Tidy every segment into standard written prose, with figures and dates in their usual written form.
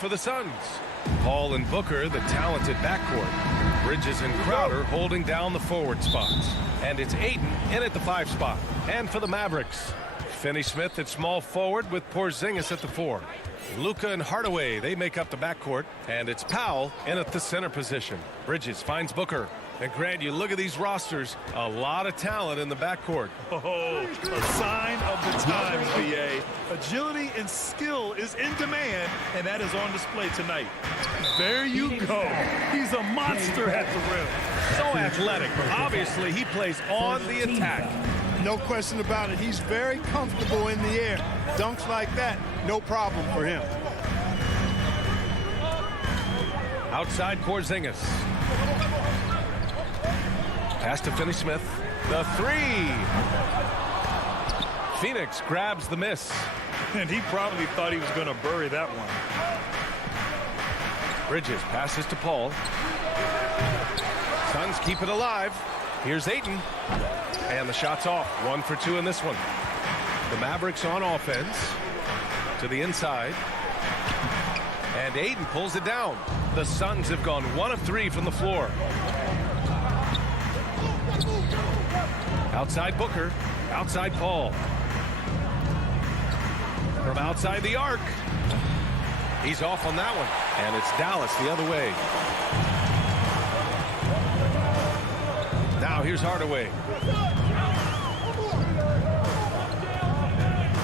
for the Suns. Paul and Booker, the talented backcourt. Bridges and Crowder holding down the forward spots. And it's Ayton in at the 5 spot. And for the Mavericks, Finney-Smith at small forward with Porzingis at the 4. Luka and Hardaway, they make up the backcourt. And it's Powell in at the center position. Bridges finds Booker. And Grant, you look at these rosters, a lot of talent in the backcourt. Oh, a sign of the times, BA. Agility and skill is in demand, and that is on display tonight. There you go. He's a monster at the rim. So athletic. Obviously, he plays on the attack. No question about it. He's very comfortable in the air. Dunks like that, no problem for him. Outside Porzingis. Pass to Finney-Smith. The 3. Phoenix grabs the miss. And he probably thought he was going to bury that one. Bridges passes to Paul. Suns keep it alive. Here's Ayton. And the shot's off. 1 for 2 in this one. The Mavericks on offense. To the inside. And Ayton pulls it down. The Suns have gone 1 of 3 from the floor. Outside Booker, outside Paul. From outside the arc. He's off on that one. And it's Dallas the other way. Now here's Hardaway.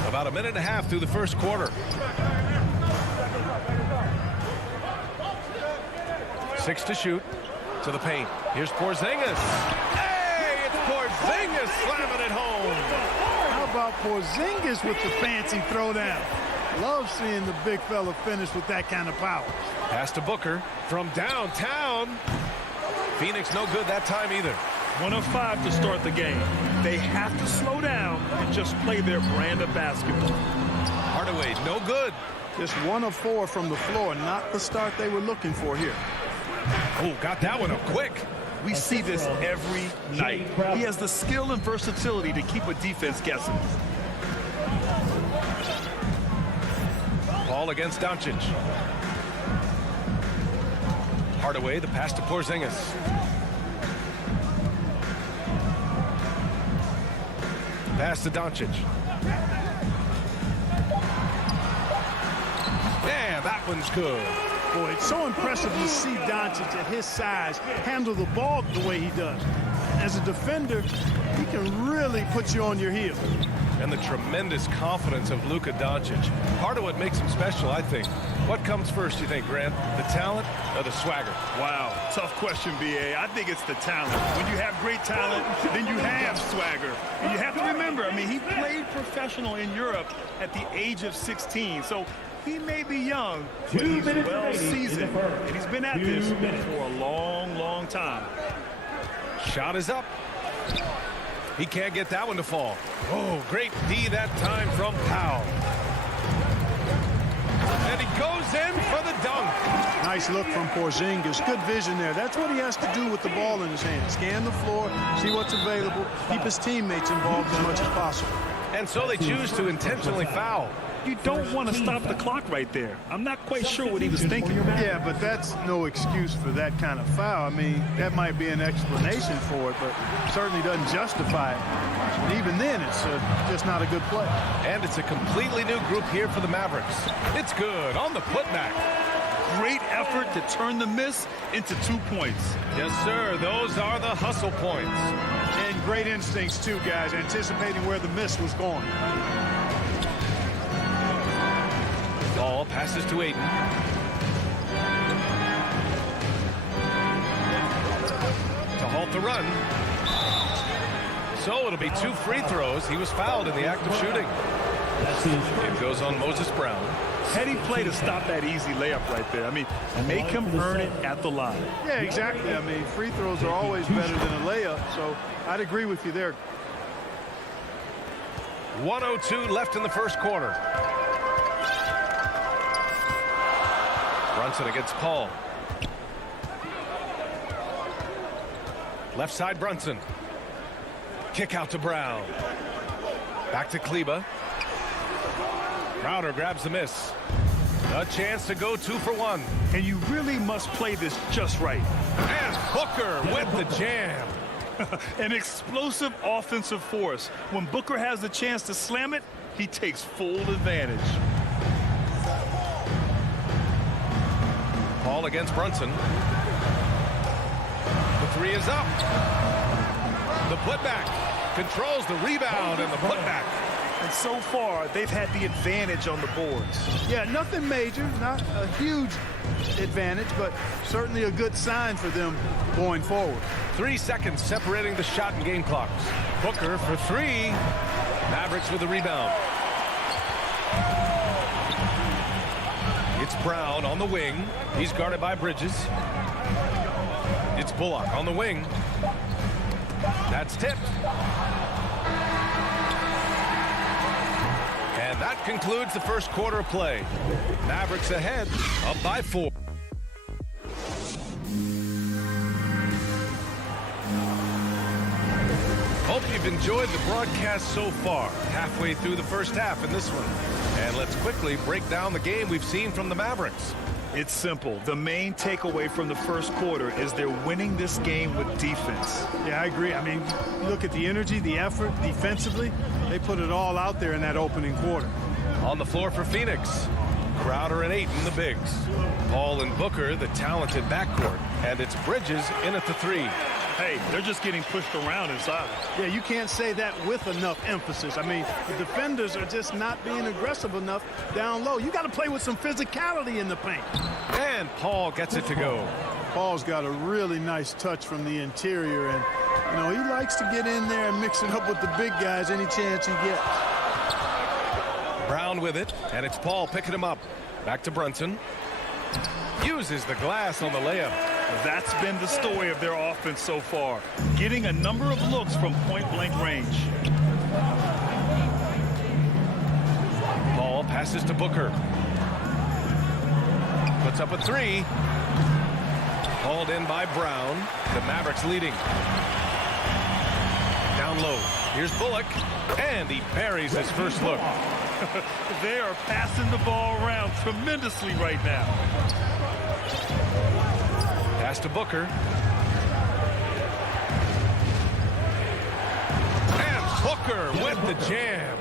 About a minute and a half through the first quarter. 6 to shoot. To the paint. Here's Porzingis. Porzingis slamming it home. How about Porzingis with the fancy throwdown? Love seeing the big fella finish with that kind of power. Pass to Booker from downtown. Phoenix no good that time either. 1 of 5 to start the game. They have to slow down and just play their brand of basketball. Hardaway no good. Just 1 of 4 from the floor, not the start they were looking for here. Oh, got that one up quick. We see this every night. He has the skill and versatility to keep a defense guessing. Paul against Doncic. Hardaway, the pass to Porzingis. Pass to Doncic. Yeah, that one's good. Boy, it's so impressive to see Doncic at his size handle the ball the way he does. As a defender, he can really put you on your heels. And the tremendous confidence of Luka Doncic. Part of what makes him special, I think. What comes first, you think, Grant? The talent or the swagger? Wow, tough question, B.A. I think it's the talent. When you have great talent, then you have swagger. And you have to remember, I mean, he played professional in Europe at the age of 16. So he may be young, but he's well seasoned. And he's been at this for a long, long time. Shot is up. He can't get that one to fall. Oh, great D that time from Powell. And he goes in for the dunk. Nice look from Porzingis. Good vision there. That's what he has to do with the ball in his hand. Scan the floor, see what's available, keep his teammates involved as much as possible. And so they choose to intentionally foul. You don't want to stop the clock right there. I'm not quite sure what he was thinking. Yeah, but that's no excuse for that kind of foul. I mean, that might be an explanation for it, but certainly doesn't justify it. And even then, it's just not a good play. And it's a completely new group here for the Mavericks. It's good on the putback. Great effort to turn the miss into 2 points. Yes, sir. Those are the hustle points. And great instincts, too, guys, anticipating where the miss was going. Ball passes to Ayton. To halt the run. So it'll be 2 free throws. He was fouled in the act of shooting. It goes on Moses Brown. Heady play to stop that easy layup right there. I mean, make him earn it at the line. Yeah, exactly. I mean, free throws are always better than a layup, so I'd agree with you there. 1:02 left in the first quarter. Brunson against Paul. Left side Brunson. Kick out to Brown. Back to Kleba. Crowder grabs the miss. A chance to go 2 for 1. And you really must play this just right. And Booker with the jam. An explosive offensive force. When Booker has the chance to slam it, he takes full advantage. Paul against Brunson. The 3 is up. The putback controls the rebound and the putback. And so far, they've had the advantage on the boards. Yeah, nothing major, not a huge advantage, but certainly a good sign for them going forward. 3 seconds separating the shot and game clocks. Booker for 3. Mavericks with the rebound. It's Brown on the wing. He's guarded by Bridges. It's Bullock on the wing. That's tipped. And that concludes the first quarter of play. Mavericks ahead, up by 4. Hope you've enjoyed the broadcast so far. Halfway through the first half in this one. And let's quickly break down the game we've seen from the Mavericks. It's simple. The main takeaway from the first quarter is they're winning this game with defense. Yeah, I agree. I mean, you look at the energy, the effort defensively. They put it all out there in that opening quarter. On the floor for Phoenix, Crowder and Ayton, the bigs. Paul and Booker, the talented backcourt. And it's Bridges in at the 3. Hey, they're just getting pushed around inside. Yeah, you can't say that with enough emphasis. I mean, the defenders are just not being aggressive enough down low. You got to play with some physicality in the paint. And Paul gets it to go. Paul's got a really nice touch from the interior, and, you know, he likes to get in there and mix it up with the big guys any chance he gets. Brown with it, and it's Paul picking him up. Back to Brunson. Uses the glass on the layup. That's been the story of their offense so far. Getting a number of looks from point-blank range. Paul passes to Booker. Puts up a 3. Hauled in by Brown. The Mavericks leading. Down low. Here's Bullock. And he buries his first look. They are passing the ball around tremendously right now. Pass to Booker. And Booker with the jam.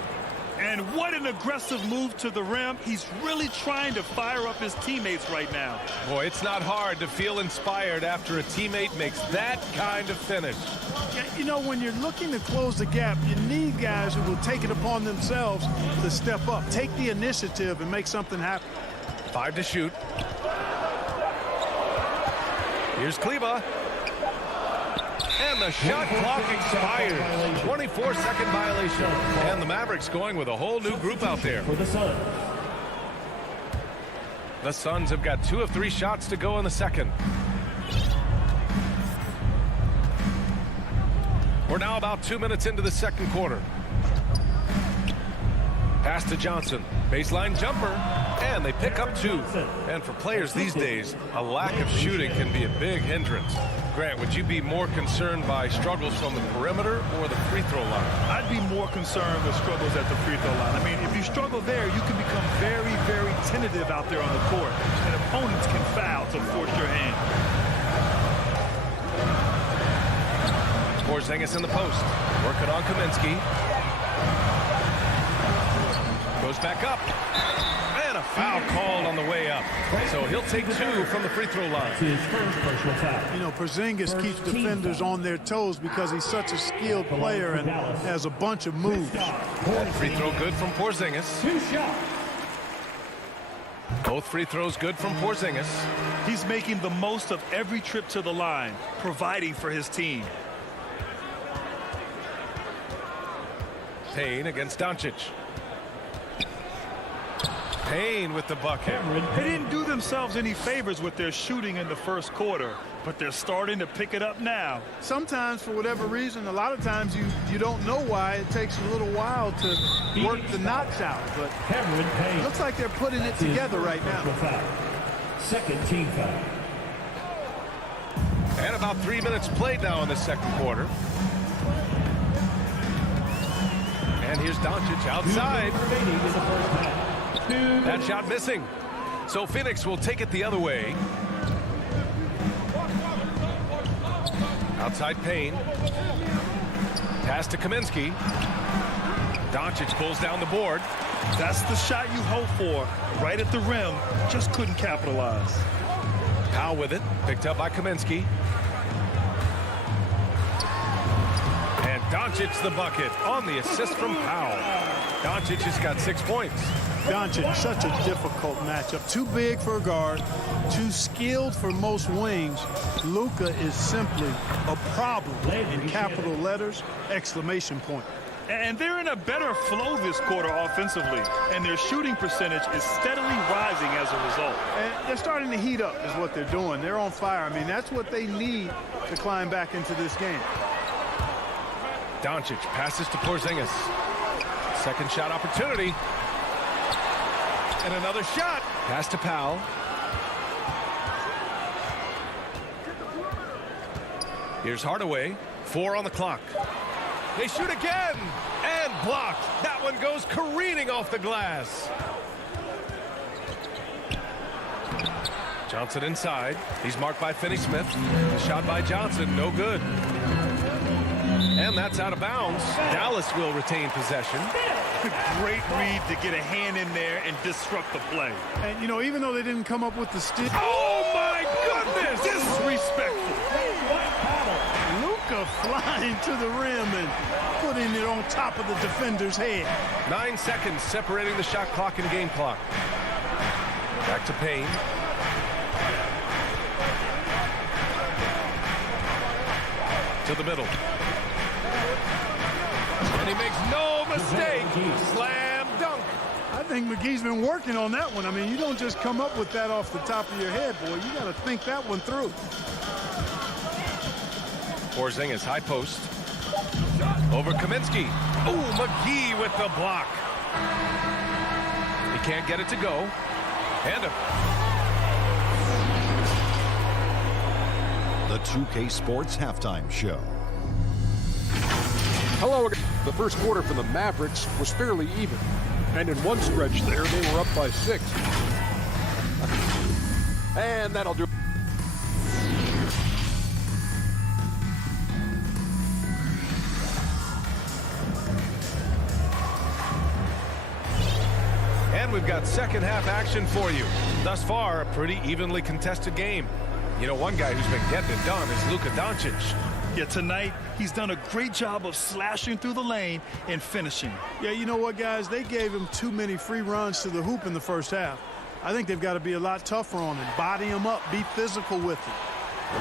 And what an aggressive move to the rim. He's really trying to fire up his teammates right now. Boy, it's not hard to feel inspired after a teammate makes that kind of finish. Yeah, you know, when you're looking to close the gap, you need guys who will take it upon themselves to step up, take the initiative, and make something happen. 5 to shoot. Here's Kleba. And the shot clock expires. 24-second violation. And the Mavericks going with a whole new group out there. The Suns have got 2 of 3 shots to go in the second. We're now about 2 minutes into the second quarter. Pass to Johnson. Baseline jumper. And they pick up 2. And for players these days, a lack of shooting can be a big hindrance. Grant, would you be more concerned by struggles from the perimeter or the free throw line? I'd be more concerned with struggles at the free throw line. I mean, if you struggle there, you can become very, very tentative out there on the court. And opponents can foul to force your hand. Porzingis in the post. Working on Kaminsky. Goes back up. And a foul called on the way up. So he'll take 2 from the free throw line. You know, Porzingis keeps defenders on their toes because he's such a skilled player and has a bunch of moves. That free throw good from Porzingis. Both free throws good from Porzingis. He's making the most of every trip to the line, providing for his team. Payne against Doncic. Payne with the bucket. They didn't do themselves any favors with their shooting in the first quarter, but they're starting to pick it up now. Sometimes, for whatever reason, a lot of times you don't know why. It takes a little while to work the knots out, but it looks like they're putting it together right now. Second team foul. And about 3 minutes played now in the second quarter. And here's Doncic outside. That shot missing. So Phoenix will take it the other way. Outside Payne. Pass to Kaminsky. Doncic pulls down the board. That's the shot you hope for. Right at the rim. Just couldn't capitalize. Powell with it. Picked up by Kaminsky. And Doncic the bucket on the assist from Powell. Doncic has got 6 points. Doncic, such a difficult matchup. Too big for a guard, too skilled for most wings. Luka is simply a problem in capital letters, exclamation point. And they're in a better flow this quarter offensively, and their shooting percentage is steadily rising as a result. And they're starting to heat up is what they're doing. They're on fire. I mean, that's what they need to climb back into this game. Doncic passes to Porzingis. Second shot opportunity. And another shot. Pass to Powell. Here's Hardaway. 4 on the clock. They shoot again. And blocked. That one goes careening off the glass. Johnson inside. He's marked by Finney-Smith. The shot by Johnson, no good. And that's out of bounds. Dallas will retain possession. Great read to get a hand in there and disrupt the play. And, you know, even though they didn't come up with the steal. Oh, my goodness! Disrespectful. Luka flying to the rim and putting it on top of the defender's head. 9 seconds separating the shot clock and game clock. Back to Payne. To the middle. And he makes no mistake. Slam dunk. I think McGee's been working on that one. I mean, you don't just come up with that off the top of your head, boy. You got to think that one through. Porzingis, high post. Over Kaminsky. Oh, McGee with the block. He can't get it to go. And The 2K Sports Halftime Show. Hello again. The first quarter for the Mavericks was fairly even. And in one stretch there, they were up by 6. And that'll do. And we've got second half action for you. Thus far, a pretty evenly contested game. You know, one guy who's been getting it done is Luka Doncic. Yeah, tonight, he's done a great job of slashing through the lane and finishing. Yeah, you know what, guys? They gave him too many free runs to the hoop in the first half. I think they've got to be a lot tougher on him. Body him up. Be physical with him.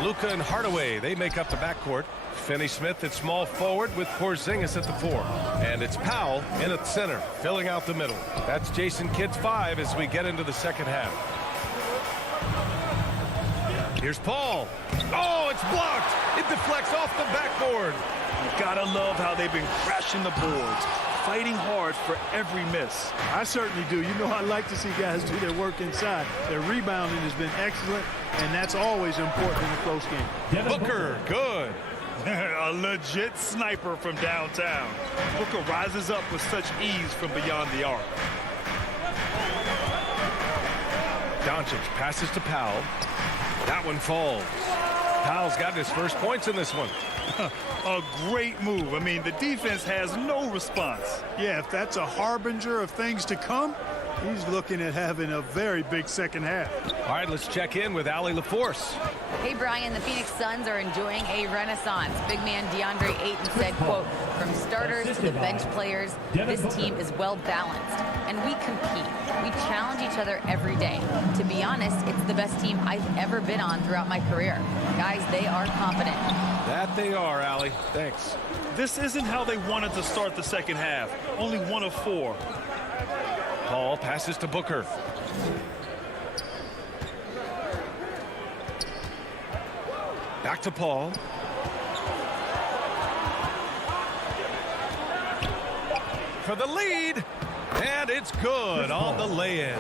Luka and Hardaway, they make up the backcourt. Finney-Smith at small forward with Porzingis at the 4. And it's Powell in at center, filling out the middle. That's Jason Kidd's 5 as we get into the second half. Here's Paul. Oh, it's blocked. It deflects off the backboard. You gotta love how they've been crashing the boards, fighting hard for every miss. I certainly do. You know, I like to see guys do their work inside. Their rebounding has been excellent, and that's always important in a close game. Booker, good. A legit sniper from downtown. Booker rises up with such ease from beyond the arc. Doncic passes to Powell. That one falls. Powell's got his first points in this one. A great move. I mean, the defense has no response. Yeah, if that's a harbinger of things to come, he's looking at having a very big second half. All right, let's check in with Allie LaForce. Hey, Brian, the Phoenix Suns are enjoying a renaissance. Big man DeAndre Ayton said, quote, from starters to the bench players, this team is well balanced, and we compete. We challenge each other every day. To be honest, it's the best team I've ever been on throughout my career. Guys, they are confident. That they are, Allie. Thanks. This isn't how they wanted to start the second half. Only 1 of 4. Paul passes to Booker. Back to Paul. For the lead. And it's good on the lay-in.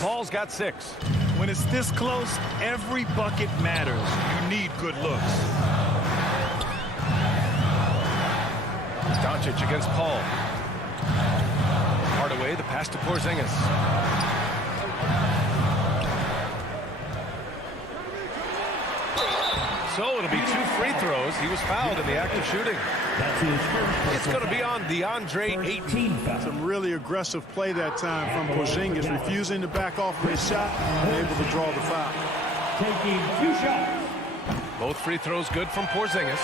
Paul's got 6. When it's this close, every bucket matters. You need good looks. Doncic against Paul. Hardaway, the pass to Porzingis. so it'll be 2 free throws. He was fouled in the act of shooting. That's his first. It's going to be on DeAndre First Ayton. team foul. Some really aggressive play that time from Porzingis, refusing to back off of his shot and able to draw the foul. Taking 2 shots. Both free throws good from Porzingis.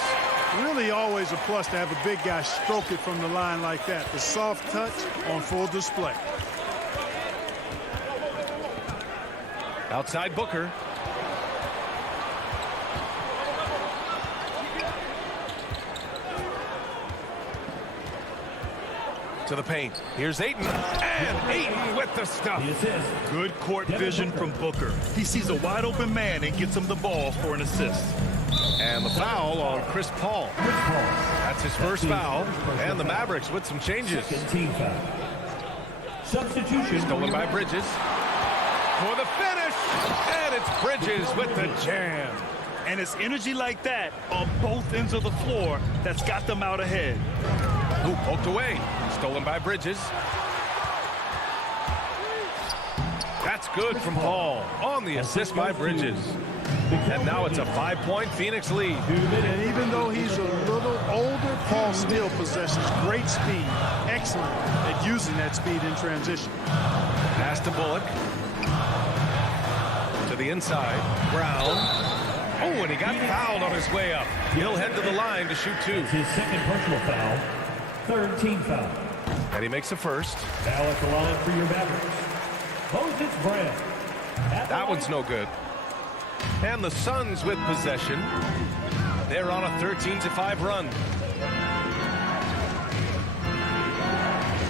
Really always a plus to have a big guy stroke it from the line like that. The soft touch on full display. Outside Booker. To the paint. Here's Ayton. And Ayton with the stuff. The assist. Good court vision from Booker. He sees a wide open man and gets him the ball for an assist. And the foul on Chris Paul. Chris Paul. That's his first foul. And the Mavericks with some changes. Second team foul. Substitution. Stolen by Bridges. For the finish. And it's Bridges with the jam. And it's energy like that on both ends of the floor that's got them out ahead. Ooh, poked away. Stolen by Bridges. That's good from Paul on the assist by Bridges. And now it's a 5-point Phoenix lead. And even though he's a little older, Paul still possesses great speed. Excellent at using that speed in transition. Pass to Bullock. To the inside. Brown. Oh, and he got fouled on his way up. He'll head to the line to shoot 2. It's his second personal foul. Third team foul. And he makes the first. Now at the line for your Mavericks. Moses Brown. That one's no good. And the Suns with possession. They're on a 13-5 run.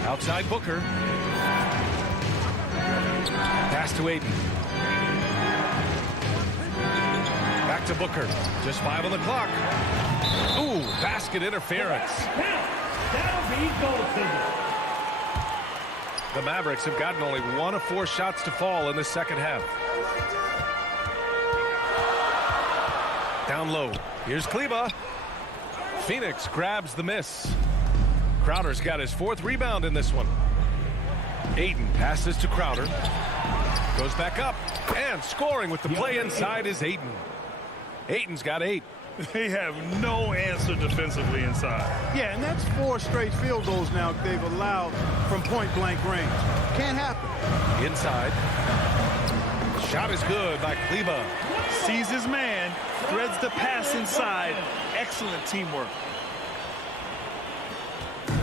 Outside Booker. Pass to Ayton. Back to Booker. Just 5 on the clock. Ooh, basket interference. That'll be goaltender. The Mavericks have gotten only 1 of 4 shots to fall in the second half. Down low. Here's Kleba. Phoenix grabs the miss. Crowder's got his 4th rebound in this one. Ayton passes to Crowder. Goes back up. And scoring with the play inside is Ayton. Ayton's got 8. They have no answer defensively inside. Yeah, and that's 4 straight field goals now they've allowed from point-blank range. Can't happen. Inside. Shot is good by Kleba. Sees his man, threads the pass inside. Excellent teamwork.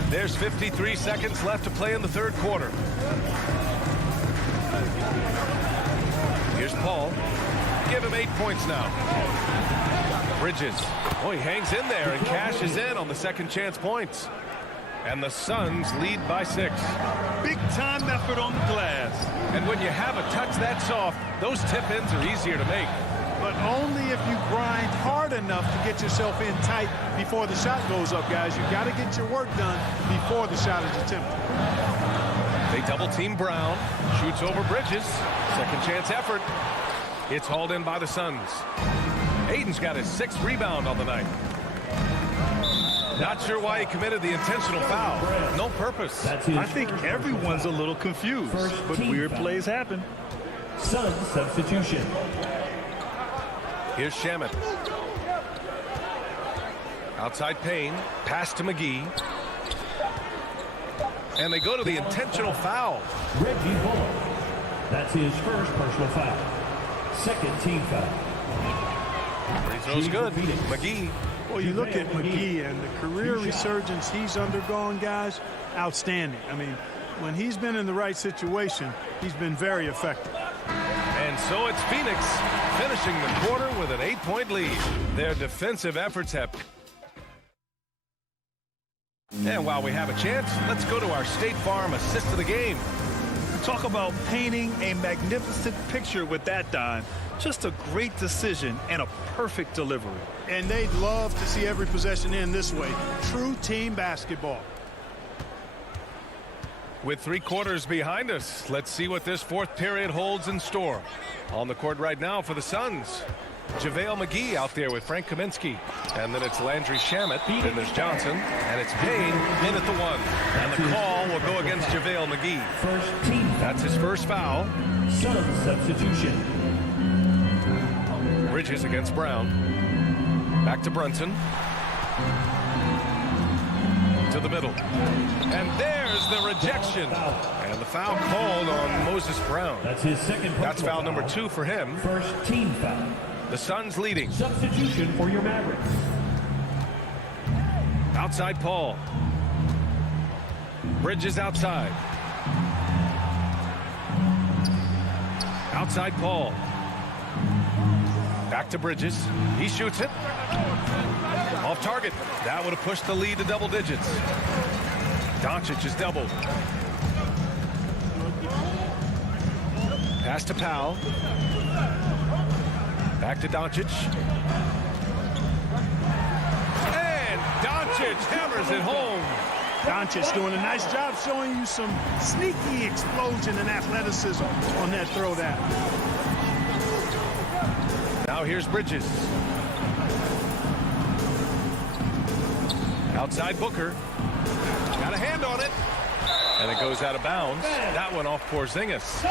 There's 53 seconds left to play in the third quarter. Here's Paul. Give him 8 points now. Bridges. Oh, he hangs in there and cashes in on the second chance points. And the Suns lead by 6. Big time effort on the glass. And when you have a touch that soft, those tip-ins are easier to make. But only if you grind hard enough to get yourself in tight before the shot goes up, guys. You've got to get your work done before the shot is attempted. They double-team Brown. Shoots over Bridges. Second chance effort. It's hauled in by the Suns. Ayton's got his 6th rebound on the night. Not sure why he committed the intentional foul. No purpose. I think everyone's a little confused, but weird plays happen. Suns substitution. Here's Shamet. Outside Payne. Pass to McGee. And they go to the intentional foul. Reggie Bullock. That's his first personal foul. Second team foul. Free throw's good. McGee. Well, you look at McGee and the career resurgence he's undergone, guys, outstanding. I mean, when he's been in the right situation, he's been very effective. And so it's Phoenix finishing the quarter with an 8-point lead. Their defensive efforts have... And while we have a chance, let's go to our State Farm assist of the game. Talk about painting a magnificent picture with that dime. Just a great decision and a perfect delivery. And they'd love to see every possession end this way. True team basketball. With 3 quarters behind us, let's see what this 4th period holds in store. On the court right now for the Suns, JaVale McGee out there with Frank Kaminsky. And then it's Landry Shamet, then there's Johnson, and it's Payne in at the 1. And the call will go against JaVale McGee. First team. That's his first foul. Suns substitution. Bridges against Brown. Back to Brunson. To the middle. And there's the rejection. And the foul called on Moses Brown. That's his second personal That's foul number 2 for him. First team foul. The Suns leading. Substitution for your Mavericks. Outside Paul. Bridges outside. Outside Paul. Back to Bridges. He shoots it. Off target. That would have pushed the lead to double digits. Doncic is doubled. Pass to Powell. Back to Doncic. And Doncic hammers it home. Doncic doing a nice job showing you some sneaky explosion and athleticism on that throw down. Now here's Bridges. Outside Booker. Got a hand on it. And it goes out of bounds. That one off Porzingis.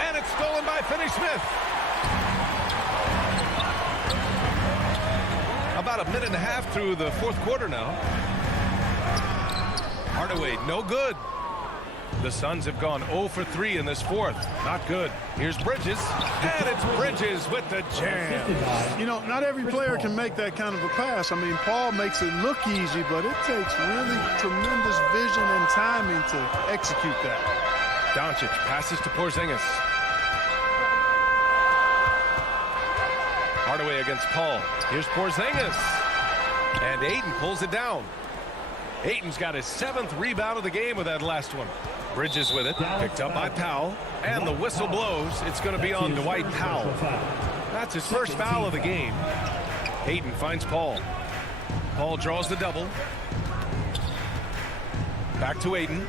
And it's stolen by Finney-Smith. About a minute and a half through the fourth quarter now. Hardaway, no good. The Suns have gone 0 for 3 in this fourth. Not good. Here's Bridges. And it's Bridges with the jam. You know, not every player can make that kind of a pass. I mean, Paul makes it look easy, but it takes really tremendous vision and timing to execute that. Doncic passes to Porzingis. Hardaway against Paul. Here's Porzingis. And Ayton pulls it down. Ayton's got his 7th rebound of the game with that last one. Bridges with it, picked up by Powell, and the whistle blows. It's going to be on Dwight Powell. That's his first foul of the game. Ayton finds Paul. Paul draws the double. Back to Ayton.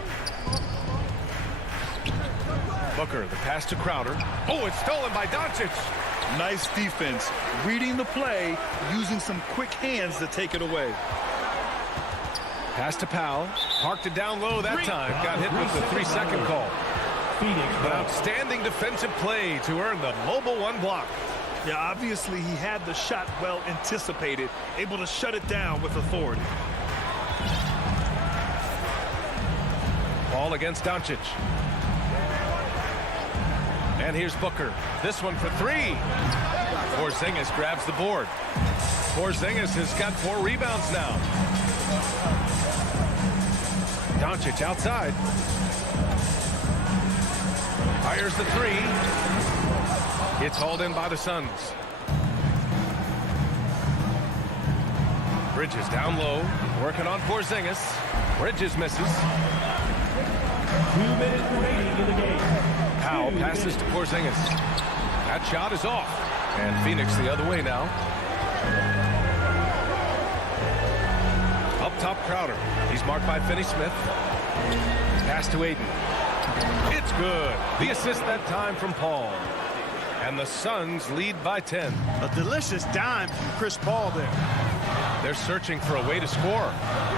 Booker, the pass to Crowder. Oh, it's stolen by Doncic. Nice defense, reading the play, using some quick hands to take it away. Pass to Powell. Parked it down low that time. Got hit with the 3-second call. An outstanding defensive play to earn the mobile 1 block. Yeah, obviously he had the shot well anticipated, able to shut it down with authority. Ball against Doncic. And here's Booker. This one for 3. Porzingis grabs the board. Porzingis has got 4 rebounds now. Doncic outside. Fires the 3. It's hauled in by the Suns. Bridges down low. Working on Porzingis. Bridges misses. 2 minutes remaining in the game. Powell passes to Porzingis. That shot is off. And Phoenix the other way now. Up top, Crowder. He's marked by Finney-Smith. Pass to Ayton. It's good. The assist that time from Paul. And the Suns lead by 10. A delicious dime from Chris Paul there. They're searching for a way to score.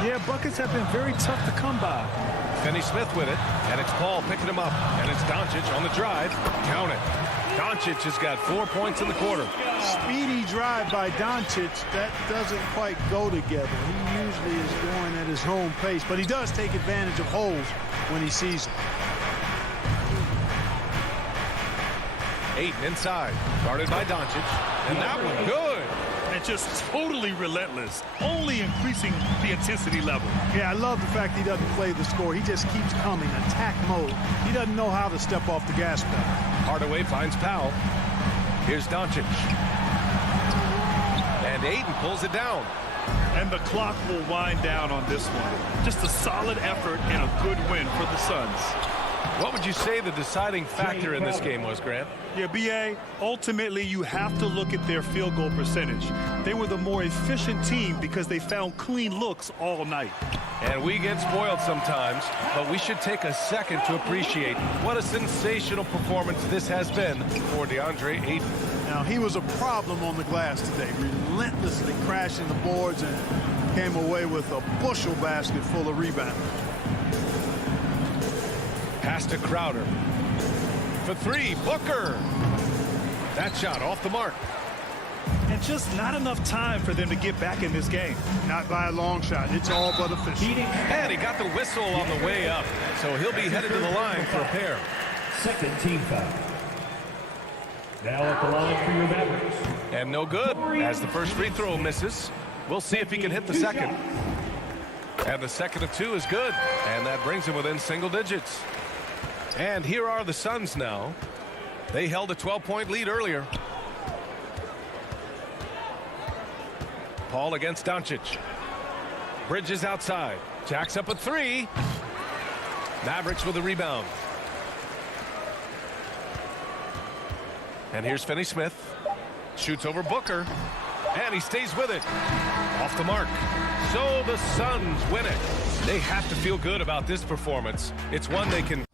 Yeah, buckets have been very tough to come by. Finney-Smith with it. And it's Paul picking him up. And it's Doncic on the drive. Count it. Doncic has got 4 points in the quarter. Speedy drive by Doncic. That doesn't quite go together. He usually is going at his own pace, but he does take advantage of holes when he sees them. Ayton inside. Guarded by Doncic. And that one good. And just totally relentless, only increasing the intensity level. Yeah, I love the fact he doesn't play the score. He just keeps coming, attack mode. He doesn't know how to step off the gas pedal. Hardaway finds Powell. Here's Doncic. And Ayton pulls it down. And the clock will wind down on this one. Just a solid effort and a good win for the Suns. What would you say the deciding factor in this game was, Grant? Yeah, B.A., ultimately you have to look at their field goal percentage. They were the more efficient team because they found clean looks all night. And we get spoiled sometimes, but we should take a second to appreciate what a sensational performance this has been for DeAndre Ayton. Now, he was a problem on the glass today, relentlessly crashing the boards and came away with a bushel basket full of rebounds. Pass to Crowder. For three, Booker. That shot off the mark. And just not enough time for them to get back in this game. Not by a long shot. It's all but official. And he got the whistle on the way up. So he'll be headed to the line for a pair. Second team foul. Now at the line for your Mavericks. And no good as the first free throw misses. We'll see if he can hit the second. And the second of two is good. And that brings him within single digits. And here are the Suns now. They held a 12-point lead earlier. Paul against Doncic. Bridges outside. Jacks up a three. Mavericks with a rebound. And here's Finney-Smith. Shoots over Booker. And he stays with it. Off the mark. So the Suns win it. They have to feel good about this performance. It's one they can...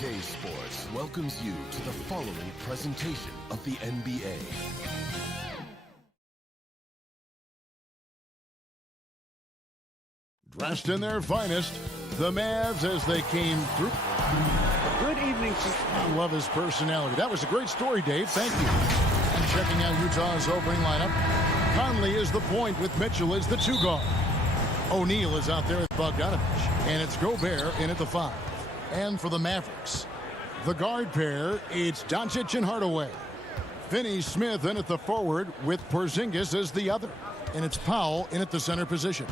CLA Sports welcomes you to the following presentation of the NBA. Dressed in their finest, the Mavs as they came through. Good evening. I love his personality. That was a great story, Dave. Thank you. And checking out Utah's opening lineup, Conley is the point with Mitchell as the 2 guard. O'Neal is out there with Bogdanovich, and it's Gobert in at the 5. And for the Mavericks, the guard pair, it's Doncic and Hardaway. Finney Smith in at the forward with Porzingis as the other. And it's Powell in at the center position.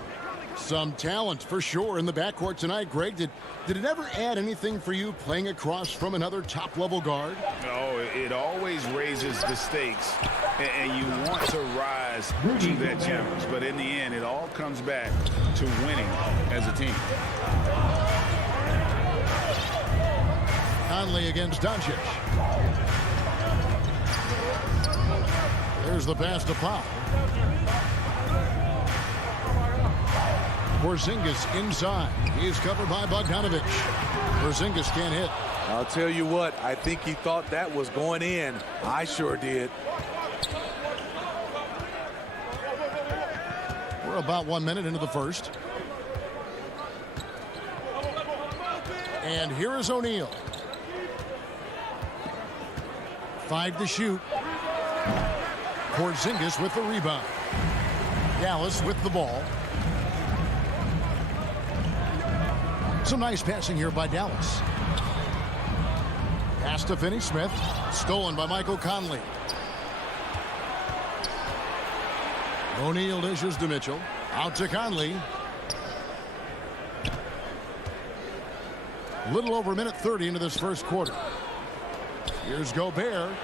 Some talent for sure in the backcourt tonight, Greg. Did it ever add anything for you playing across from another top-level guard? Oh, it always raises the stakes, and you want to rise to that challenge. But in the end, it all comes back to winning as a team. Conley against Doncic. There's the pass to Powell. Porzingis inside. He is covered by Bogdanovich. Porzingis can't hit. I'll tell you what, I think he thought that was going in. I sure did. We're about 1 minute into the first. And here is O'Neal. 5 to shoot. Porzingis with the rebound. Dallas with the ball. Some nice passing here by Dallas. Pass to Finney Smith. Stolen by Michael Conley. O'Neal dishes to Mitchell. Out to Conley. A little over a minute 30 into this first quarter. Here's Gobert.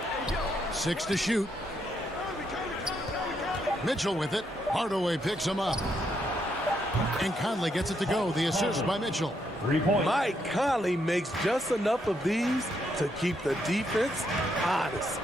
6 to shoot. Mitchell with it. Hardaway picks him up. And Conley gets it to go. The assist by Mitchell. 3 points. Mike Conley makes just enough of these to keep the defense honest.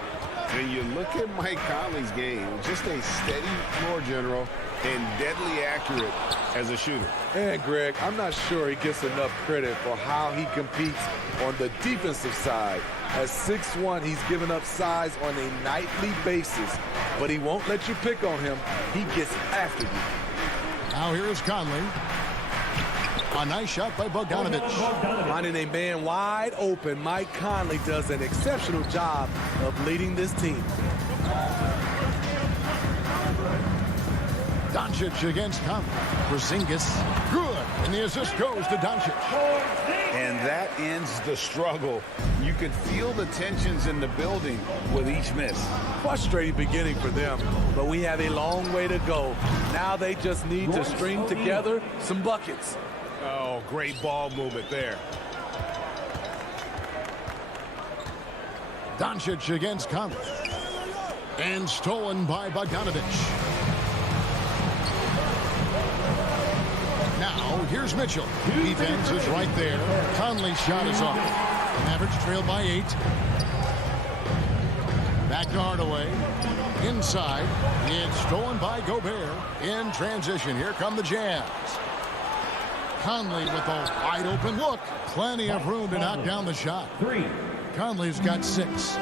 When you look at Mike Conley's game, just a steady floor general and deadly accurate as a shooter. And Greg, I'm not sure he gets enough credit for how he competes on the defensive side. At 6'1", he's given up size on a nightly basis, but he won't let you pick on him. He gets after you. Now here is Conley. A nice shot by Bogdanovich. Finding a man wide open, Mike Conley does an exceptional job of leading this team. Doncic against Conley. Porzingis, good. And the assist goes to Doncic. And that ends the struggle. You could feel the tensions in the building with each miss. Frustrating beginning for them, but we have a long way to go. Now they just need to string together some buckets. Oh, great ball movement there. Doncic against Conley. And stolen by Bogdanovich. Now, here's Mitchell. Defense is right there. Conley's shot is off. Mavericks trail by 8. Back to Hardaway. Inside. It's stolen by Gobert. In transition. Here come the Jazz. Conley with a wide open look. Plenty of room to knock down the shot. 3. Conley's got 6.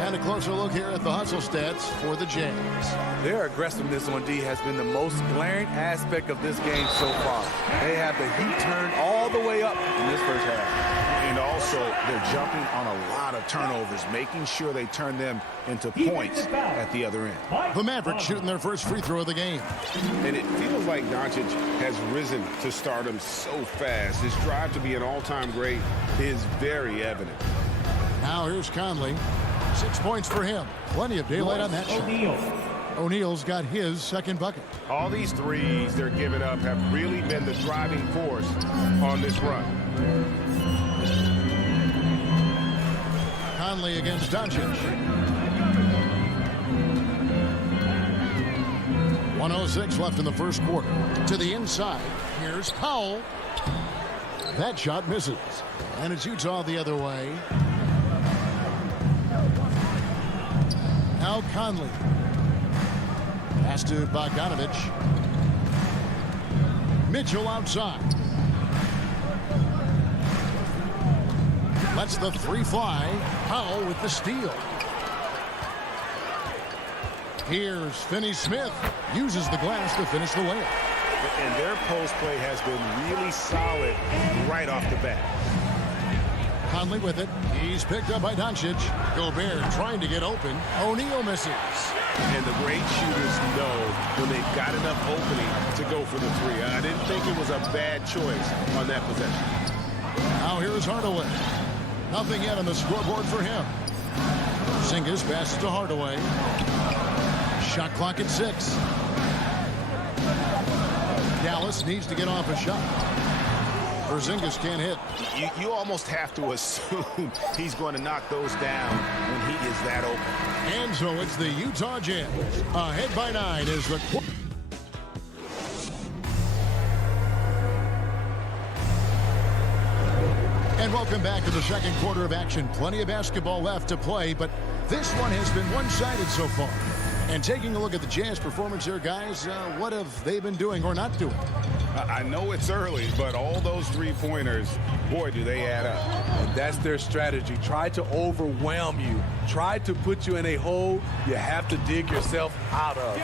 And a closer look here at the hustle stats for the Jazz. Their aggressiveness on D has been the most glaring aspect of this game so far. They have the heat turned all the way up in this first half. And also, they're jumping on a lot of turnovers, making sure they turn them into points at the other end. The Mavericks shooting their first free throw of the game. And it feels like Doncic has risen to stardom so fast. His drive to be an all-time great is very evident. Now here's Conley. 6 points for him. Plenty of daylight on that shot. O'Neal's got his second bucket. All these threes they're giving up have really been the driving force on this run. Conley against Doncic. 1:06 left in the first quarter. To the inside. Here's Powell. That shot misses. And it's Utah the other way. Now Conley. Pass to Bogdanovich. Mitchell outside. Lets the three fly. Powell with the steal. Here's Finney-Smith. Uses the glass to finish the layup. And their post play has been really solid right off the bat. Conley with it. He's picked up by Doncic. Gobert trying to get open. O'Neal misses. And the great shooters know when they've got enough opening to go for the three. I didn't think it was a bad choice on that possession. Now here's Hardaway. Nothing yet on the scoreboard for him. Porzingis passes to Hardaway. Shot clock at 6. Dallas needs to get off a shot. Porzingis can't hit. You almost have to assume he's going to knock those down when he is that open. And so it's the Utah Jazz. Ahead by 9 is the... And welcome back to the second quarter of action. Plenty of basketball left to play, but this one has been one-sided so far. And taking a look at the Jazz performance here, guys, what have they been doing or not doing? I know it's early, but all those three-pointers, boy, do they add up. And that's their strategy. Try to overwhelm you. Try to put you in a hole you have to dig yourself out of.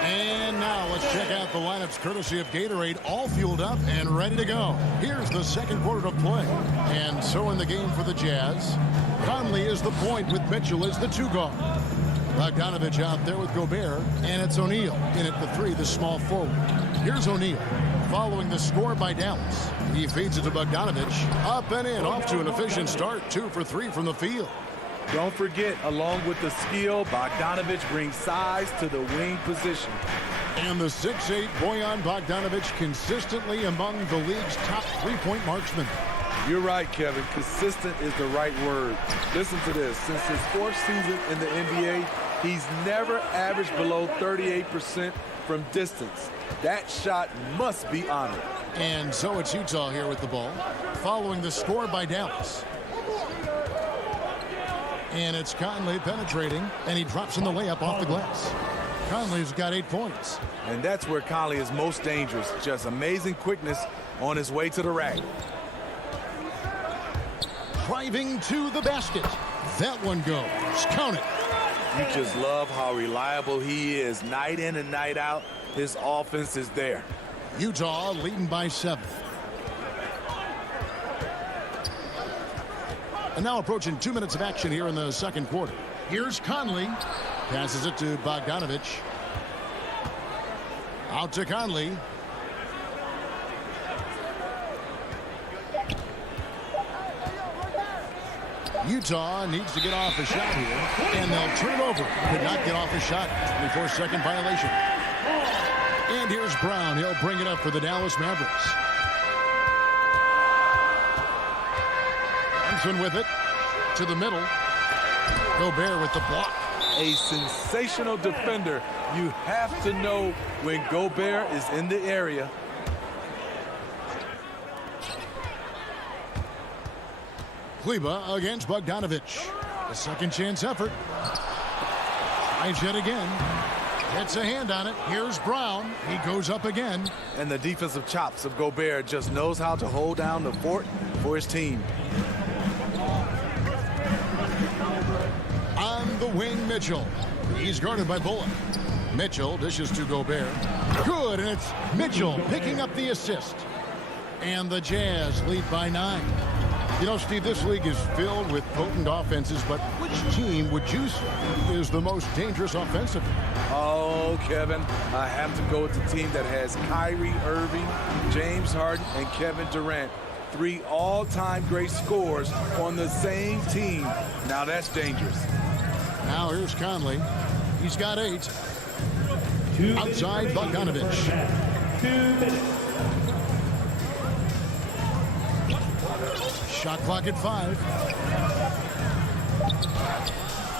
And now let's check out the lineups courtesy of Gatorade, all fueled up and ready to go. Here's the second quarter to play. And so in the game for the Jazz, Conley is the point with Mitchell as the 2 guard. Bogdanovich out there with Gobert, and it's O'Neal in at the 3, the small forward. Here's O'Neal following the score by Dallas. He feeds it to Bogdanovich. Up and in, off to an efficient start. 2 for 3 from the field. Don't forget, along with the skill, Bogdanovich brings size to the wing position. And the 6'8 Bojan Bogdanovich consistently among the league's top three-point marksmen. You're right, Kevin. Consistent is the right word. Listen to this. Since his 4th season in the NBA, he's never averaged below 38% from distance. That shot must be honored. And so it's Utah here with the ball, following the score by Dallas. And it's Conley penetrating, and he drops in the layup off the glass. Conley's got 8 points. And that's where Conley is most dangerous. Just amazing quickness on his way to the rack. Driving to the basket. That one goes. Count it. You just love how reliable he is. Night in and night out, his offense is there. Utah leading by 7. And now approaching 2 minutes of action here in the second quarter. Here's Conley. Passes it to Bogdanovich. Out to Conley. Utah needs to get off a shot here, and they'll turn it over. Could not get off a shot. 24-second violation. And here's Brown. He'll bring it up for the Dallas Mavericks. Thompson with it to the middle. Gobert with the block. A sensational defender. You have to know when Gobert is in the area. Kleber against Bogdanovich. A second chance effort. Tries yet again. Gets a hand on it. Here's Brown. He goes up again. And the defensive chops of Gobert just knows how to hold down the fort for his team. On the wing, Mitchell. He's guarded by Bullock. Mitchell dishes to Gobert. Good, and it's Mitchell picking up the assist. And the Jazz lead by 9. You know, Steve, this league is filled with potent offenses, but which team would you say is the most dangerous offensively? Oh, Kevin, I have to go with the team that has Kyrie Irving, James Harden, and Kevin Durant. 3 all-time great scorers on the same team. Now that's dangerous. Now here's Conley. He's got 8. Outside Bogdanovich. 2 minutes. Shot clock at 5.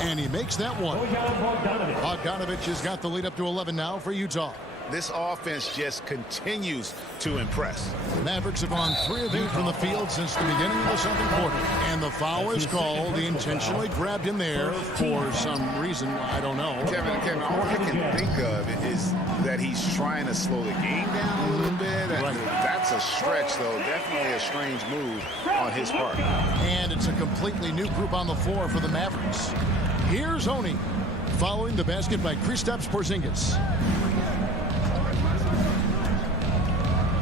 And he makes that one. Bogdanovich has got the lead up to 11 now for Utah. This offense just continues to impress. The Mavericks have gone 3 of 8 from the field since the beginning of the second quarter. And the foul is called. He intentionally grabbed him there for some reason. I don't know. Kevin, all I can think of is that he's trying to slow the game down a little bit. Right. That's a stretch, though. Definitely a strange move on his part. And it's a completely new group on the floor for the Mavericks. Here's Oni, following the basket by Kristaps Porzingis.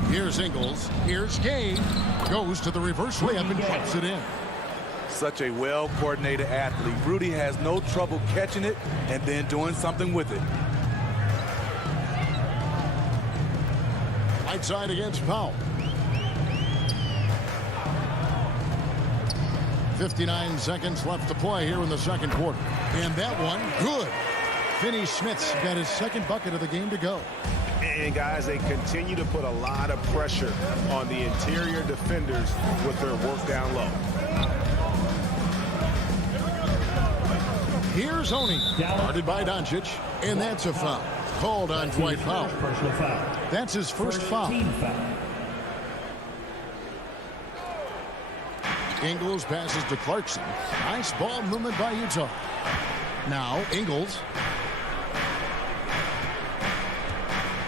Here's Ingles. Here's Gay. Goes to the reverse layup and drops it in. Such a well-coordinated athlete. Rudy has no trouble catching it and then doing something with it. Right side against Powell. 59 seconds left to play here in the second quarter. And that one, good. Finney-Smith's got his second bucket of the game to go. And, guys, they continue to put a lot of pressure on the interior defenders with their work down low. Here's Oni, guarded by Doncic, and that's a foul. Called on Dwight Powell. That's his first foul. Ingles passes to Clarkson. Nice ball movement by Utah. Now, Ingles.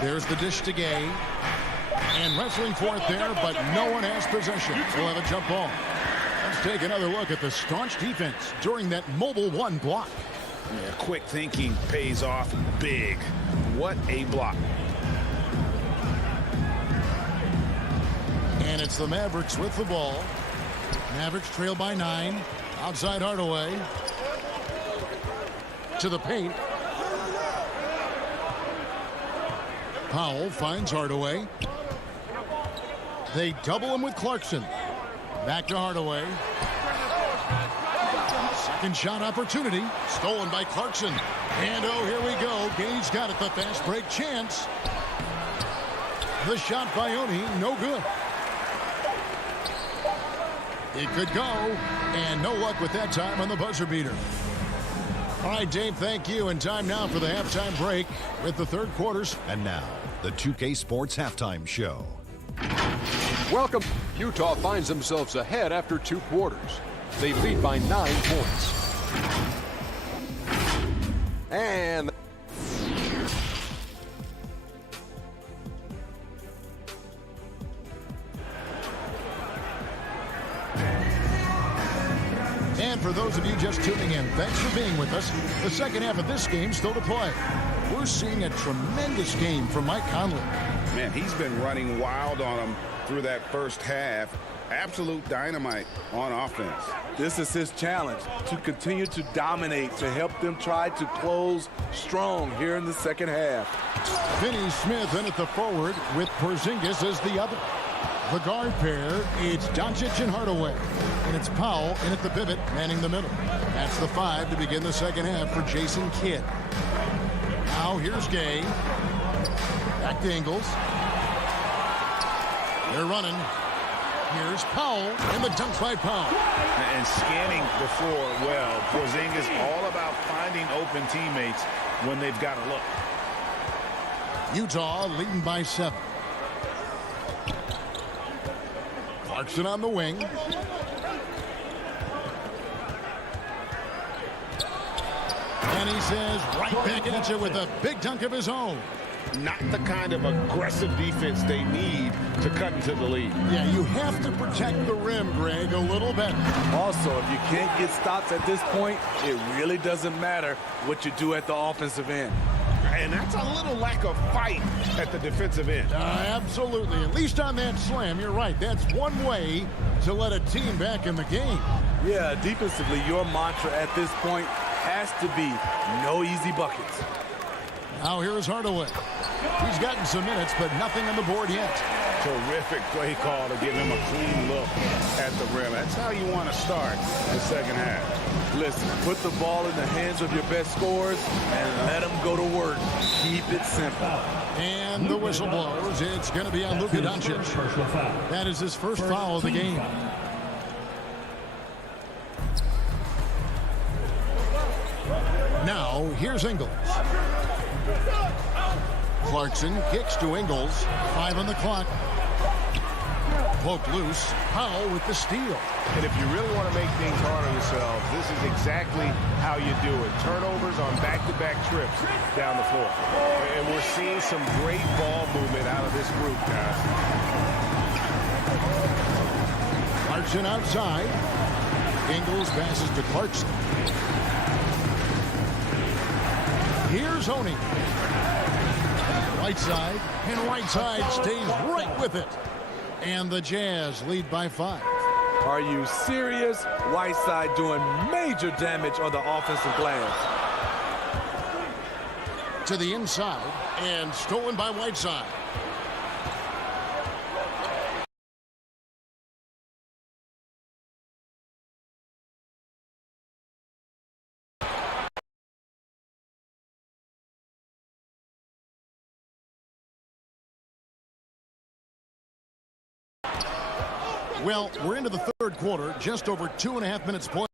There's the dish to Gay. And wrestling for it there, but no one has possession. We'll have a jump ball. Let's take another look at the staunch defense during that mobile 1 block. Yeah, quick thinking pays off big. What a block. And it's the Mavericks with the ball. Mavericks trail by 9. Outside Hardaway. To the paint. Powell finds Hardaway. They double him with Clarkson. Back to Hardaway. Second shot opportunity. Stolen by Clarkson. And oh, here we go. Gay's got it. The fast break chance. The shot by Oni. No good. It could go. And no luck with that time on the buzzer beater. All right, Dave, thank you. And time now for the halftime break with the third quarters. And now, the 2K Sports Halftime Show. Welcome. Utah finds themselves ahead after 2 quarters. They lead by 9 points. And for those of you just tuning in, thanks for being with us. The second half of this game still to play. We're seeing a tremendous game from Mike Conley. Man, he's been running wild on them through that first half. Absolute dynamite on offense. This is his challenge, to continue to dominate, to help them try to close strong here in the second half. Finney-Smith in at the forward with Porzingis as the other. The guard pair, it's Doncic and Hardaway. And it's Powell in at the pivot, manning the middle. That's the 5 to begin the second half for Jason Kidd. Now here's Gay. Back to Ingles. They're running. Here's Powell, and the dunk by Powell. And scanning the floor well. Porzingis all about finding open teammates when they've got a look. Utah leading by 7. Clarkson on the wing. And he says, right back at you with a big dunk of his own. Not the kind of aggressive defense they need to cut into the lead. Yeah, you have to protect the rim, Greg, a little better. Also, if you can't get stops at this point, it really doesn't matter what you do at the offensive end. and that's a little lack of fight at the defensive end. Absolutely. At least on that slam, you're right. That's one way to let a team back in the game. Yeah, defensively, your mantra at this point has to be no easy buckets. Now here's Hardaway. He's gotten some minutes, but nothing on the board yet. Terrific play call to give him a clean look at the rim. That's how you want to start the second half. Listen, put the ball in the hands of your best scorers and let them go to work. Keep it simple. And the whistle blows. It's going to be on Luka Doncic. That is his first foul of the game. Now, here's Ingles. Clarkson kicks to Ingles. 5 on the clock. Poked loose. Powell with the steal. And if you really want to make things hard on yourself, this is exactly how you do it. Turnovers on back-to-back trips down the floor. And we're seeing some great ball movement out of this group, guys. Clarkson outside. Ingles passes to Clarkson. Here's Oney. Right side, and right side stays right with it. And the Jazz lead by 5. Are you serious? Whiteside doing major damage on the offensive glass. To the inside, and stolen by Whiteside. Well, we're into the third quarter, just over 2.5 minutes play.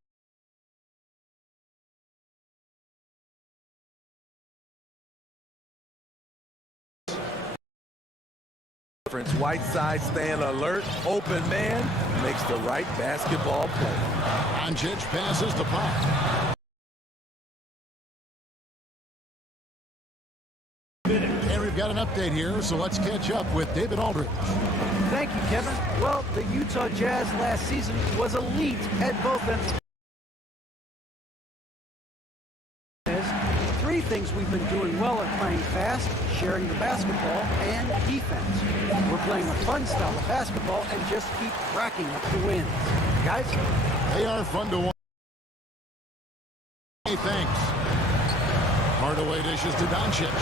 Whiteside staying alert, open man, makes the right basketball play. Doncic passes to Powell. And we've got an update here, so let's catch up with David Aldridge. Thank you, Kevin. Well, the Utah Jazz last season was elite at both ends. Three things we've been doing well are playing fast, sharing the basketball, and defense. We're playing a fun style of basketball and just keep racking up the wins. Guys? They are fun to watch. Hey, thanks. Hardaway dishes to Doncic.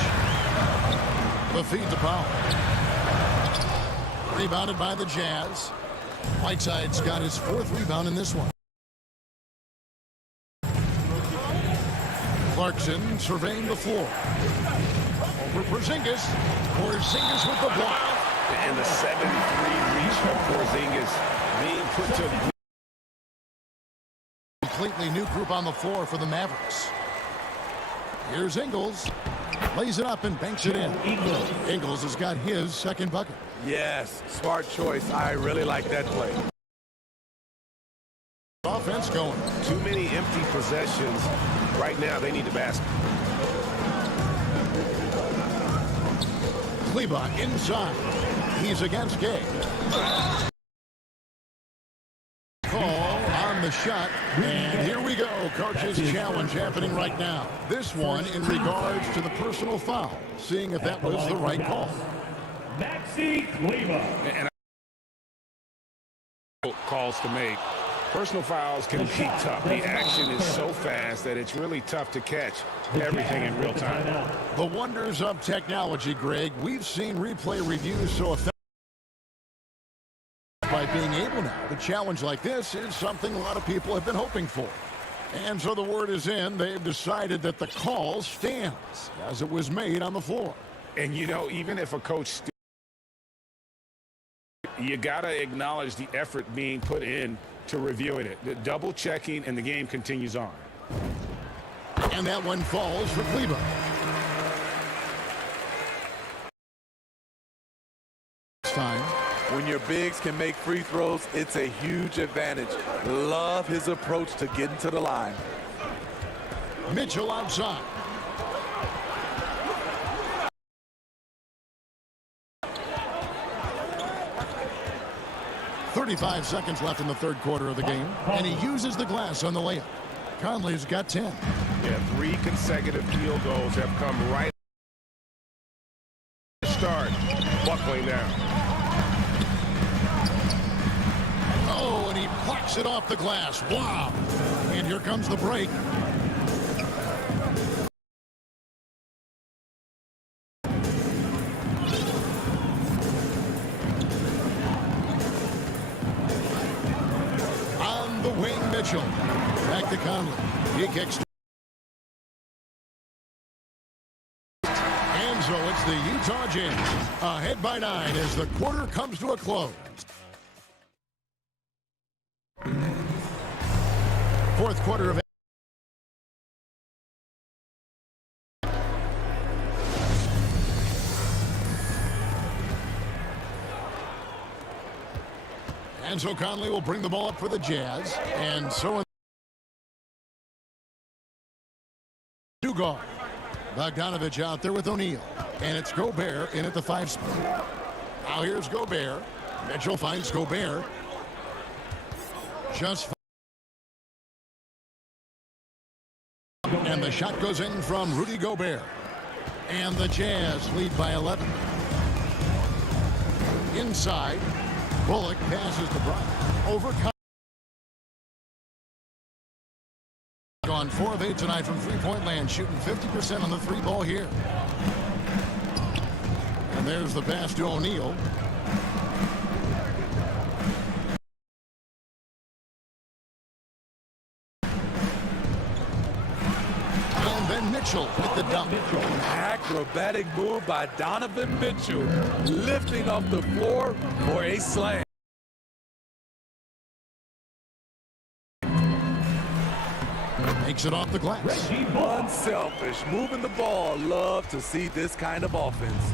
The feed to Powell. Rebounded by the Jazz. Whiteside's got his 4th rebound in this one. Clarkson surveying the floor. Over Porzingis. Porzingis with the block. And the 7-3 reach from Porzingis being put to... Completely new group on the floor for the Mavericks. Here's Ingles. Lays it up and banks it in. Ingles has got his 2nd bucket. Yes, smart choice. I really like that play. Offense going. Too many empty possessions. Right now, they need the basket. Kleber inside. He's against Gay. Call on the shot. And here we go. Coach's challenge happening right now. This one in regards to the personal foul. Seeing if that was the right call. Maxi Kleber. And calls to make. Personal fouls can be tough. The action is so fast that it's really tough to catch everything in real time. The wonders of technology, Greg. We've seen replay reviews so effective. By being able now to challenge like this is something a lot of people have been hoping for. And so the word is in. They've decided that the call stands as it was made on the floor. And, you know, even if a coach, you got to acknowledge the effort being put in to reviewing it. The double checking, and the game continues on. And that one falls for Kleber. Time. When your bigs can make free throws, it's a huge advantage. Love his approach to getting to the line. Mitchell outside. .35 seconds left in the third quarter of the game, and he uses the glass on the layup. Conley's got 10. Yeah, 3 consecutive field goals have come right point now. Oh, and he plucks it off the glass. Wow. And here comes the break. On the wing, Mitchell. Back to Conley. He kicks. And so it's the Utah Jazz ahead by 9 as the quarter comes to a close. Fourth quarter of and so Conley will bring the ball up for the Jazz, and so two guard. Bogdanovich out there with O'Neal, and it's Gobert in at the 5 spot. Now here's Gobert. Mitchell finds Gobert. And the shot goes in from Rudy Gobert. And the Jazz lead by 11. Inside, Bullock passes to Bryant. Over. Gone 4 of 8 tonight from three-point land, shooting 50% on the 3-ball here. And there's the pass to O'Neal. Mitchell with the dunk. An acrobatic move by Donovan Mitchell, lifting off the floor for a slam. Makes it off the glass. Unselfish, moving the ball. Love to see this kind of offense.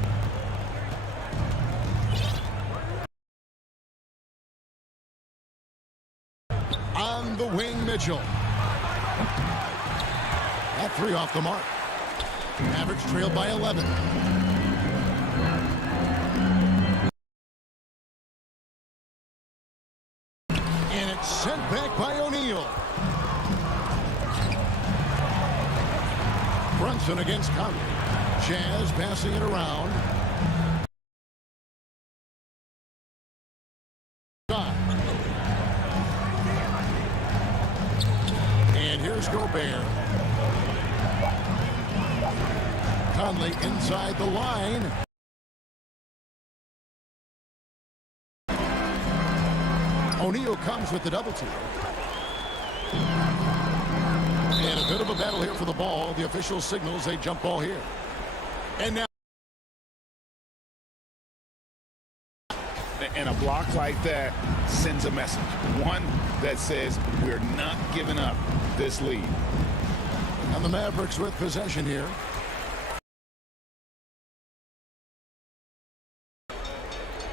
On the wing, Mitchell. That 3 off the mark. Mavericks trailed by 11. And it's sent back by O'Neal. Brunson against Conley. Jazz passing it around. And here's Gobert. Conley inside the line. O'Neal comes with the double team. And a bit of a battle here for the ball. The official signals a jump ball here. And now. And a block like that sends a message. One that says we're not giving up this lead. And the Mavericks with possession here.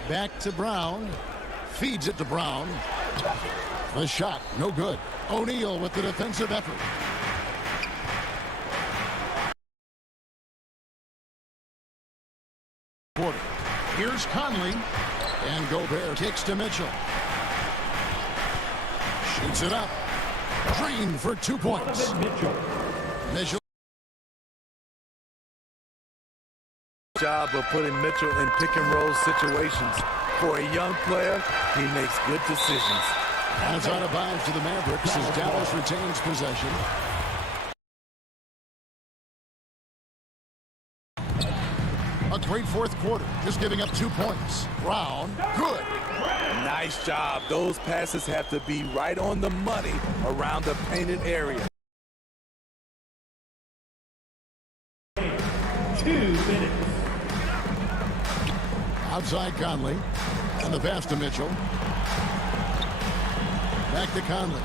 Back to Brown. Feeds it to Brown. The shot, no good. O'Neal with the defensive effort. Here's Conley. And Gobert kicks to Mitchell. Shoots it up. Green for 2 points. Mitchell. Job of putting Mitchell in pick and roll situations. For a young player, he makes good decisions. That's out of bounds to the Mavericks as Dallas retains possession. A great fourth quarter, just giving up 2 points. Brown, good. Nice job. Those passes have to be right on the money around the painted area. 2 minutes. Outside Conley. And the pass to Mitchell. Back to Conley.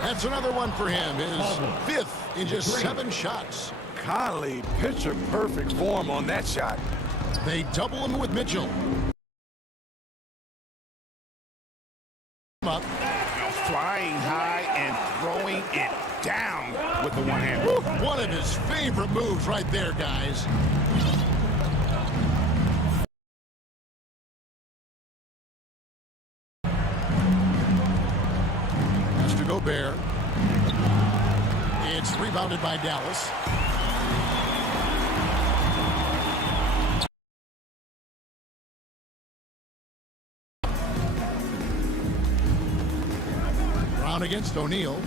That's another one for him. His 5th in just 7 shots. Conley, picture perfect form on that shot. They double him with Mitchell. Up. Flying high and throwing it down with the one hand. One of his favorite moves right there, guys. That's to Gobert. It's rebounded by Dallas. Brown against O'Neal.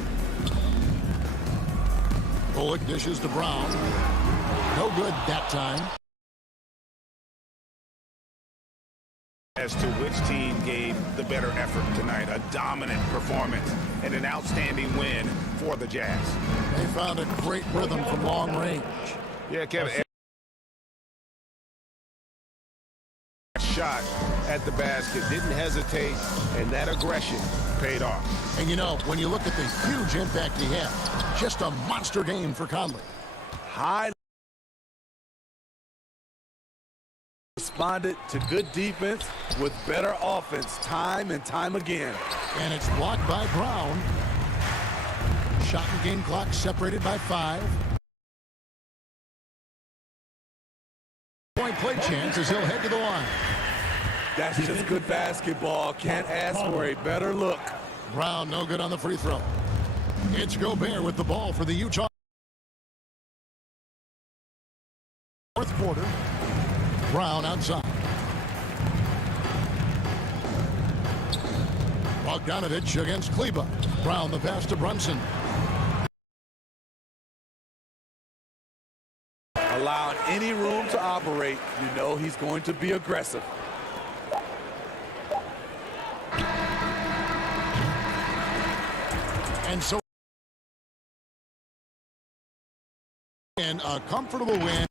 Bullock dishes to Brown. No good that time. As to which team gave the better effort tonight. A dominant performance and an outstanding win for the Jazz. They found a great rhythm from long range. Yeah, Kevin. Shot at the basket, didn't hesitate, and that aggression paid off. And you know, when you look at the huge impact he had, just a monster game for Conley. High responded to good defense with better offense time and time again. And it's blocked by Brown. Shot and game clock separated by 5. Point play chance as he'll head to the line. That's just good basketball. Can't ask for a better look. Brown no good on the free throw. It's Gobert with the ball for the Utah. Fourth quarter. Brown outside. Bogdanovich against Kleba. Brown the pass to Brunson. Allowing any room to operate, you know he's going to be aggressive. And so, in a comfortable win.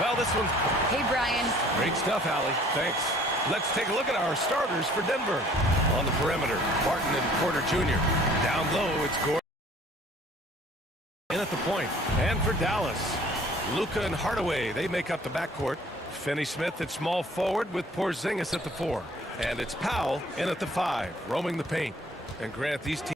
Well, this one. Hey, Brian. Great stuff, Allie. Thanks. Let's take a look at our starters for Denver. On the perimeter, Martin and Porter Jr. Down low, it's Gordon. In at the point. And for Dallas, Luka and Hardaway, they make up the backcourt. Finney Smith at small forward with Porzingis at the 4. And it's Powell in at the 5, roaming the paint. And Grant, these teams.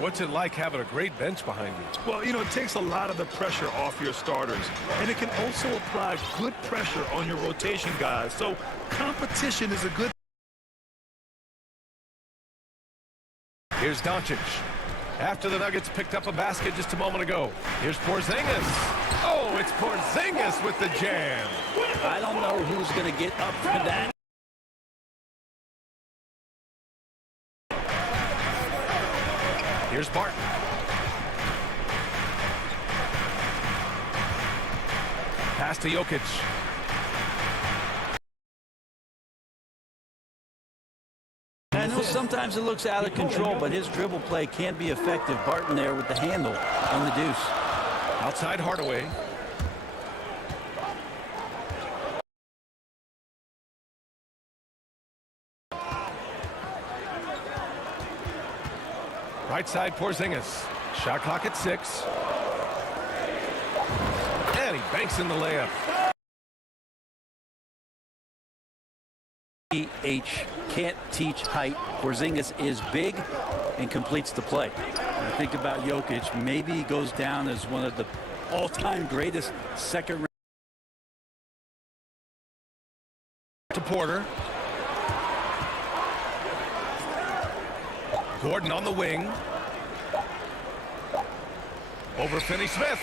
What's it like having a great bench behind you? Well, you know, it takes a lot of the pressure off your starters, and it can also apply good pressure on your rotation guys. So competition is a good. Here's Doncic. After the Nuggets picked up a basket just a moment ago. Here's Porzingis. Oh, it's Porzingis with the jam. I don't know who's going to get up for that. Here's Barton. Pass to Jokic. I know sometimes it looks out of control, but his dribble play can be effective. Barton there with the handle on the deuce. Outside Hardaway. Right side Porzingis. Shot clock at 6. And he banks in the layup. H can't teach height. Porzingis is big and completes the play. When I think about Jokic, maybe he goes down as one of the all-time greatest second. To Porter. Gordon on the wing. Over Finney Smith.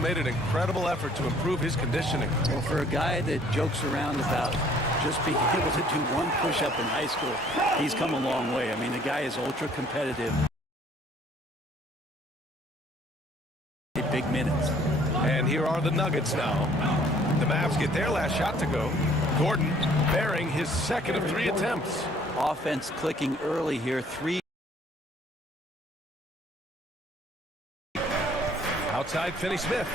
Made an incredible effort to improve his conditioning. Well, for a guy that jokes around about just being able to do one push-up in high school, he's come a long way. I mean, the guy is ultra competitive. Big minutes. And here are the Nuggets now. The Mavs get their last shot to go. Gordon bearing his second of 3 attempts. Offense clicking early here. 3. Outside Finney Smith.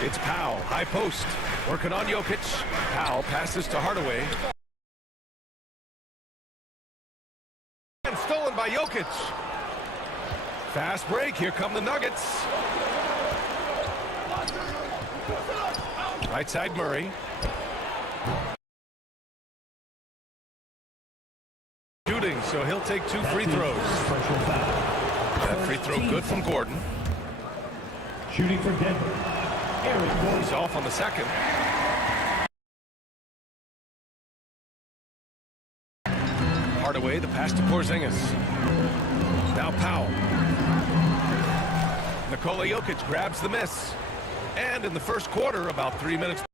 It's Powell, high post. Working on Jokic. Powell passes to Hardaway. And stolen by Jokic. Fast break. Here come the Nuggets. Right side Murray. Shooting, so he'll take 2 free throws. That free throw good from Gordon. Shooting for Denver. He's off on the second. Hardaway, the pass to Porzingis. Now Powell. Nikola Jokic grabs the miss. And in the first quarter, about 3 minutes.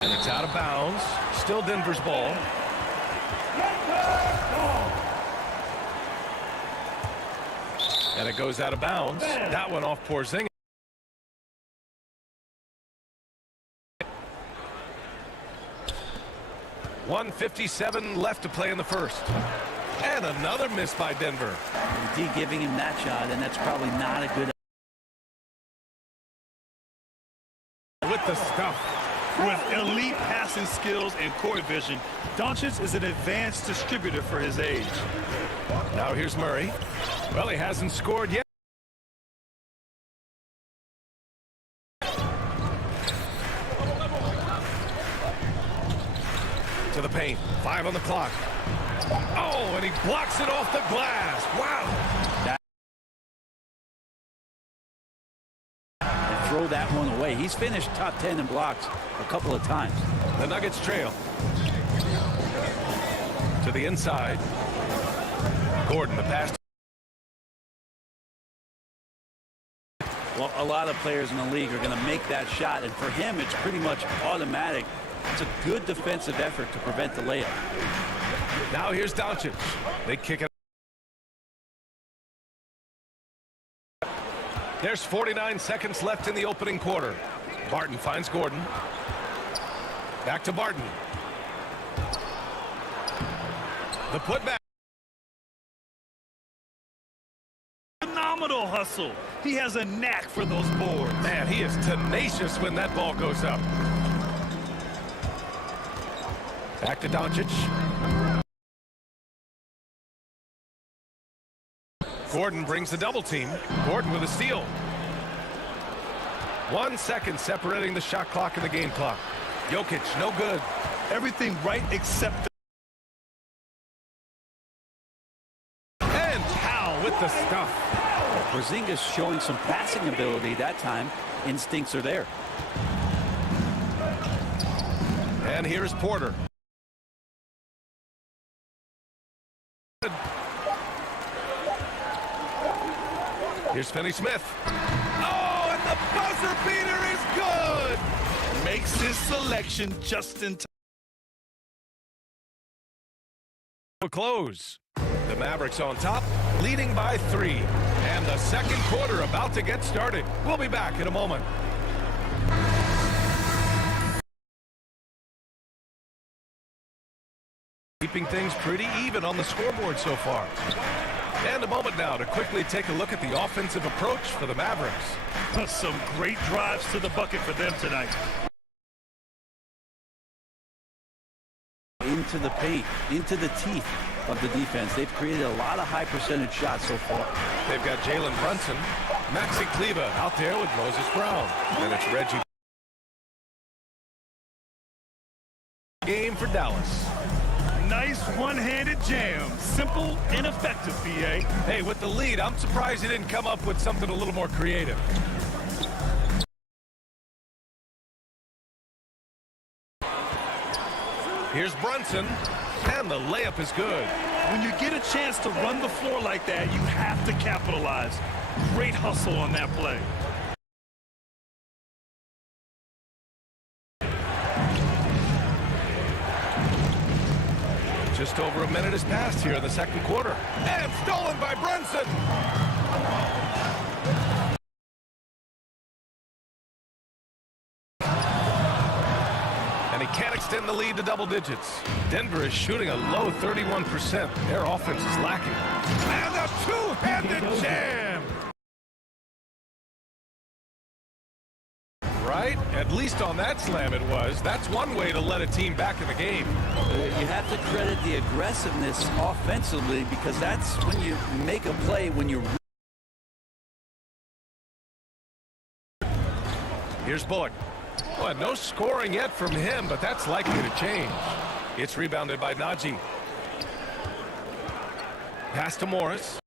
And it's out of bounds. Still Denver's ball. And it goes out of bounds. That one off Porzingis. .157 left to play in the first. And another miss by Denver. D giving him that shot, and that's probably not a good. With the stuff. With elite passing skills and court vision, Doncic is an advanced distributor for his age. Now here's Murray. Well, he hasn't scored yet. To the paint. 5 on the clock. Oh, and he blocks it off the glass. Wow. He's finished top 10 in blocks a couple of times. The Nuggets trail. To the inside. Gordon, the pass. Well, a lot of players in the league are going to make that shot, and for him, it's pretty much automatic. It's a good defensive effort to prevent the layup. Now here's Doncic. They kick it. There's 49 seconds left in the opening quarter. Barton finds Gordon. Back to Barton. The putback. Phenomenal hustle. He has a knack for those boards. Man, he is tenacious when that ball goes up. Back to Doncic. Gordon brings the double team. Gordon with a steal. 1 second separating the shot clock and the game clock. Jokic, no good. Everything right except and Powell with the stuff. Porzingis showing some passing ability that time. Instincts are there. And here's Porter. Here's Finney Smith. Oh, and the buzzer beater is good. makes his selection just in time. Close. The Mavericks on top, leading by 3. And the second quarter about to get started. We'll be back in a moment. Keeping things pretty even on the scoreboard so far. And a moment now to quickly take a look at the offensive approach for the Mavericks. Some great drives to the bucket for them tonight. Into the paint, into the teeth of the defense. They've created a lot of high percentage shots so far. They've got Jalen Brunson, Maxi Kleber out there with Moses Brown. And it's Reggie. Game for Dallas. Nice one-handed jam. Simple and effective, BA. Hey, with the lead, I'm surprised he didn't come up with something a little more creative. Here's Brunson, and the layup is good. When you get a chance to run the floor like that, you have to capitalize. Great hustle on that play. Just over a minute has passed here in the second quarter. And stolen by Brunson. And he can't extend the lead to double digits. Denver is shooting a low 31%. Their offense is lacking. And a two-handed jam. Right? At least on that slam it was. That's one way to let a team back in the game. You have to credit the aggressiveness offensively, because that's when you make a play when you're... Here's Bullock. Well, no scoring yet from him, but that's likely to change. It's rebounded by Najee. Pass to Morris.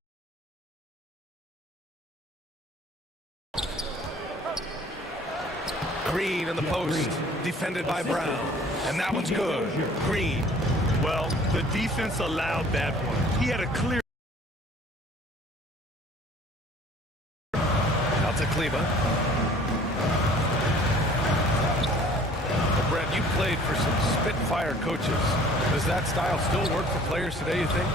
Green in the post, defended by Brown. And that one's good. Green. Well, the defense allowed that one. He had a clear... Out to Kleber. Well, Brent, you played for some Spitfire coaches. Does that style still work for players today, you think?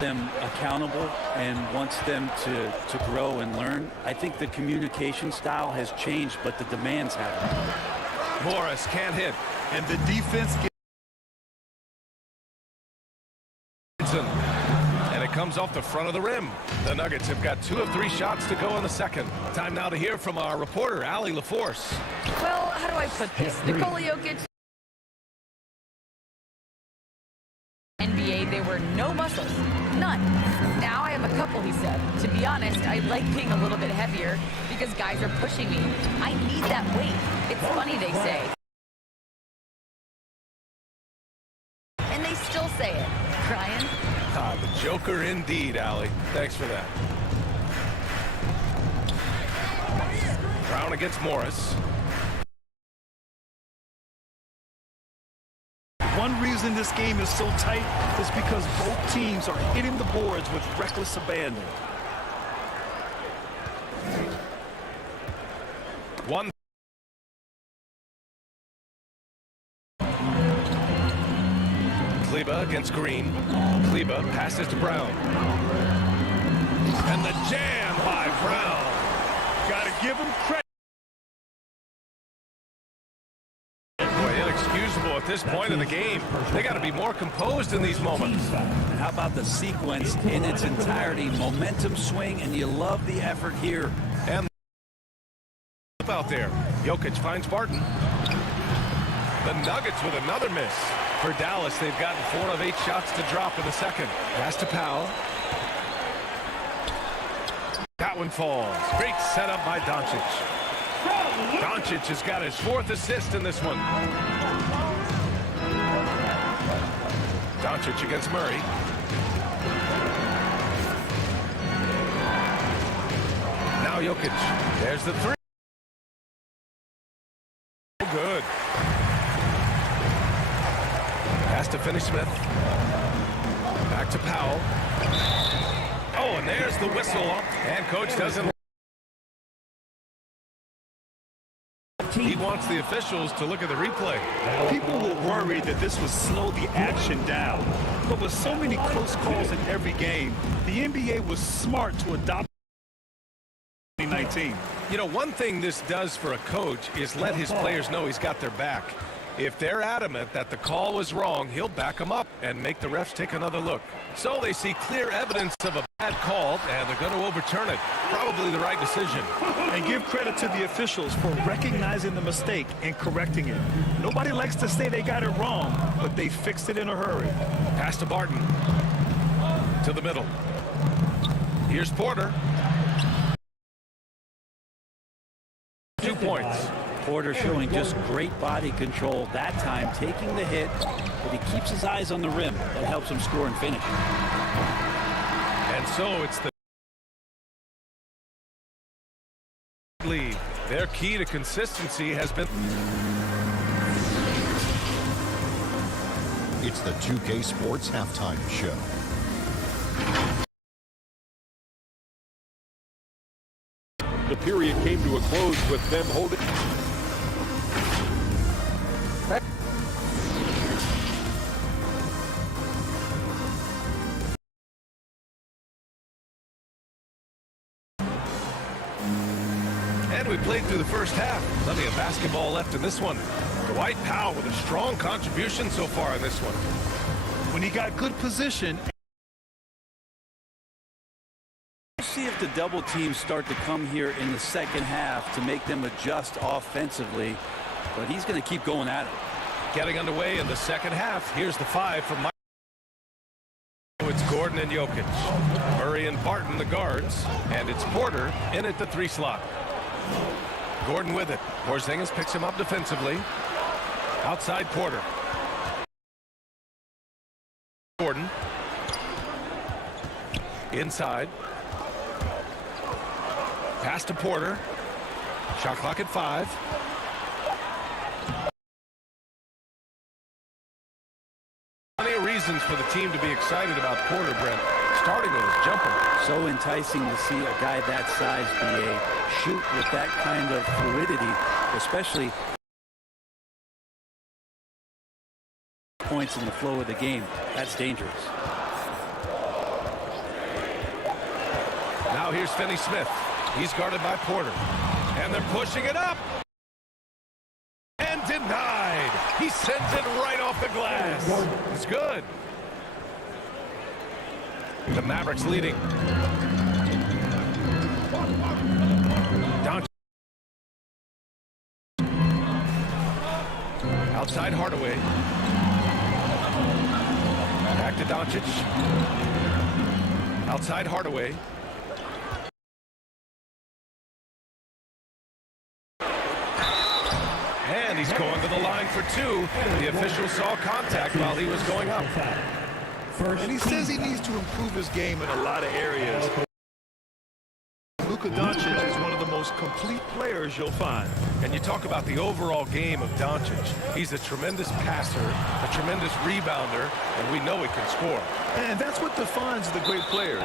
Them accountable and wants them to grow and learn. I think the communication style has changed, but the demands haven't. Morris can't hit. And the defense gets... And it comes off the front of the rim. The Nuggets have got 2 of 3 shots to go in the second. Time now to hear from our reporter, Allie LaForce. Well, how do I put this? Nikola Jokic... NBA, there were no muscles. None. Now I have a couple, he said. To be honest, I like being a little bit heavier because guys are pushing me. I need that weight. It's funny they say. And they still say it. Brian? Ah, the Joker indeed, Allie. Thanks for that. Brown against Morris. One reason this game is so tight is because both teams are hitting the boards with reckless abandon. One. Kleba against Green. Kleba passes to Brown. And the jam by Brown. Got to give him credit. Inexcusable at this point in the game. They got to be more composed in these moments. And how about the sequence in its entirety? Momentum swing, and you love the effort here. And out there. Jokic finds Barton. The Nuggets with another miss. For Dallas, they've gotten 4 of 8 shots to drop in the second. Pass to Powell. That one falls. Great setup by Doncic. Doncic has got his 4th assist in this one. Doncic against Murray. Now Jokic. There's the 3. Good. Pass to Finney-Smith. Back to Powell. Oh, and there's the whistle. And coach doesn't. He wants the officials to look at the replay. People were worried that this would slow the action down. But with so many close calls in every game, the NBA was smart to adopt 2019. You know, one thing this does for a coach is let his players know he's got their back. If they're adamant that the call was wrong, he'll back them up and make the refs take another look. So they see clear evidence of a bad call, and they're going to overturn it. Probably the right decision. And give credit to the officials for recognizing the mistake and correcting it. Nobody likes to say they got it wrong, but they fixed it in a hurry. Pass to Barton. To the middle. Here's Porter. 2 points. Porter showing just great body control that time, taking the hit, but he keeps his eyes on the rim. That helps him score and finish. And so it's the lead. Their key to consistency has been. It's the 2K Sports Halftime Show. The period came to a close with them holding. And we played through the first half. Plenty of basketball left in this one. Dwight Powell with a strong contribution so far in this one. When he got good position. See if the double teams start to come here in the second half to make them adjust offensively, but he's going to keep going at it. Getting underway in the second half. Here's the 5 from Mike. It's Gordon and Jokic. Murray and Barton, the guards. And it's Porter in at the 3 slot. Gordon with it. Porzingis picks him up defensively. Outside Porter. Gordon. Inside. Pass to Porter. Shot clock at 5. Plenty of reasons for the team to be excited about Porter, Brent. Starting with his jumper. So enticing to see a guy that size BA shoot with that kind of fluidity, especially points in the flow of the game. That's dangerous. Now here's Finney-Smith. He's guarded by Porter. And they're pushing it up. And denied. He sends it right off the glass. It's good. The Mavericks leading. Doncic. Outside Hardaway. Back to Doncic. Outside Hardaway. And he's going to the line for 2. The official saw contact while he was going up. And he says he needs to improve his game in a lot of areas. Luka Doncic is one of the most most complete players you'll find. And you talk about the overall game of Doncic. He's a tremendous passer, a tremendous rebounder, and we know he can score. And that's what defines the great players.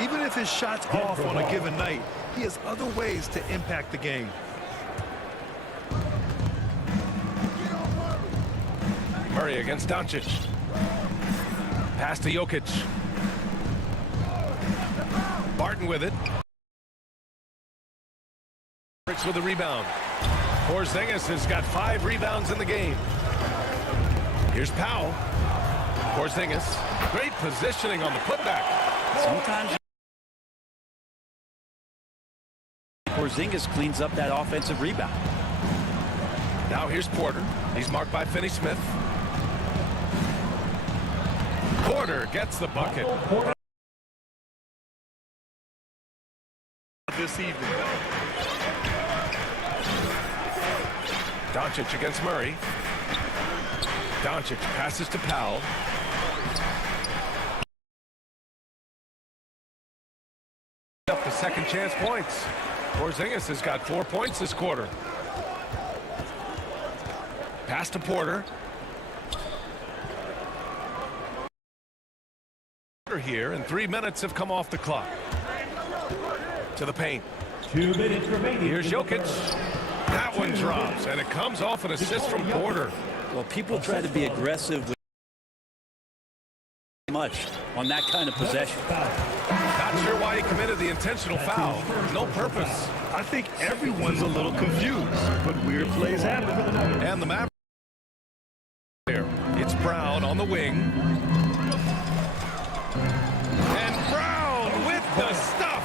Even if his shot's off on a given night, he has other ways to impact the game. Murray against Doncic. Pass to Jokic. Barton with it. With the rebound. Porzingis has got 5 rebounds in the game. Here's Powell. Porzingis. Great positioning on the putback. Sometimes Porzingis cleans up that offensive rebound. Now here's Porter. He's marked by Finney-Smith. Porter gets the bucket. This evening. Doncic against Murray. Doncic passes to Powell. Up the second chance points. Porzingis has got 4 points this quarter. Pass to Porter. Here, and 3 minutes have come off the clock. To the paint. 2 minutes remaining. Here's Jokic. That one drops, and it comes off an assist from Porter. Well, people try to be aggressive with much on that kind of possession. Not sure why he committed the intentional foul. No purpose. I think everyone's a little confused, but weird plays happen. And the Mavericks. It's Brown on the wing. And Brown with the stuff.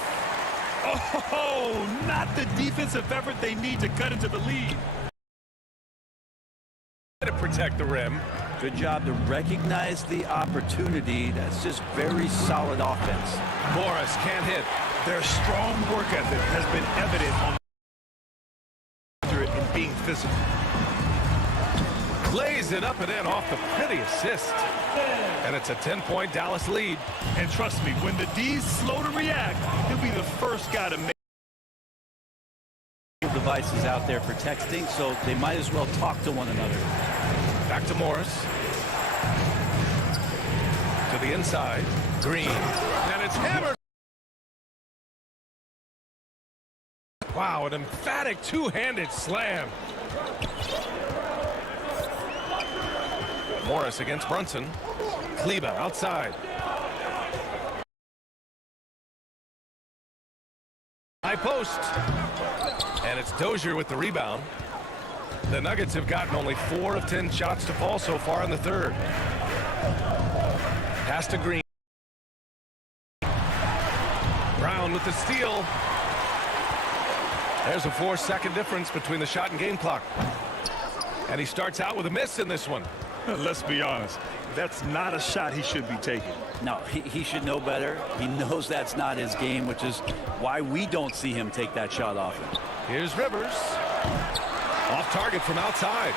Oh, not the defensive effort they need to cut into the lead. To protect the rim. Good job to recognize the opportunity. That's just very solid offense. Morris can't hit. Their strong work ethic has been evident on and being physical. Lays it up and in off the pretty assist. And it's a 10-point Dallas lead. And trust me, when the D's slow to react, he'll be the first guy to make devices out there for texting, so they might as well talk to one another. Back to Morris. To the inside. Green. And it's hammered. Wow, an emphatic two-handed slam. Morris against Brunson. Kleber outside. High post. And it's Dozier with the rebound. The Nuggets have gotten only 4 of 10 shots to fall so far in the third. Pass to Green. Brown with the steal. There's a 4-second difference between the shot and game clock. And he starts out with a miss in this one. Let's be honest. That's not a shot he should be taking. No, he should know better. He knows that's not his game, which is why we don't see him take that shot often. Here's Rivers. Off target from outside.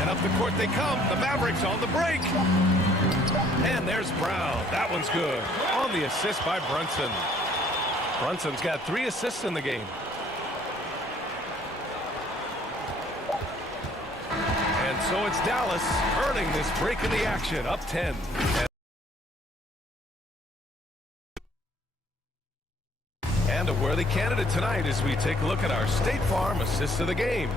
And up the court they come. The Mavericks on the break. And there's Brown. That one's good. On the assist by Brunson. Brunson's got 3 assists in the game. And so it's Dallas earning this break in the action, up 10. And a worthy candidate tonight as we take a look at our State Farm assist of the game.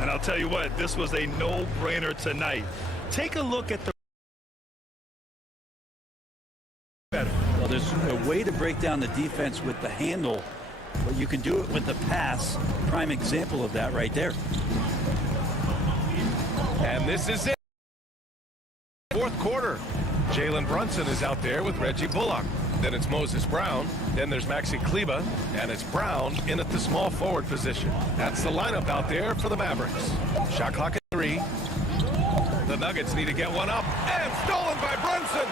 And I'll tell you what, this was a no-brainer tonight. Take a look at the Well, there's a way to break down the defense with the handle, but you can do it with the pass. Prime example of that right there. And this is it. Fourth quarter. Jalen Brunson is out there with Reggie Bullock. Then it's Moses Brown. Then there's Maxi Kleber. And it's Brown in at the small forward position. That's the lineup out there for the Mavericks. Shot clock at 3. The Nuggets need to get one up. And stolen by Brunson.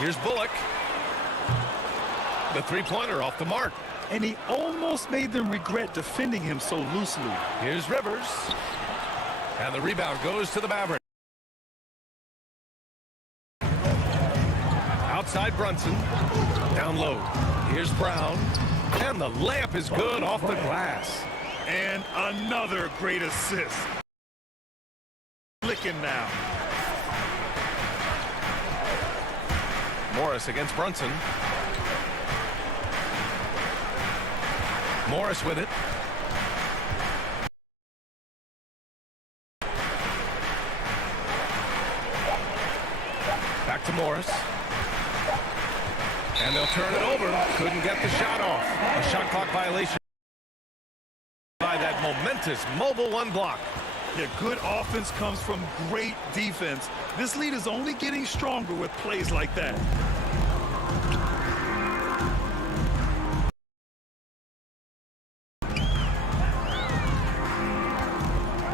Here's Bullock. The three-pointer off the mark. And he almost made them regret defending him so loosely. Here's Rivers. And the rebound goes to the Mavericks. Outside Brunson. Down low. Here's Brown. And the layup is good off the glass. And another great assist. Clicking now. Morris against Brunson. Morris with it. Back to Morris. And they'll turn it over. Couldn't get the shot off. A shot clock violation by that momentous mobile one block. Yeah, good offense comes from great defense. This lead is only getting stronger with plays like that.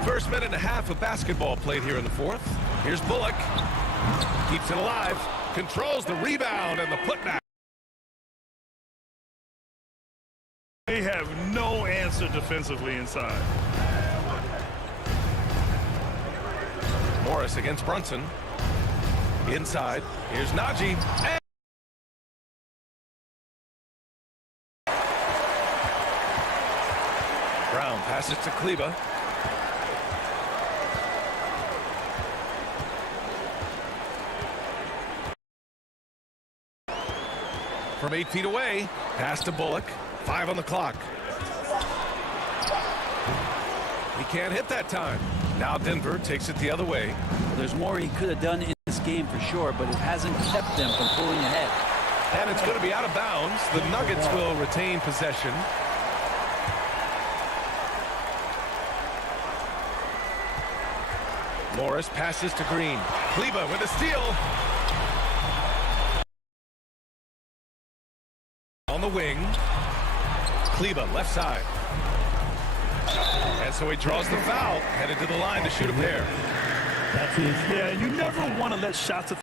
First minute and a half of basketball played here in the fourth. Here's Bullock. Keeps it alive. Controls the rebound and the putback. They have no answer defensively inside. Morris against Brunson. Inside. Here's Najee. And Brown passes to Kleba. From 8 feet away. Pass to Bullock. 5 on the clock. He can't hit that time. Now Denver takes it the other way. Well, there's more he could have done in this game for sure, but it hasn't kept them from pulling ahead. And it's going to be out of bounds. The Nuggets will retain possession. Morris passes to Green. Kleba with a steal. On the wing. Kleba left side. And so he draws the foul, headed to the line to shoot a pair. Yeah, you never want to let shots of.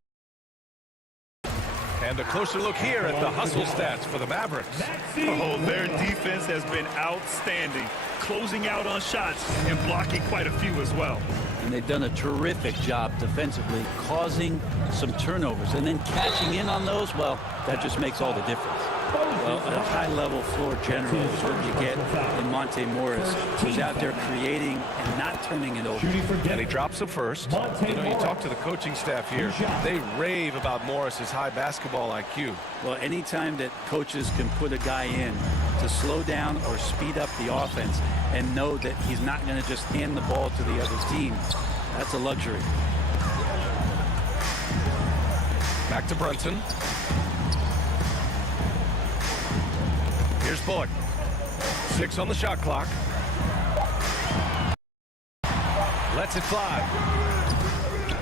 And a closer look here at the hustle stats for the Mavericks. Oh, their defense has been outstanding, closing out on shots and blocking quite a few as well. And they've done a terrific job defensively, causing some turnovers, and then catching in on those. Well, that just makes all the difference. Well, a high-level floor general is what you get in Monte Morris, who's out there creating and not turning it over. And he drops the first. You know, you talk to the coaching staff here, they rave about Morris's high basketball IQ. Well, anytime that coaches can put a guy in to slow down or speed up the offense and know that he's not going to just hand the ball to the other team, that's a luxury. Back to Brunson. Here's Bullock. 6 on the shot clock. Lets it fly.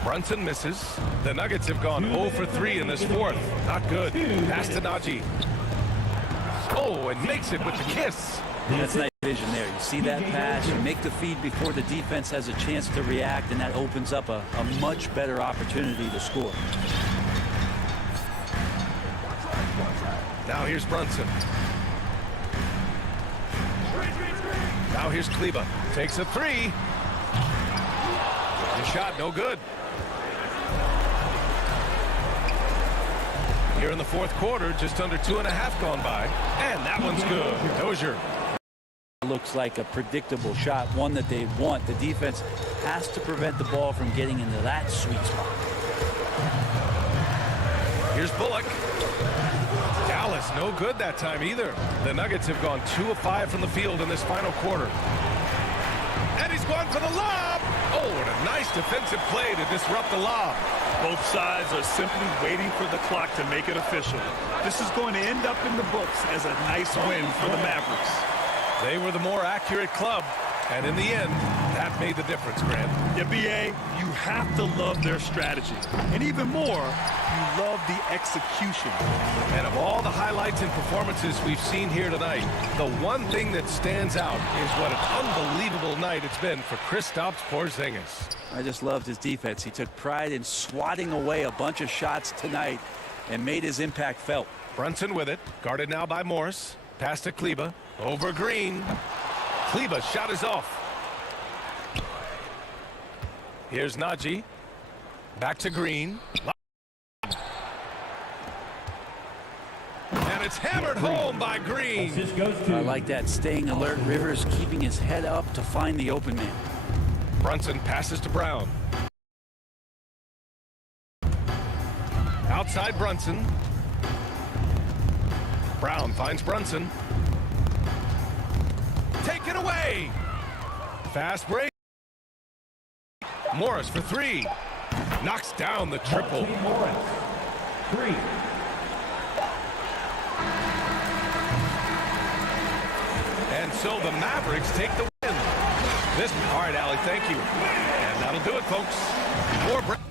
Brunson misses. The Nuggets have gone 0 for 3 in this fourth. Not good. Pass to Najee. Oh, and makes it with the kiss. That's nice vision there. You see that pass, you make the feed before the defense has a chance to react, and that opens up a much better opportunity to score. Now here's Brunson. Now here's Kleba. Takes a 3. The shot no good. Here in the fourth quarter, just under 2.5 gone by. And that one's good. Dozier. Looks like a predictable shot, one that they want. The defense has to prevent the ball from getting into that sweet spot. Here's Bullock. Dallas, no good that time either. The Nuggets have gone 2 of 5 from the field in this final quarter. And he's gone for the lob. Oh, and a nice defensive play to disrupt the lob. Both sides are simply waiting for the clock to make it official. This is going to end up in the books as a nice win for the Mavericks. They were the more accurate club, and in the end, that made the difference, Grant. Yeah, B.A., you have to love their strategy. And even more, you love the execution. And of all the highlights and performances we've seen here tonight, the one thing that stands out is what an unbelievable night it's been for Kristaps Porzingis. I just loved his defense. He took pride in swatting away a bunch of shots tonight and made his impact felt. Brunson with it, guarded now by Morris. Pass to Kleba, over Green. Kleba's shot is off. Here's Najee. Back to Green. And It's hammered home by Green. Assist goes to I like that, staying alert. Rivers keeping his head up to find the open man. Brunson passes to Brown. Outside Brunson. Brown finds Brunson. Taken away. Fast break. Morris for three. Knocks down the triple. Morris. 3. And so the Mavericks take the win. All right, Allie, thank you. And that'll do it, folks. More break.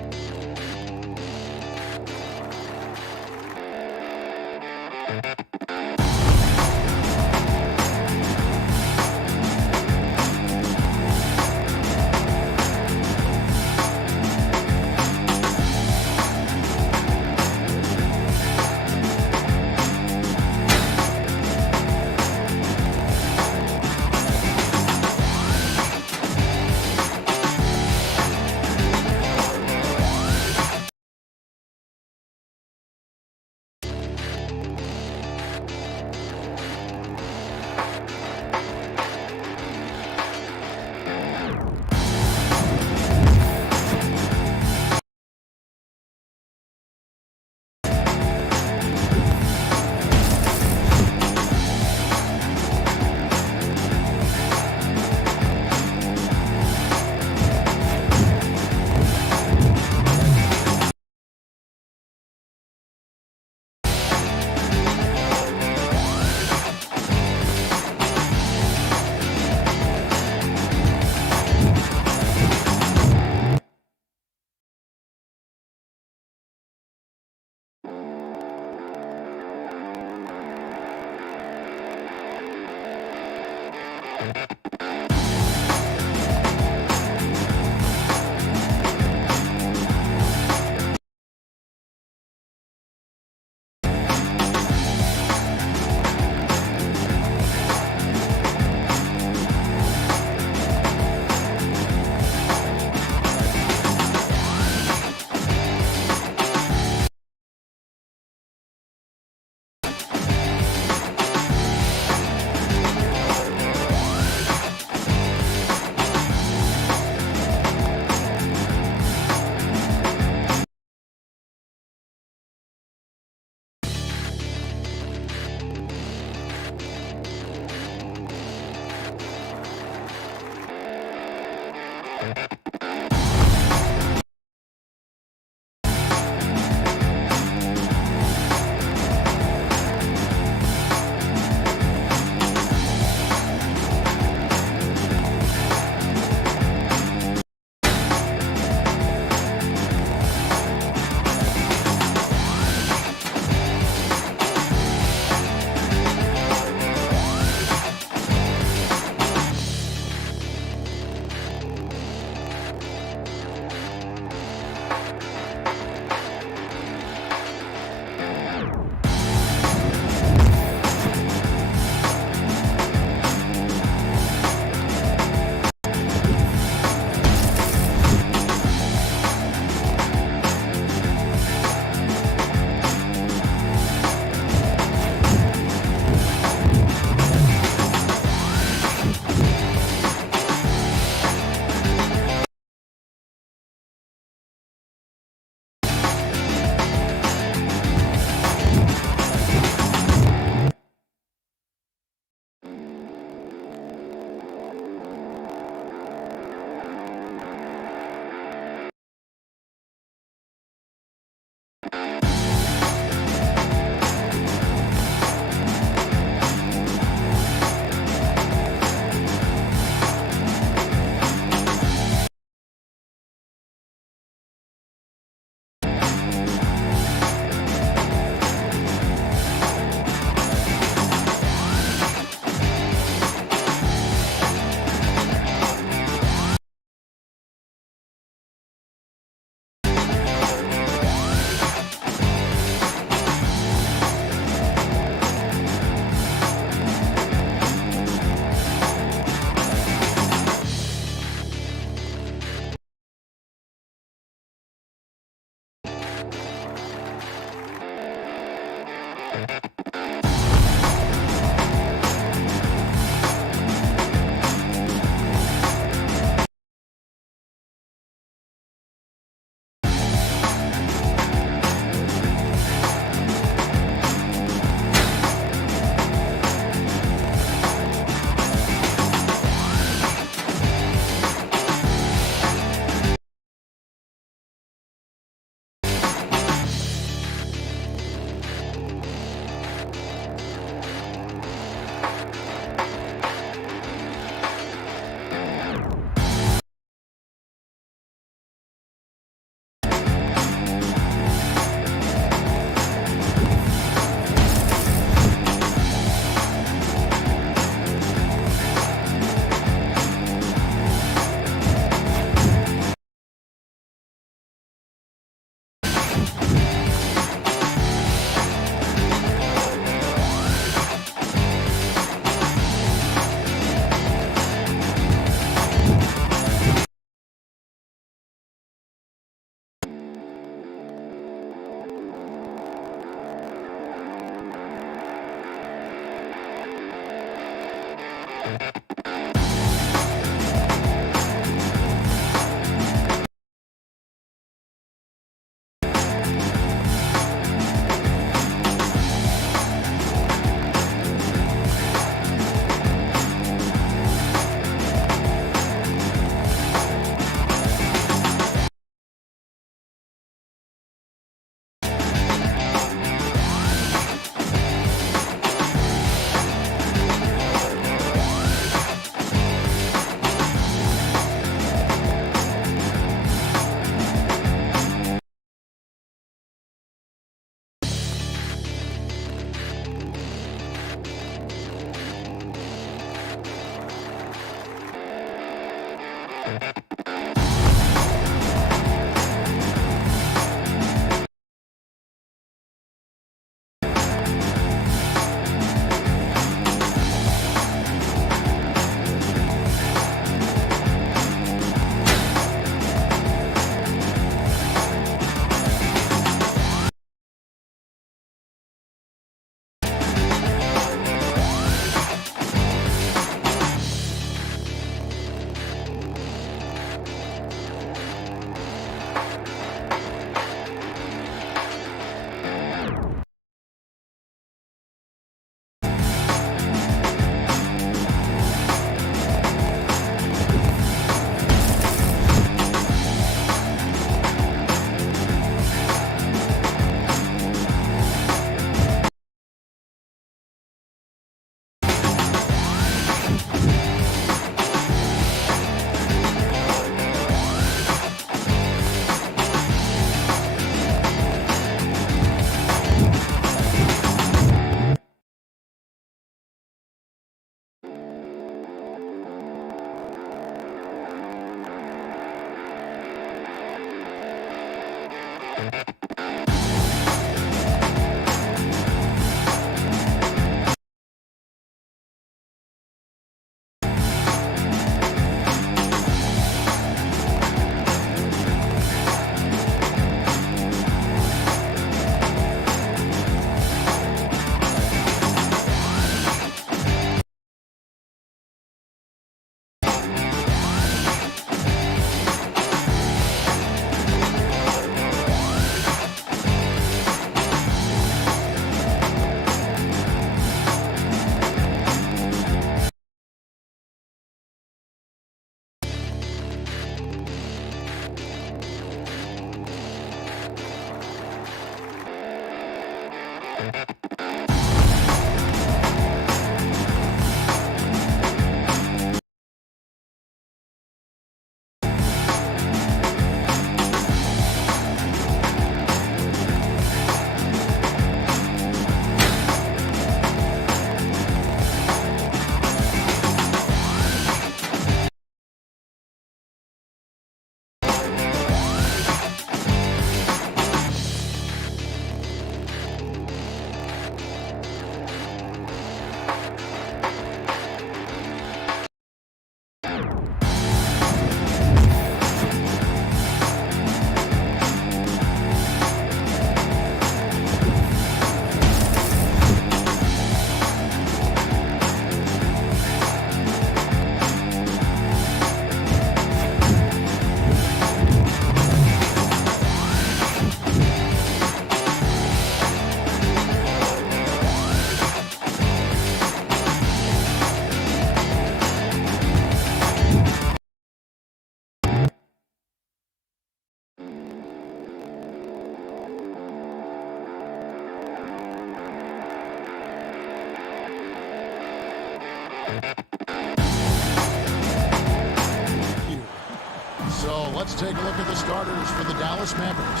So let's take a look at the starters for the Dallas Mavericks.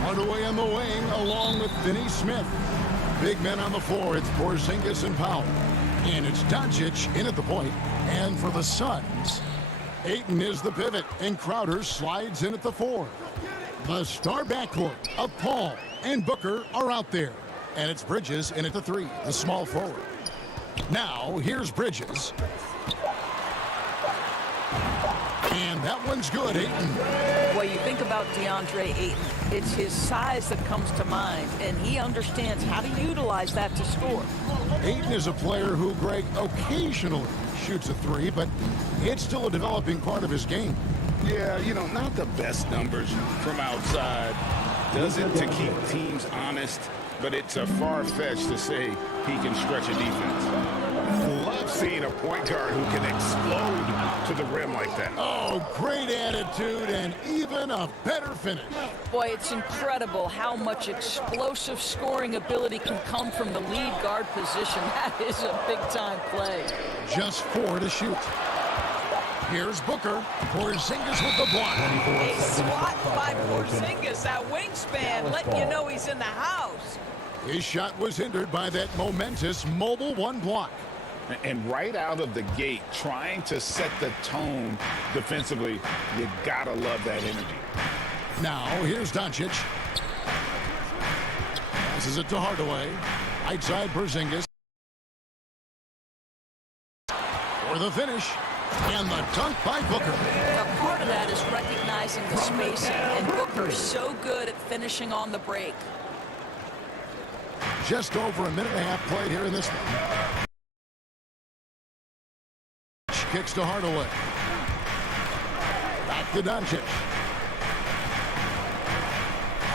Hardaway on the wing, along with Finney Smith. Big men on the floor, it's Porzingis and Powell. And it's Doncic in at the point. And for the Suns, Ayton is the pivot, and Crowder slides in at the 4. The star backcourt of Paul and Booker are out there. And it's Bridges in at the 3, the small forward. Now, here's Bridges. And that one's good, Ayton. Well, you think about DeAndre Ayton, it's his size that comes to mind, and he understands how to utilize that to score. Ayton is a player who, Greg, occasionally shoots a 3, but it's still a developing part of his game. Yeah, you know, not the best numbers from outside. Does it to keep teams honest, but it's a far-fetched to say he can stretch a defense. Love seeing a point guard who can explode to the rim like that. Oh, great attitude and even a better finish. Boy, it's incredible how much explosive scoring ability can come from the lead guard position. That is a big-time play. Just 4 to shoot. Here's Booker. Porzingis with the block. A swat by Porzingis. That wingspan letting you know he's in the house. His shot was hindered by that momentous mobile 1 block. And right out of the gate, trying to set the tone defensively, you gotta love that energy. Now, here's Doncic. Passes it to Hardaway. Right side, Porzingis. For the finish. And the dunk by Booker. Now, part of that is recognizing the spacing, and Booker's so good at finishing on the break. Just over a minute and a half played here in this one. Kicks to Hardaway. Back to Doncic.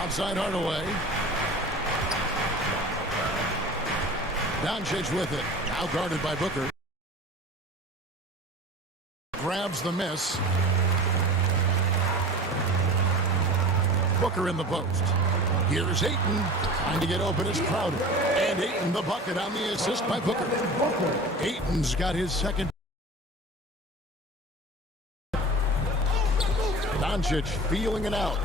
Outside Hardaway. Doncic with it. Now guarded by Booker. Grabs the miss. Booker in the post. Here's Ayton. Trying to get open is Crowder. And Ayton the bucket on the assist by Booker. Ayton's got his second. Doncic feeling it out.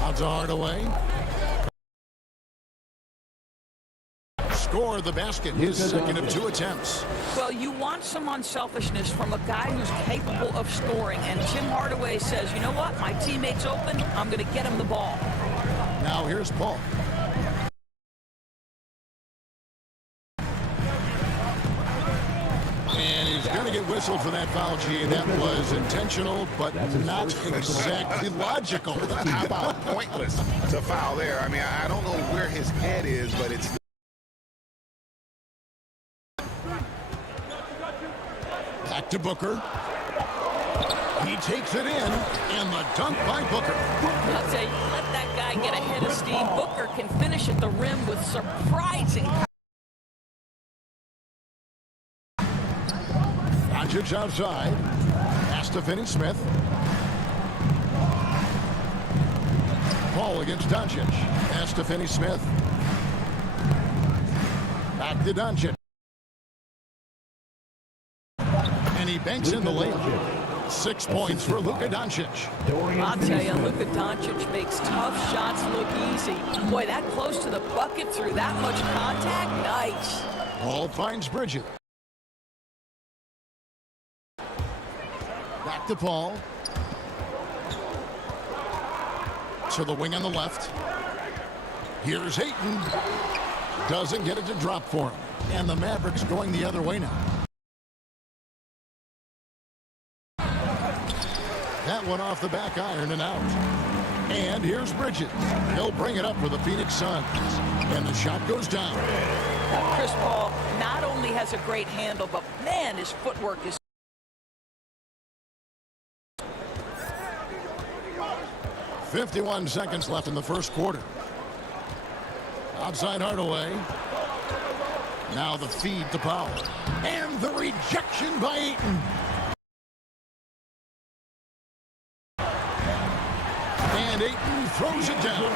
Out to Hardaway. Score the basket, his second of 2 attempts. Well, you want some unselfishness from a guy who's capable of scoring, and Tim Hardaway says, you know what, my teammate's open, I'm going to get him the ball. Now here's Paul. And he's going to get whistled for that foul, G. That was intentional, but not exactly logical. How about pointless to foul there? I mean, I don't know where his head is, but it's... Back to Booker. He takes it in, and the dunk by Booker. I'll tell you, let that guy get ahead of steam. Booker can finish at the rim with surprising power. Doncic outside. Pass to to Finney Smith. Paul against Doncic. Pass to Finney Smith. Back to Doncic. And he banks in the layup. 6 points for Luka Doncic. I'll tell you, Luka Doncic makes tough shots look easy. Boy, that close to the bucket through that much contact, nice. Paul finds Bridges. Back to Paul. To the wing on the left. Here's Hayton. Doesn't get it to drop for him. And the Mavericks going the other way now. That one off the back iron and out. And here's Bridges. He'll bring it up for the Phoenix Suns. And the shot goes down. Chris Paul not only has a great handle, but man, his footwork is 51 seconds left in the first quarter. Outside Hardaway. Now the feed to Powell. And the rejection by Ayton. And Ayton throws it down.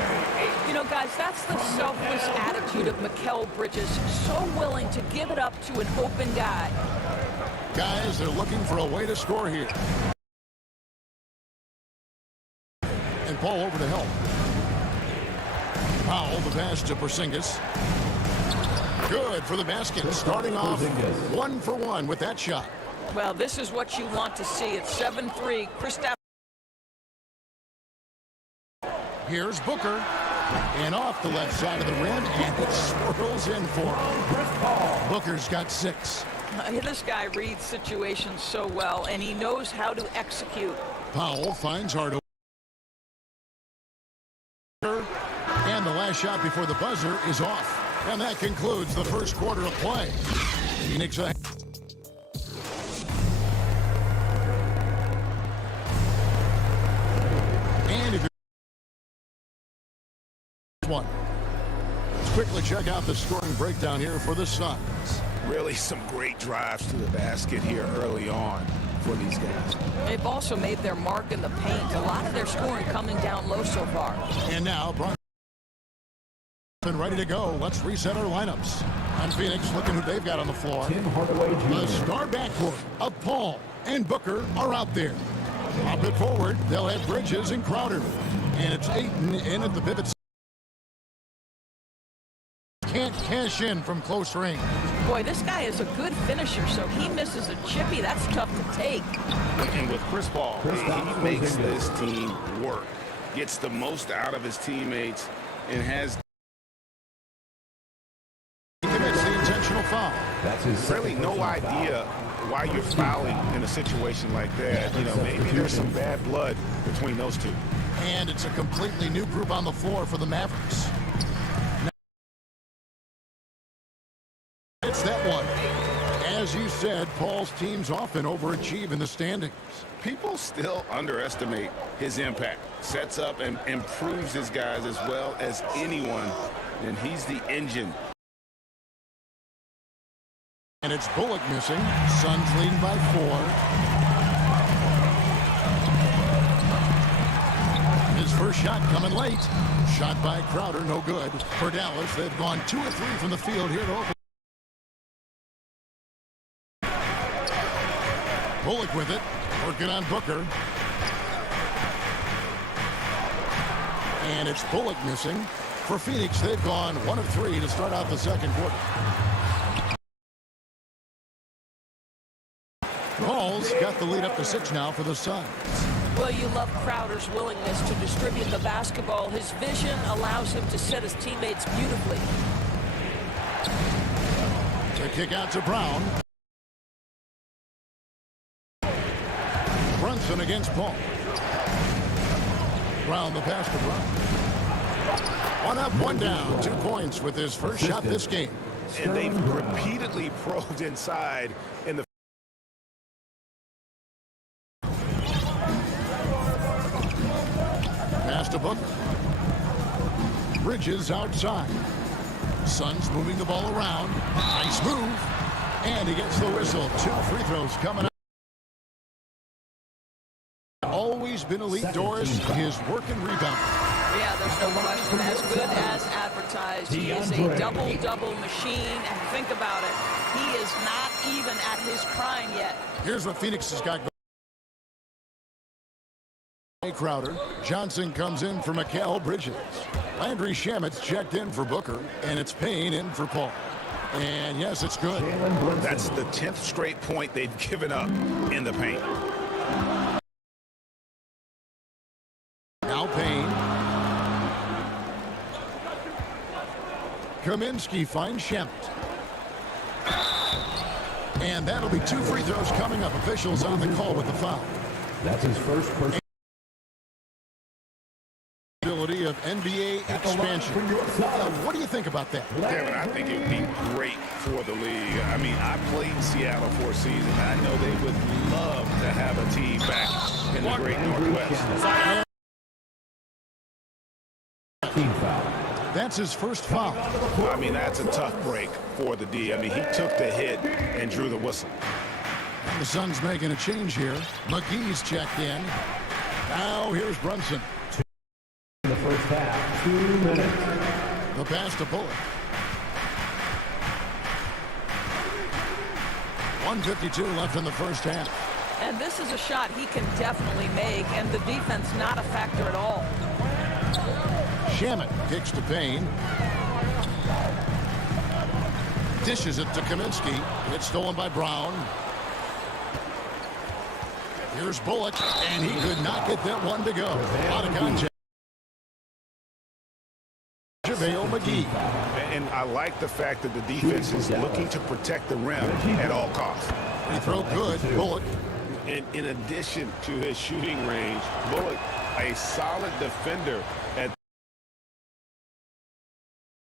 You know, guys, that's the selfless attitude of Mikal Bridges. So willing to give it up to an open guy. Guys, they're looking for a way to score here. And Paul over to help. Powell, the pass to Porzingis. Good for the basket. Starting off 1 for 1 with that shot. Well, this is what you want to see. It's 7-3. Kristaps. Here's Booker. And off the left side of the rim, and it swirls in for him. Booker's got 6. This guy reads situations so well, and he knows how to execute. Powell finds Hardaway. And the last shot before the buzzer is off. And that concludes the first quarter of play. Phoenix. And if one. Let's quickly check out the scoring breakdown here for the Suns. Really some great drives to the basket here early on for these guys. They've also made their mark in the paint. A lot of their scoring coming down low so far. And now, ready to go. Let's reset our lineups. On Phoenix, looking who they've got on the floor. The star backcourt of Paul and Booker are out there. Up it forward, they'll have Bridges and Crowder. And it's Ayton in at the pivot. Can't cash in from close range. Boy, this guy is a good finisher, so he misses a chippy. That's tough to take. And with Chris Paul, he makes this team work. Gets the most out of his teammates and has Foul. That's his really no idea why you're fouling in a situation like that. You know, maybe there's some bad blood between those two. And it's a completely new group on the floor for the Mavericks. It's that one. As you said, Paul's teams often overachieve in the standings. People still underestimate his impact. Sets up and improves his guys as well as anyone. And he's the engine. And it's Bullock missing. Suns leading by 4. His first shot coming late. Shot by Crowder, no good. For Dallas, they've gone 2 of 3 from the field here to open. Bullock with it. Working on Booker. And it's Bullock missing. For Phoenix, they've gone 1 of 3 to start out the second quarter. Paul's got the lead up to 6 now for the Suns. Well, you love Crowder's willingness to distribute the basketball. His vision allows him to set his teammates beautifully. The kick out to Brown. Brunson against Paul. Brown the pass to Brown. 1 up, 1 down. 2 points with his first shot this game. And they've repeatedly probed inside in the to Booker. Bridges outside. Suns moving the ball around. Nice move. And he gets the whistle. 2 free throws coming up. always been elite, Doris. His work and rebound. Yeah, there's no question. As good as advertised. He is a double-double machine. And think about it. He is not even at his prime yet. Here's what Phoenix has got going. Crowder. Johnson comes in for Mikal Bridges. Landry Shamit's checked in for Booker. And it's Payne in for Paul. And yes, it's good. That's the 10th straight point they've given up in the paint. Now Payne. Kaminsky finds Shamet. And that'll be 2 free throws coming up. Officials on the call with the foul. That's his first personal. Of NBA expansion. What do you think about that? Devin, I think it would be great for the league. I mean, I played in Seattle for a season. I know they would love to have a team back in the great Northwest. Team foul. That's his first foul. I mean, that's a tough break for the D. I mean, he took the hit and drew the whistle. And the Suns making a change here. McGee's checked in. Now here's Brunson. In the first half, 2 minutes. The pass to Bullock. 1:52 left in the first half. And this is a shot he can definitely make, and the defense not a factor at all. Shamet kicks to Payne. Dishes it to Kaminsky. It's stolen by Brown. Here's Bullock, and he could not get that one to go. A lot of contact. JaVale McGee. And I like the fact that the defense is looking to protect the rim at all costs. Free throw good. Bullock. And in addition to his shooting range, Bullock, a solid defender at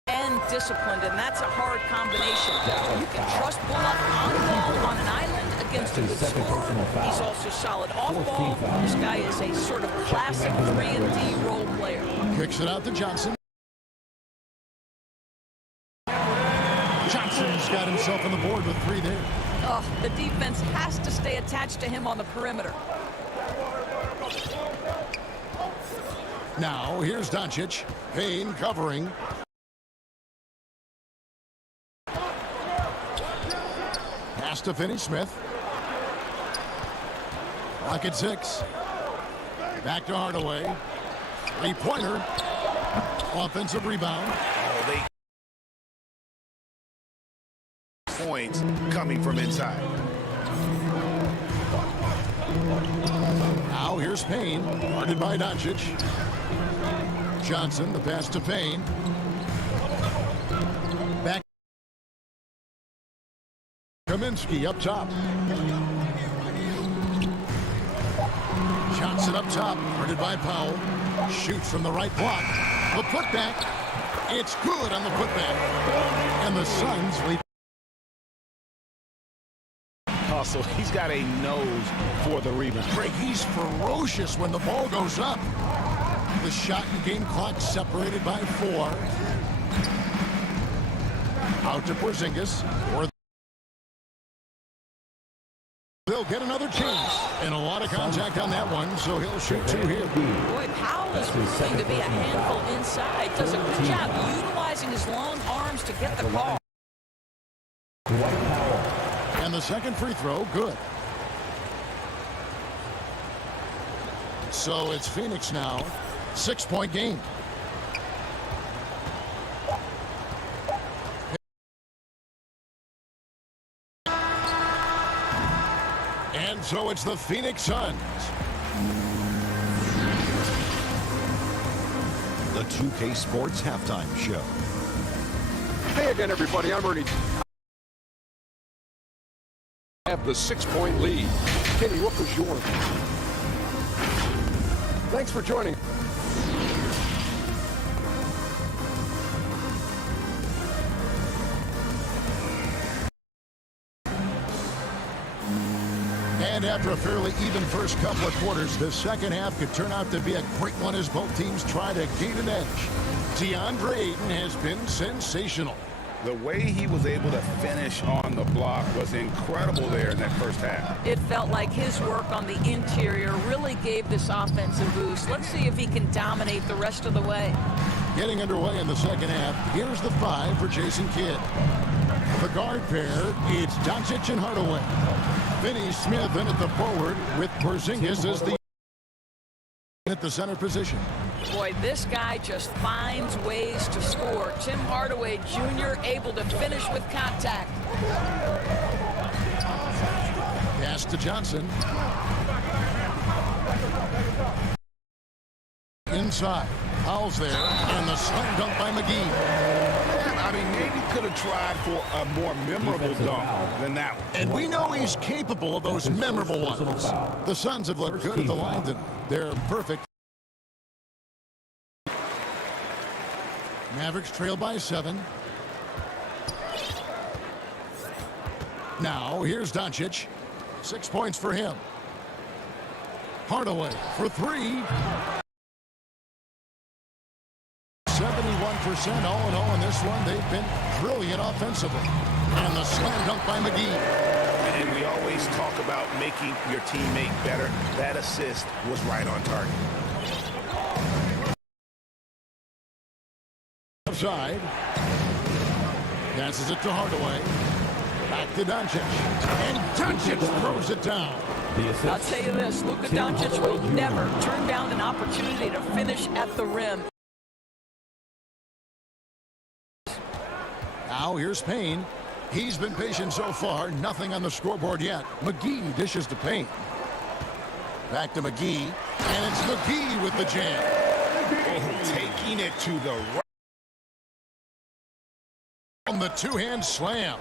And disciplined, and that's a hard combination. You can trust Bullock on the ball on an island against a good scorer. He's also solid off ball. This guy is a sort of classic 3-and-D role player. Kicks it out to Johnson. Johnson's got himself on the board with 3 there. Oh, the defense has to stay attached to him on the perimeter. Now, here's Doncic. Payne covering. Pass to Finney-Smith. Clock at 6. Back to Hardaway. 3-pointer. Offensive rebound. Oh, they points coming from inside. Now here's Payne, guarded by Doncic. Johnson, the pass to Payne. Back. Kaminsky up top. Johnson up top, guarded by Powell. Shoots from the right block. The putback. It's good on the putback. And the Suns lead. Also, he's got a nose for the rebound. Greg, he's ferocious when the ball goes up. The shot and game clock separated by 4. Out to Porzingis. They'll get another chance. And a lot of contact on that one, so he'll shoot 2 here. Boy, Powell is proving to be a handful inside. Does a good job utilizing his long arms to get the ball. And the second free throw, good. So it's Phoenix now. 6-point game. And so it's the Phoenix Suns. The 2K Sports Halftime Show. Hey again, everybody. I'm Ernie. Have the 6-point lead. Kenny, what was yours? Thanks for joining. And after a fairly even first couple of quarters, the second half could turn out to be a great one as both teams try to gain an edge. DeAndre Ayton has been sensational. The way he was able to finish on the block was incredible there in that first half. It felt like his work on the interior really gave this offense a boost. Let's see if he can dominate the rest of the way. Getting underway in the second half. Here's the 5 for Jason Kidd. The guard pair, it's Doncic and Hardaway. Finney Smith in at the forward with Porzingis as the at the center position. Boy, this guy just finds ways to score. Tim Hardaway Jr. able to finish with contact. Pass to Johnson. Inside. Fouls there, and the slam dunk by McGee. I mean, maybe could have tried for a more memorable dunk than that one. And we know he's capable of those memorable ones. The Suns have looked good at the line, and they're perfect. Mavericks trail by 7. Now, here's Doncic. 6 points for him. Hardaway for 3. 71% all in all in this one. They've been brilliant offensively. And the slam dunk by McGee. And we always talk about making your teammate better. That assist was right on target. Outside. Passes it to Hardaway. Back to Doncic. And Doncic throws it down. I'll tell you this, Luka Doncic will never turn down an opportunity to finish at the rim. Now here's Payne. He's been patient so far. Nothing on the scoreboard yet. McGee dishes to Payne. Back to McGee. And it's McGee with the jam. Oh, taking it to the right. On the two-hand slam.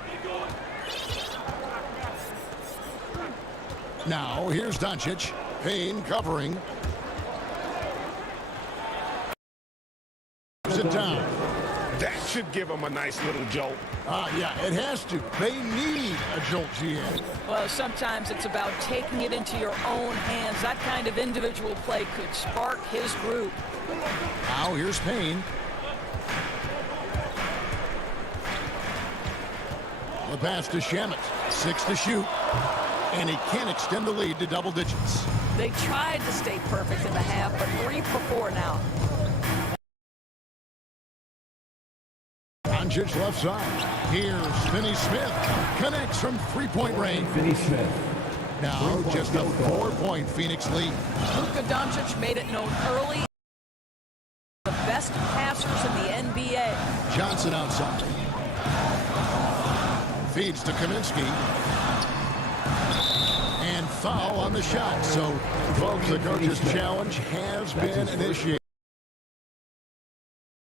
Now here's Doncic. Payne covering. Sit down. That should give them a nice little jolt. Yeah, it has to. They need a jolt, GM. Well, sometimes it's about taking it into your own hands. That kind of individual play could spark his group. Now here's Payne. The pass to Shamet. 6 to shoot. And he can't extend the lead to double digits. They tried to stay perfect in the half, but 3 for 4 now. Doncic left side. Here's Finney Smith. Connects from three-point range. Finney Smith. Now just a 4-point Phoenix lead. Luka Doncic made it known early. The best passers in the NBA. Johnson outside. Feeds to Kaminsky. And foul on the shot. So, folks, the coach's challenge has been initiated.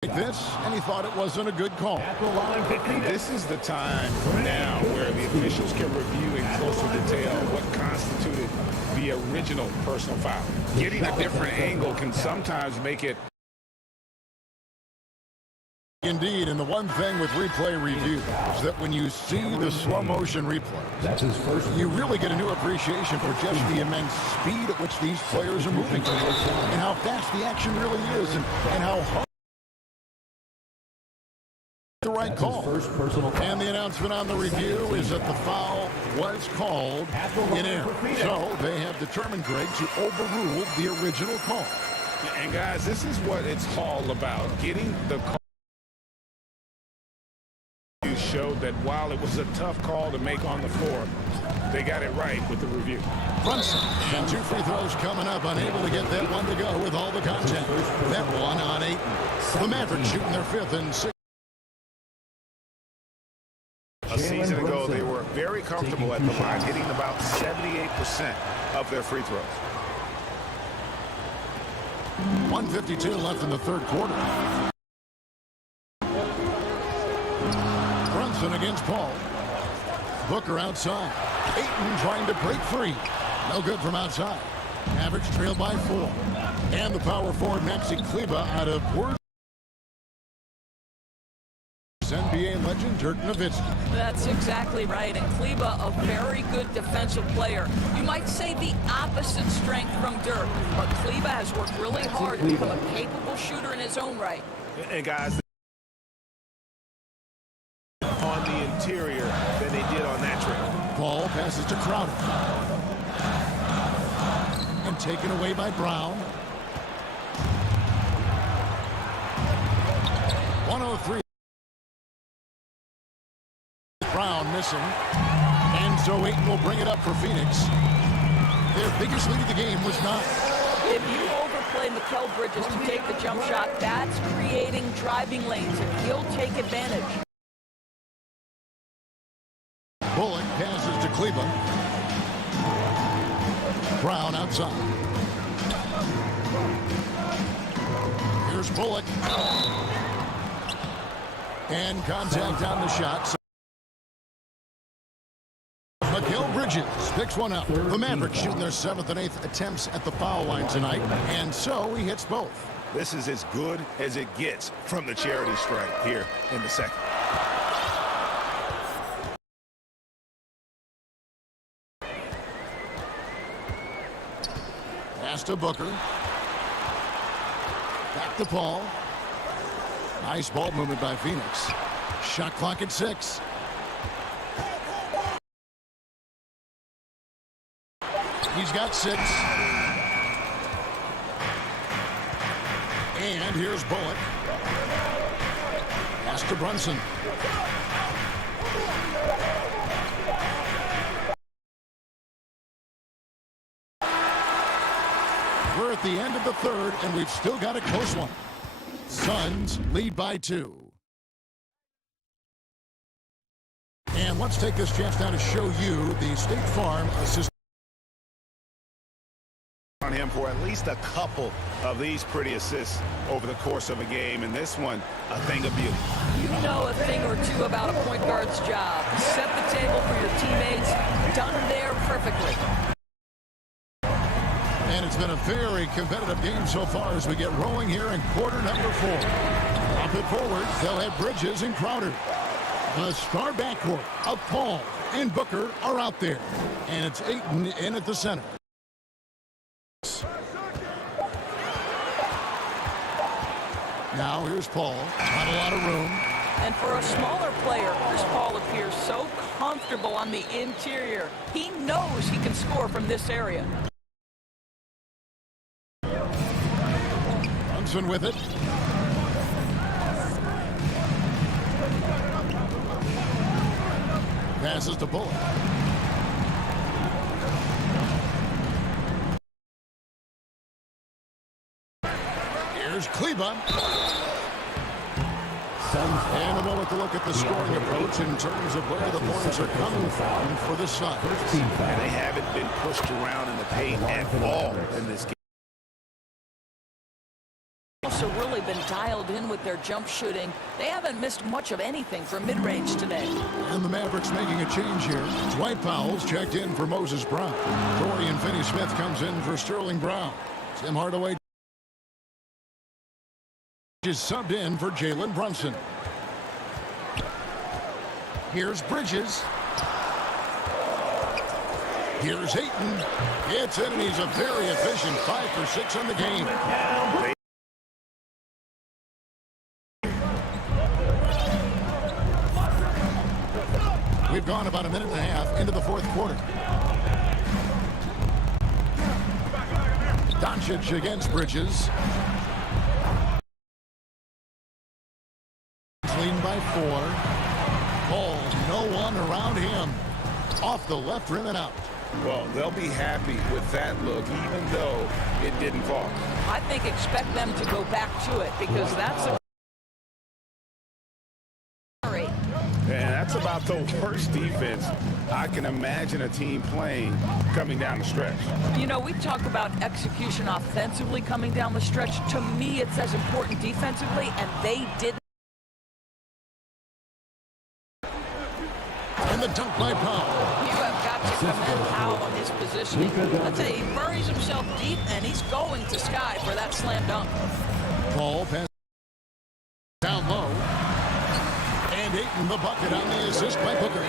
This, and he thought it wasn't a good call. This is the time now where the officials can review in closer detail what constituted the original personal foul. Getting a different angle can sometimes make it. Indeed, and the one thing with replay review is that when you see the slow motion replay, you really get a new appreciation for just the immense speed at which these players are moving and how fast the action really is and how hard. The right call. And the announcement on the review is that the foul was called in error. So they have determined, Greg, to overrule the original call. And guys, this is what it's all about. Getting the call showed that while it was a tough call to make on the floor, they got it right with the review. Brunson and 2 free throws coming up, unable to get that one to go with all the contact. That one on 8. The Mavericks shooting their 5th and 6th. A season ago, they were very comfortable at the line, hitting about 78% of their free throws. 1:52 left in the third quarter. Brunson against Paul. Booker outside. Ayton trying to break free. No good from outside. Mavericks trail by 4. And the power forward, Maxi Kleber, out of Worth. NBA legend Dirk Nowitzki. That's exactly right. And Kleber, a very good defensive player. You might say the opposite strength from Dirk, but Kleber has worked really hard to become a capable shooter in his own right. And guys, passes to Crowder. And taken away by Brown. 103. Brown missing. And so Ayton will bring it up for Phoenix. Their biggest lead of the game was 9. If you overplay Mikal Bridges to take the jump shot, that's creating driving lanes, and he'll take advantage. Bullock passes to Cleveland. Brown outside. Here's Bullock. And contact on the shot. Mikal Bridges picks one up. The Mavericks shooting their 7th and 8th attempts at the foul line tonight, and so he hits both. This is as good as it gets from the charity stripe here in the second. Pass to Booker. Back to Paul. Nice ball movement by Phoenix. Shot clock at 6. He's got 6. And here's Bullock. Pass to Brunson. We're at the end of the third, and we've still got a close one. Suns lead by 2. And let's take this chance now to show you the State Farm assistant. On him for at least a couple of these pretty assists over the course of a game, and this one a thing of beauty. You know a thing or two about a point guard's job. Set the table for your teammates. Done there perfectly. And it's been a very competitive game so far as we get rolling here in quarter number 4. Up it forward, they'll have Bridges and Crowder. The star backcourt of Paul and Booker are out there, and it's Ayton in at the center. Now here's Paul. Not a lot of room. And for a smaller player, Chris Paul appears so comfortable on the interior. He knows he can score from this area. Brunson with it. Passes to Bullock. Here's Kleba. And a moment to look at the scoring approach in terms of where the points are coming from for the Suns. And they haven't been pushed around in the paint at all in this game. Also really been dialed in with their jump shooting. They haven't missed much of anything from mid-range today. And the Mavericks making a change here. Dwight Powell's checked in for Moses Brown. Dorian Finney-Smith comes in for Sterling Brown. Tim Hardaway is subbed in for Jalen Brunson. Here's Bridges. Here's Ayton. It's in, and he's a very efficient 5 for 6 on the game. We've gone about a minute and a half into the fourth quarter. Doncic against Bridges. Leading by 4. Paul, no one around him. Off the left rim and out. Well, they'll be happy with that look, even though it didn't fall. I think expect them to go back to it, because that's a And that's about the worst defense I can imagine a team playing coming down the stretch. You know, we talk about execution offensively coming down the stretch. To me, it's as important defensively, and they didn't. And the dunk by Powell. You have got to commend Powell on his positioning. I'd say he buries himself deep, and he's going to sky for that slam dunk. Paul pass down low. And Ayton the bucket on the assist by Booker.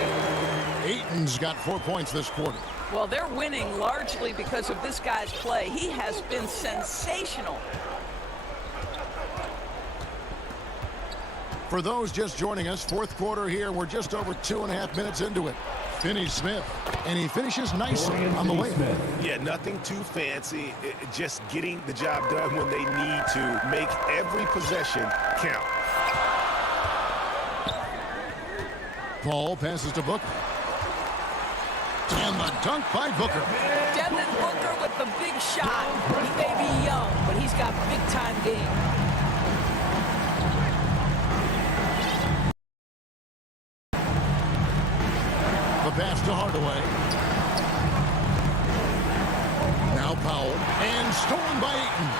Ayton's got 4 points this quarter. Well, they're winning largely because of this guy's play. He has been sensational. For those just joining us, fourth quarter here. We're just over 2.5 minutes into it. Finney Smith, and he finishes nicely on the way. Yeah, nothing too fancy. Just getting the job done when they need to. Make every possession count. Paul passes to Booker. And the dunk by Booker. Devin Booker with the big shot. He may be young, but he's got big-time game. The pass to Hardaway. Now Powell. And stolen by Ayton.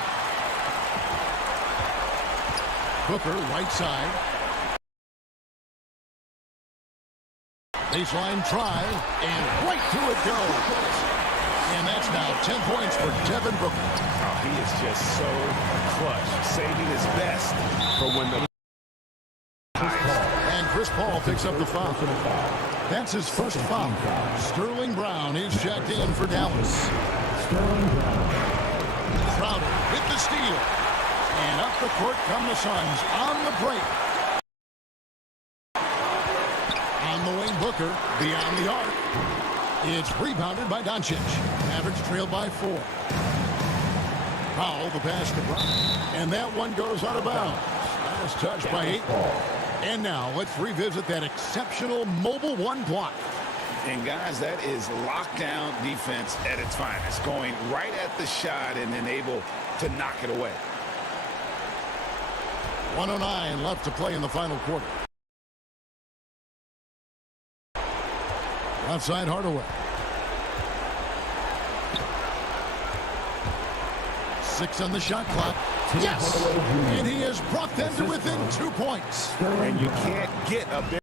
Booker, right side. Baseline try, and right through it goes. And that's now 10 points for Devin Booker. Oh, he is just so clutch, saving his best for when the... And Chris Paul picks up the foul. That's his first foul. Sterling Brown is checked in for Dallas. Crowder with the steal. And up the court come the Suns on the break. On the wing, Booker beyond the arc. It's rebounded by Doncic. Mavericks trail by 4. Powell, the pass to Brown. And that one goes out of bounds. Last touch by Ayton. And now let's revisit that exceptional mobile one block. And guys, that is lockdown defense at its finest. Going right at the shot and then able to knock it away. 1:09 left to play in the final quarter. Outside Hardaway. 6 on the shot clock. Yes! And he has brought them to within 2 points. And you can't get a big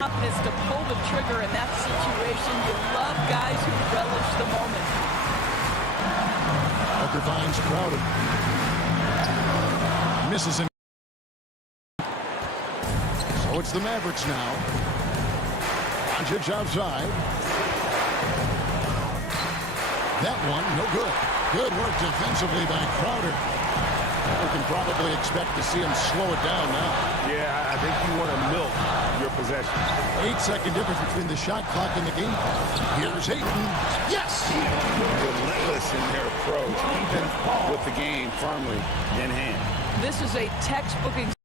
confidence to pull the trigger in that situation. You love guys who relish the moment. Booker finds Crowder. Misses him. So it's the Mavericks now. Doncic outside. That one, no good. Good work defensively by Crowder. We can probably expect to see him slow it down now. Yeah, I think you want to milk your possession. 8-second difference between the shot clock and the game clock. Here's Ayton. Yes! Relentless in their approach, even with the game firmly in hand. This is a textbook example.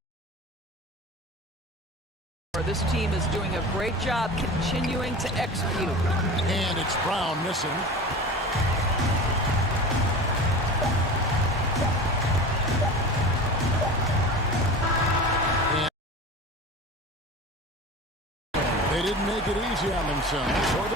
This team is doing a great job continuing to execute. And it's Brown missing. They didn't make it easy on themselves.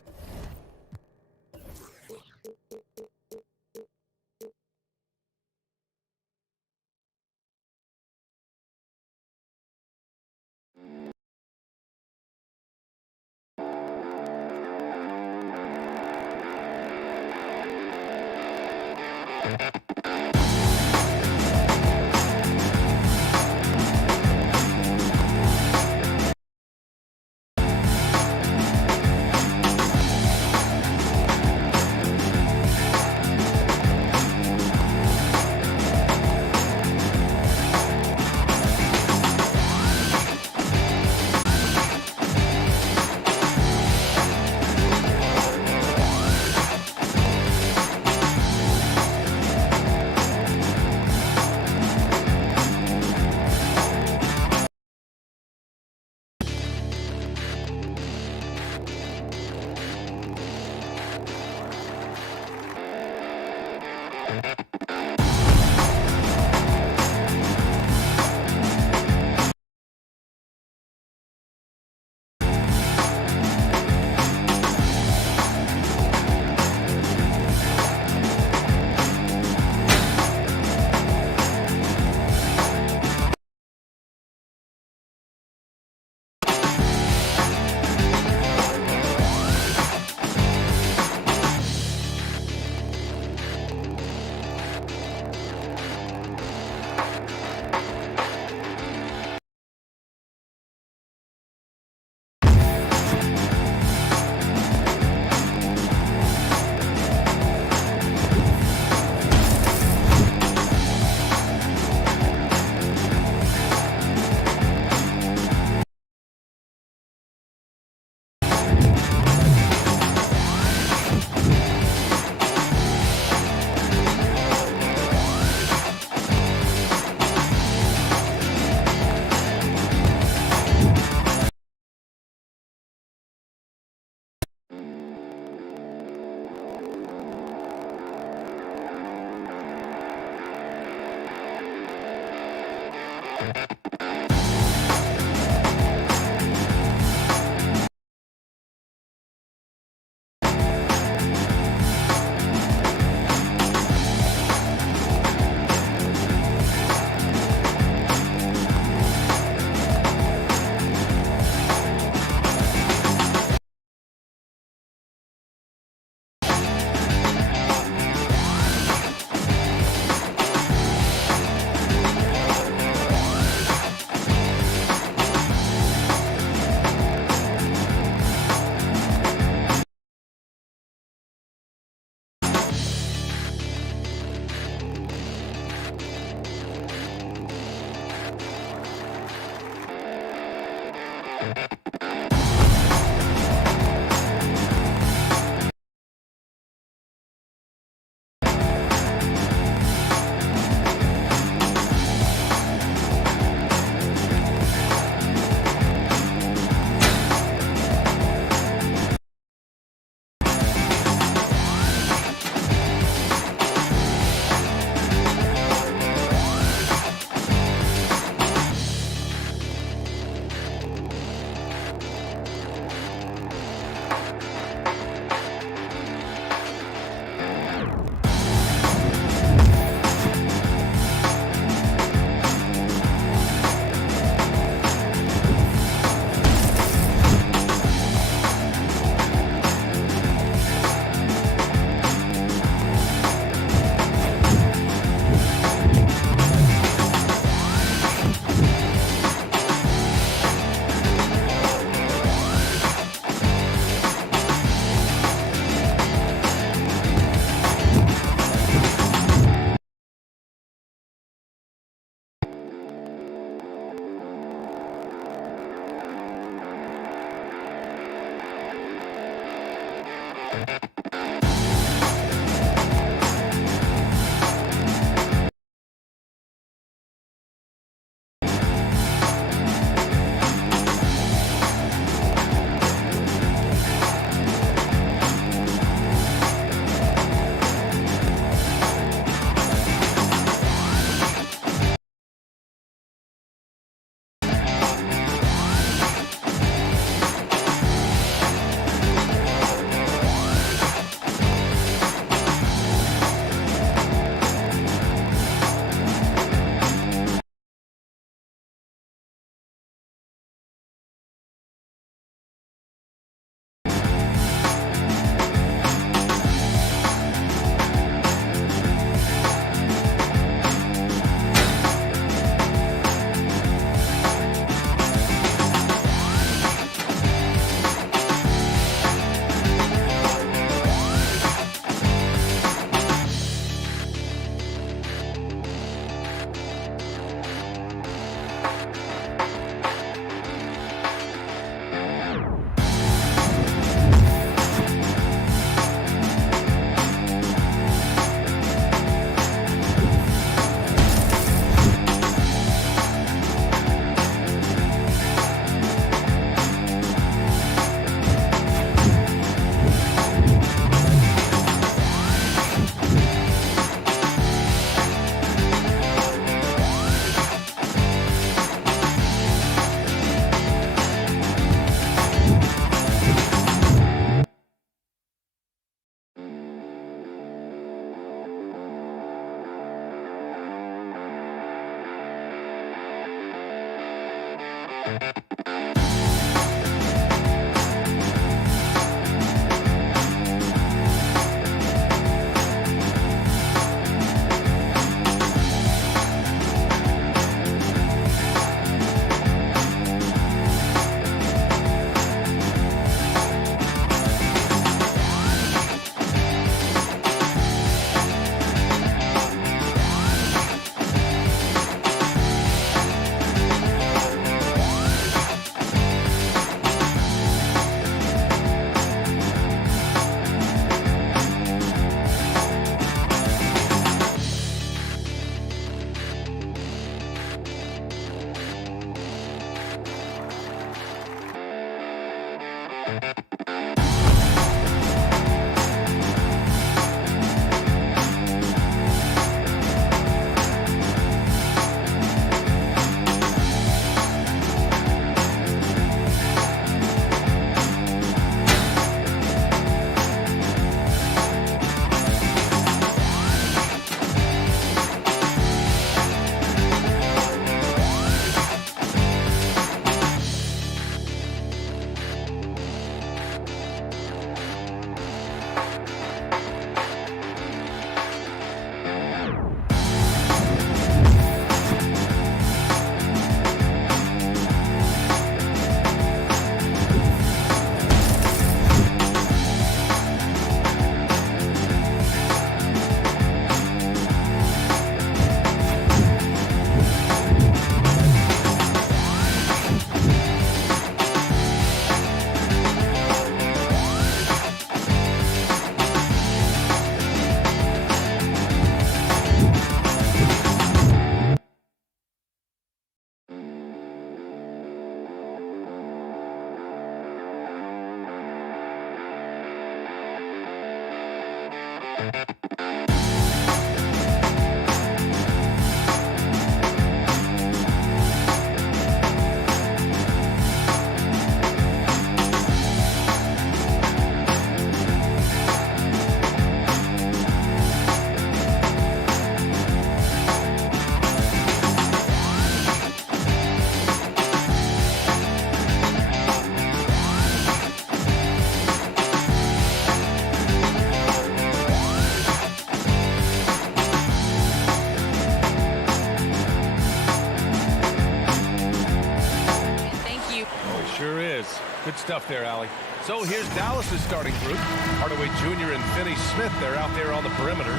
Good stuff there, Allie. So here's Dallas's starting group. Hardaway Jr. and Finney Smith, they're out there on the perimeter.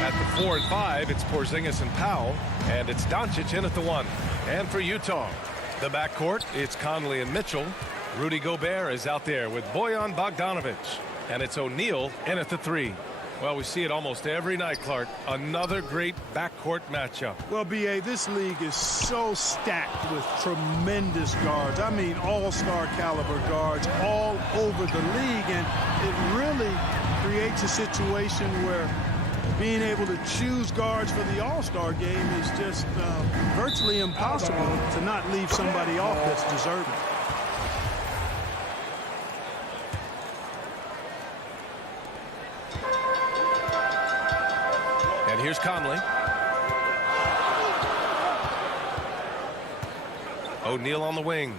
At the 4 and 5, it's Porzingis and Powell. And it's Doncic in at the 1. And for Utah, the backcourt, it's Conley and Mitchell. Rudy Gobert is out there with Bojan Bogdanovic. And it's O'Neal in at the 3. Well, we see it almost every night, Clark. Another great backcourt matchup. Well, B.A., this league is so stacked with tremendous guards. I mean, all-star caliber guards all over the league. And it really creates a situation where being able to choose guards for the all-star game is just virtually impossible to not leave somebody off that's deserving. And here's Conley. O'Neal on the wing.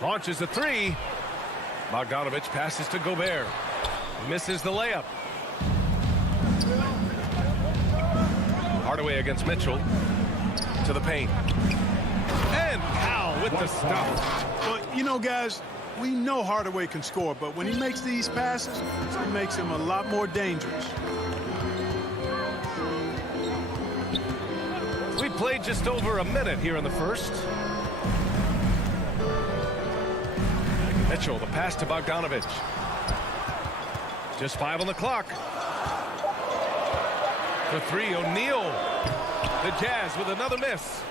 Launches a 3. Bogdanovic passes to Gobert. Misses the layup. Hardaway against Mitchell. To the paint. And Powell with the stuff. Well, you know, guys, we know Hardaway can score, but when he makes these passes, it makes him a lot more dangerous. We played just over a minute here in the first. Mitchell, the pass to Bogdanovic. Just 5 on the clock. For 3, O'Neal. The Jazz with another miss.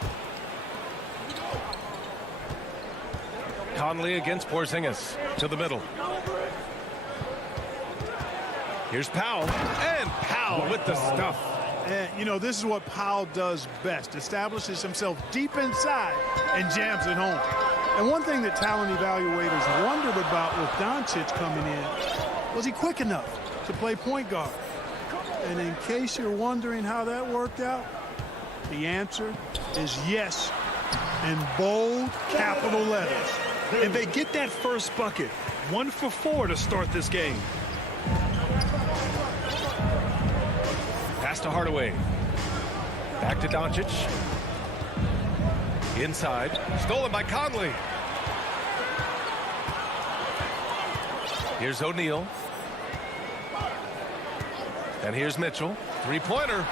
Conley against Porzingis to the middle. Here's Powell, and Powell with the stuff. And, you know, this is what Powell does best. Establishes himself deep inside and jams it home. And one thing that talent evaluators wondered about with Doncic coming in, was he quick enough to play point guard? And in case you're wondering how that worked out, the answer is yes, in bold capital letters. And they get that first bucket. 1 for 4 to start this game. Pass to Hardaway. Back to Doncic. Inside. Stolen by Conley. Here's O'Neal. And here's Mitchell. Three-pointer.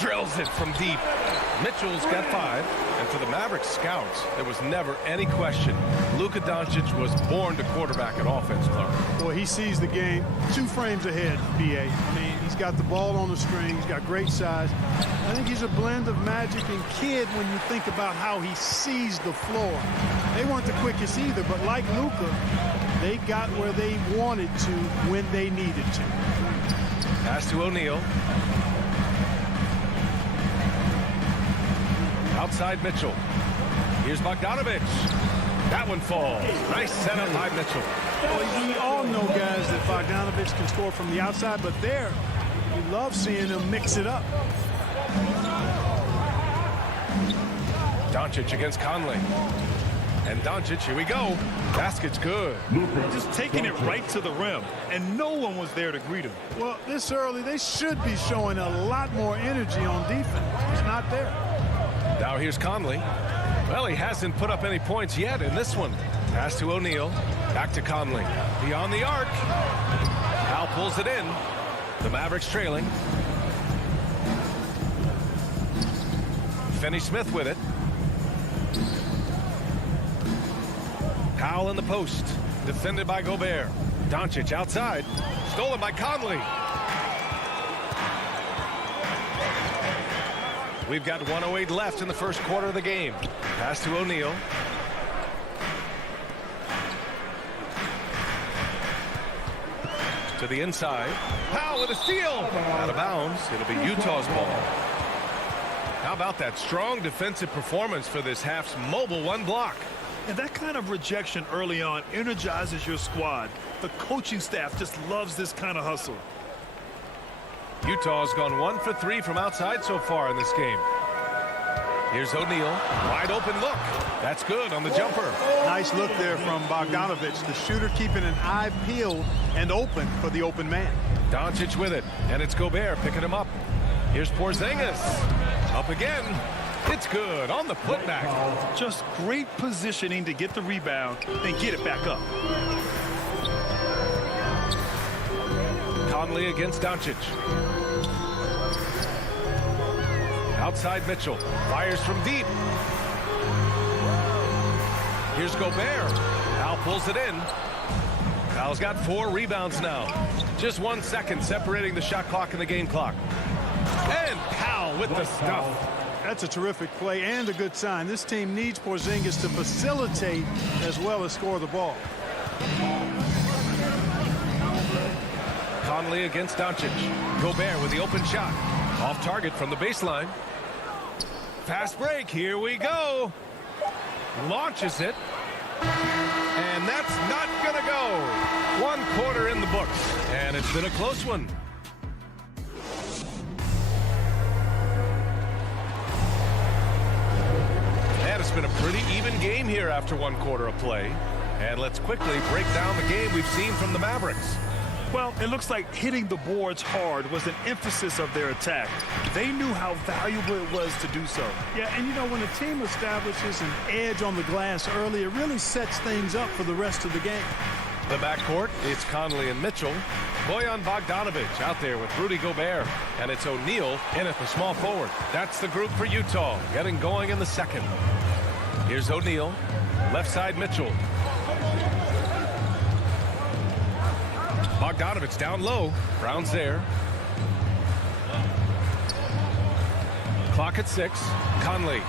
Drills it from deep. Mitchell's got 5. And for the Mavericks scouts, there was never any question. Luka Doncic was born to quarterback an offense, Clark. Well, he sees the game 2 frames ahead, B.A. I mean, he's got the ball on the string. He's got great size. I think he's a blend of Magic and Kidd when you think about how he sees the floor. They weren't the quickest either, but like Luka, they got where they wanted to when they needed to. Pass to O'Neal. Outside Mitchell. Here's Bogdanovic. That one falls. Nice setup by Mitchell. Well, we all know, guys, that Bogdanovic can score from the outside, but there, you love seeing him mix it up. Doncic against Conley. And Doncic, here we go. Basket's good. Just taking it right to the rim, and no one was there to greet him. Well, this early, they should be showing a lot more energy on defense. It's not there. Now here's Conley. Well, he hasn't put up any points yet in this one. Pass to O'Neal. Back to Conley. Beyond the arc. Powell pulls it in. The Mavericks trailing. Finney Smith with it. Powell in the post. Defended by Gobert. Doncic outside. Stolen by Conley. We've got 1:08 left in the first quarter of the game. Pass to O'Neal. To the inside. Powell with a steal. Out of bounds. It'll be Utah's ball. How about that strong defensive performance for this half's mobile one block? And that kind of rejection early on energizes your squad. The coaching staff just loves this kind of hustle. Utah's gone 1 for 3 from outside so far in this game. Here's O'Neal. Wide open look. That's good on the jumper. Nice look there from Bogdanovich. The shooter keeping an eye peeled and open for the open man. Doncic with it. And it's Gobert picking him up. Here's Porzingis. Up again. It's good on the putback. Just great positioning to get the rebound, then get it back up. Conley against Doncic. Outside Mitchell. Fires from deep. Here's Gobert. Powell pulls it in. Powell's got 4 rebounds now. Just 1 second separating the shot clock and the game clock. And Powell with the stuff. That's a terrific play and a good sign. This team needs Porzingis to facilitate as well as score the ball. Conley against Doncic. Gobert with the open shot. Off target from the baseline. Fast break. Here we go. Launches it. And that's not going to go. 1 quarter in the books. And it's been a close one. And it's been a pretty even game here after 1 quarter of play. And let's quickly break down the game we've seen from the Mavericks. Well, it looks like hitting the boards hard was an emphasis of their attack. They knew how valuable it was to do so. Yeah, and you know, when a team establishes an edge on the glass early, it really sets things up for the rest of the game. The backcourt, it's Conley and Mitchell. Bojan Bogdanovich out there with Rudy Gobert. And it's O'Neal in at the small forward. That's the group for Utah, getting going in the second. Here's O'Neal. Left side Mitchell. Bogdanovich down low. Brown's there. Clock at 6. Conley.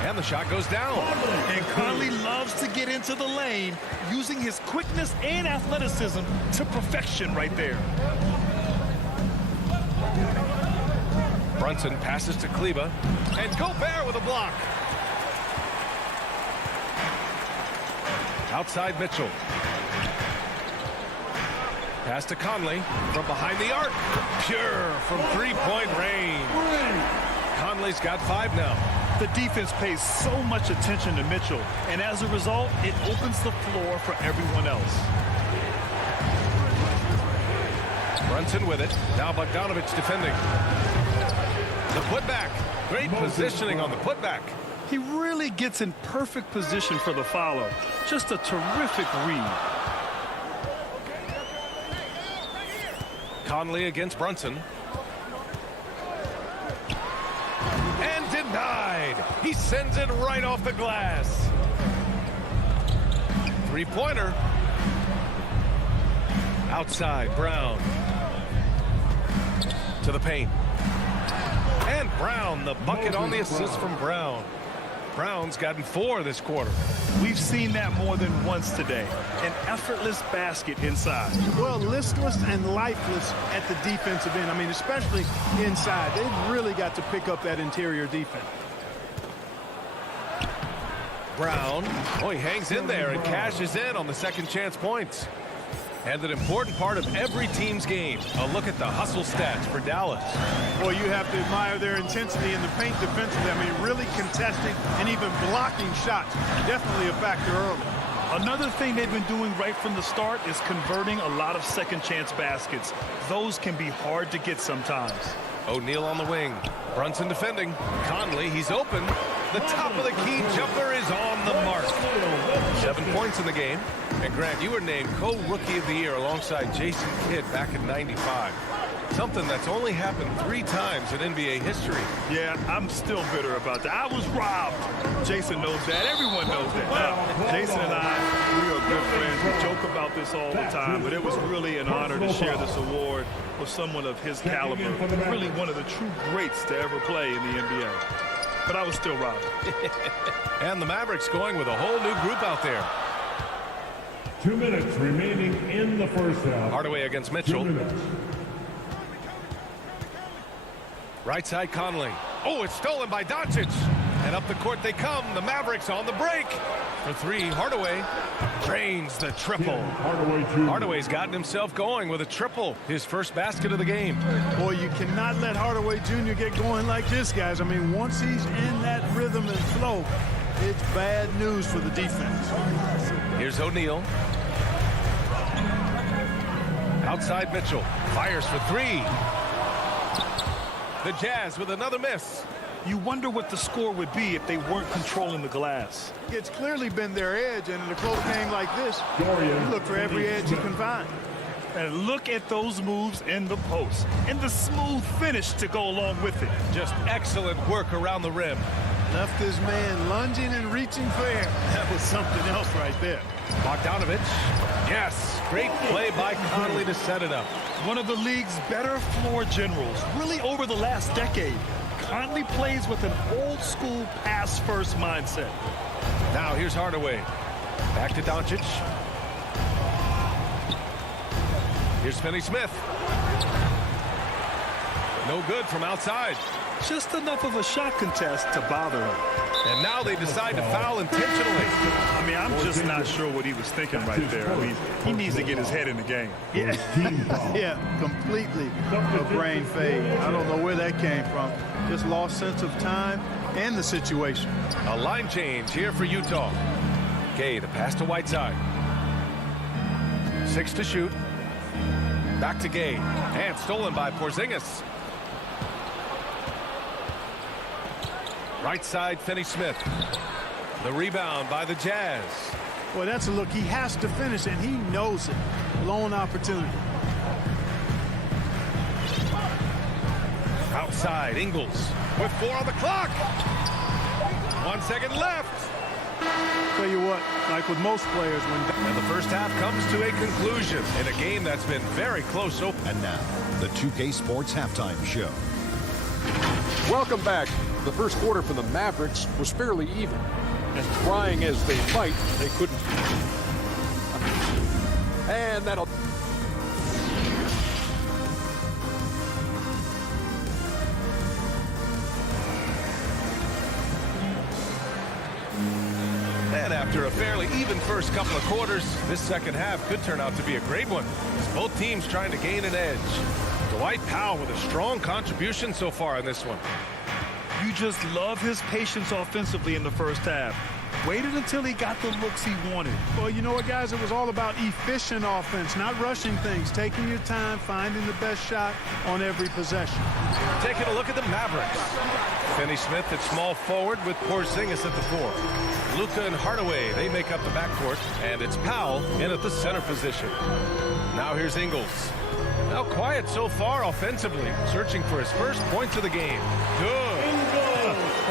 And the shot goes down. And Conley loves to get into the lane, using his quickness and athleticism to perfection right there. Brunson passes to Kleba. And Gobert with a block. Outside Mitchell. Pass to Conley from behind the arc. Pure from 3-point range. Conley's got 5 now. The defense pays so much attention to Mitchell, and as a result, it opens the floor for everyone else. Brunson with it. Now Bogdanovich defending. The putback. Great positioning on the putback. He really gets in perfect position for the follow. Just a terrific read. Conley against Brunson. And denied. He sends it right off the glass. 3-pointer. Outside, Brown. To the paint. And Brown, the bucket on the assist from Brown. Brown's gotten 4 this quarter. We've seen that more than once today. An effortless basket inside. Well, listless and lifeless at the defensive end. I mean, especially inside. They've really got to pick up that interior defense. Brown. Oh, he hangs in there and cashes in on the second chance points. And an important part of every team's game. A look at the hustle stats for Dallas. Well, you have to admire their intensity in the paint defensively. I mean, really contesting and even blocking shots. Definitely a factor early. Another thing they've been doing right from the start is converting a lot of second chance baskets. Those can be hard to get sometimes. O'Neal on the wing. Brunson defending. Conley, he's open. The top of the key jumper is on the mark. 7 points in the game. And Grant, you were named co-rookie of the year alongside Jason Kidd back in '95. Something that's only happened 3 times in NBA history. Yeah, I'm still bitter about that. I was robbed. Jason knows that. Everyone knows that. Now, Jason and I, we are good friends. We joke about this all the time, but it was really an honor to share this award with someone of his caliber. Really one of the true greats to ever play in the NBA. But I was still robbed. And the Mavericks going with a whole new group out there. 2 minutes remaining in the first half. Hardaway against Mitchell. 2 minutes. Right side Conley. Oh, it's stolen by Doncic. And up the court they come. The Mavericks on the break. For three, Hardaway drains the triple. Hardaway's gotten himself going with a triple. His first basket of the game. Boy, you cannot let Hardaway Jr. get going like this, guys. I mean, once he's in that rhythm and flow, it's bad news for the defense. Here's O'Neal. Outside Mitchell. Fires for three. The Jazz with another miss. You wonder what the score would be if they weren't controlling the glass. It's clearly been their edge, and in a close game like this, you look for every edge you can find. And look at those moves in the post and the smooth finish to go along with it. Just excellent work around the rim. Left his man lunging and reaching for air. That was something else right there. Bogdanovich. Yes, great play by Conley to set it up. One of the league's better floor generals, really over the last decade. Conley plays with an old-school pass-first mindset. Now here's Hardaway. Back to Doncic. Here's Finney-Smith. No good from outside. Just enough of a shot contest to bother him. And now they decide to foul intentionally. I mean, I'm just not sure what he was thinking right there. I mean, he needs to get his head in the game. Yeah, yeah, completely a brain fade. I don't know where that came from. Just lost sense of time and the situation. A line change here for Utah. Gay, the pass to Whiteside. 6 to shoot. Back to Gay. And stolen by Porzingis. Right side, Finney-Smith. The rebound by the Jazz. Well, that's a look he has to finish, and he knows it. Lone opportunity. Outside, Ingles with 4 on the clock. 1 second left. Tell you what, like with most players, and the first half comes to a conclusion in a game that's been very close. And now, the 2K Sports Halftime Show. Welcome back. The first quarter for the Mavericks was fairly even. And trying as they might, they couldn't. And that'll... And after a fairly even first couple of quarters, this second half could turn out to be a great one. As both teams trying to gain an edge. Dwight Powell with a strong contribution so far in this one. You just love his patience offensively in the first half. Waited until he got the looks he wanted. Well, you know what, guys? It was all about efficient offense, not rushing things, taking your time, finding the best shot on every possession. Taking a look at the Mavericks. Finney-Smith at small forward with Porzingis at the 4. Luka and Hardaway, they make up the backcourt, and it's Powell in at the center position. Now here's Ingles. Now quiet so far offensively, searching for his first points of the game. Good.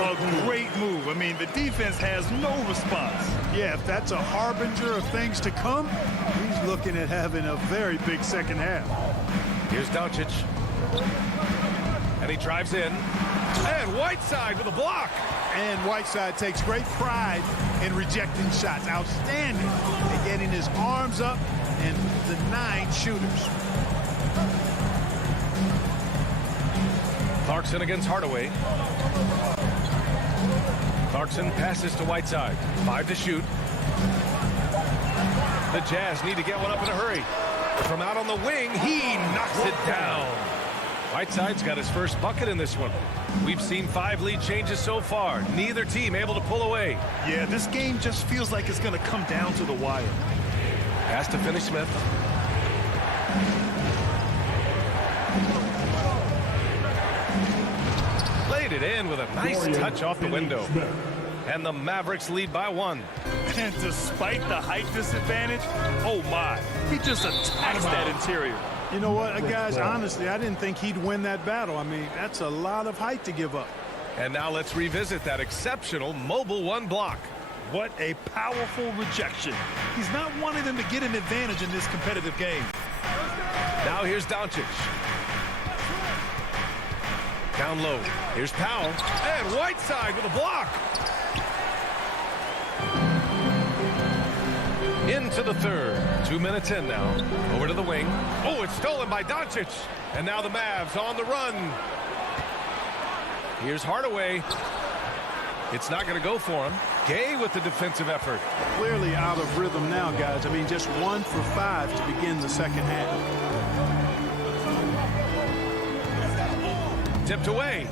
A great move. I mean, the defense has no response. Yeah, if that's a harbinger of things to come, he's looking at having a very big second half. Here's Doncic. And he drives in. And Whiteside with a block. And Whiteside takes great pride in rejecting shots. Outstanding in getting his arms up and denying shooters. Clarkson against Hardaway. Clarkson passes to Whiteside. 5 to shoot. The Jazz need to get one up in a hurry. From out on the wing, he knocks it down. Whiteside's got his first bucket in this one. We've seen 5 lead changes so far. Neither team able to pull away. Yeah, this game just feels like it's going to come down to the wire. Pass to Finney-Smith. Laid it in with a nice touch off the window. And the Mavericks lead by 1. And despite the height disadvantage, oh my, he just attacks that interior. You know what, guys, honestly, I didn't think he'd win that battle. I mean, that's a lot of height to give up. And now let's revisit that exceptional mobile 1 block. What a powerful rejection. He's not wanting them to get an advantage in this competitive game. Now here's Doncic. Down low. Here's Powell. And Whiteside with a block. Into the third. 2 minutes in now. Over to the wing. Oh, it's stolen by Doncic. And now the Mavs on the run. Here's Hardaway. It's not going to go for him. Gay with the defensive effort. Clearly out of rhythm now, guys. I mean, just 1 for 5 to begin the second half. Tipped away.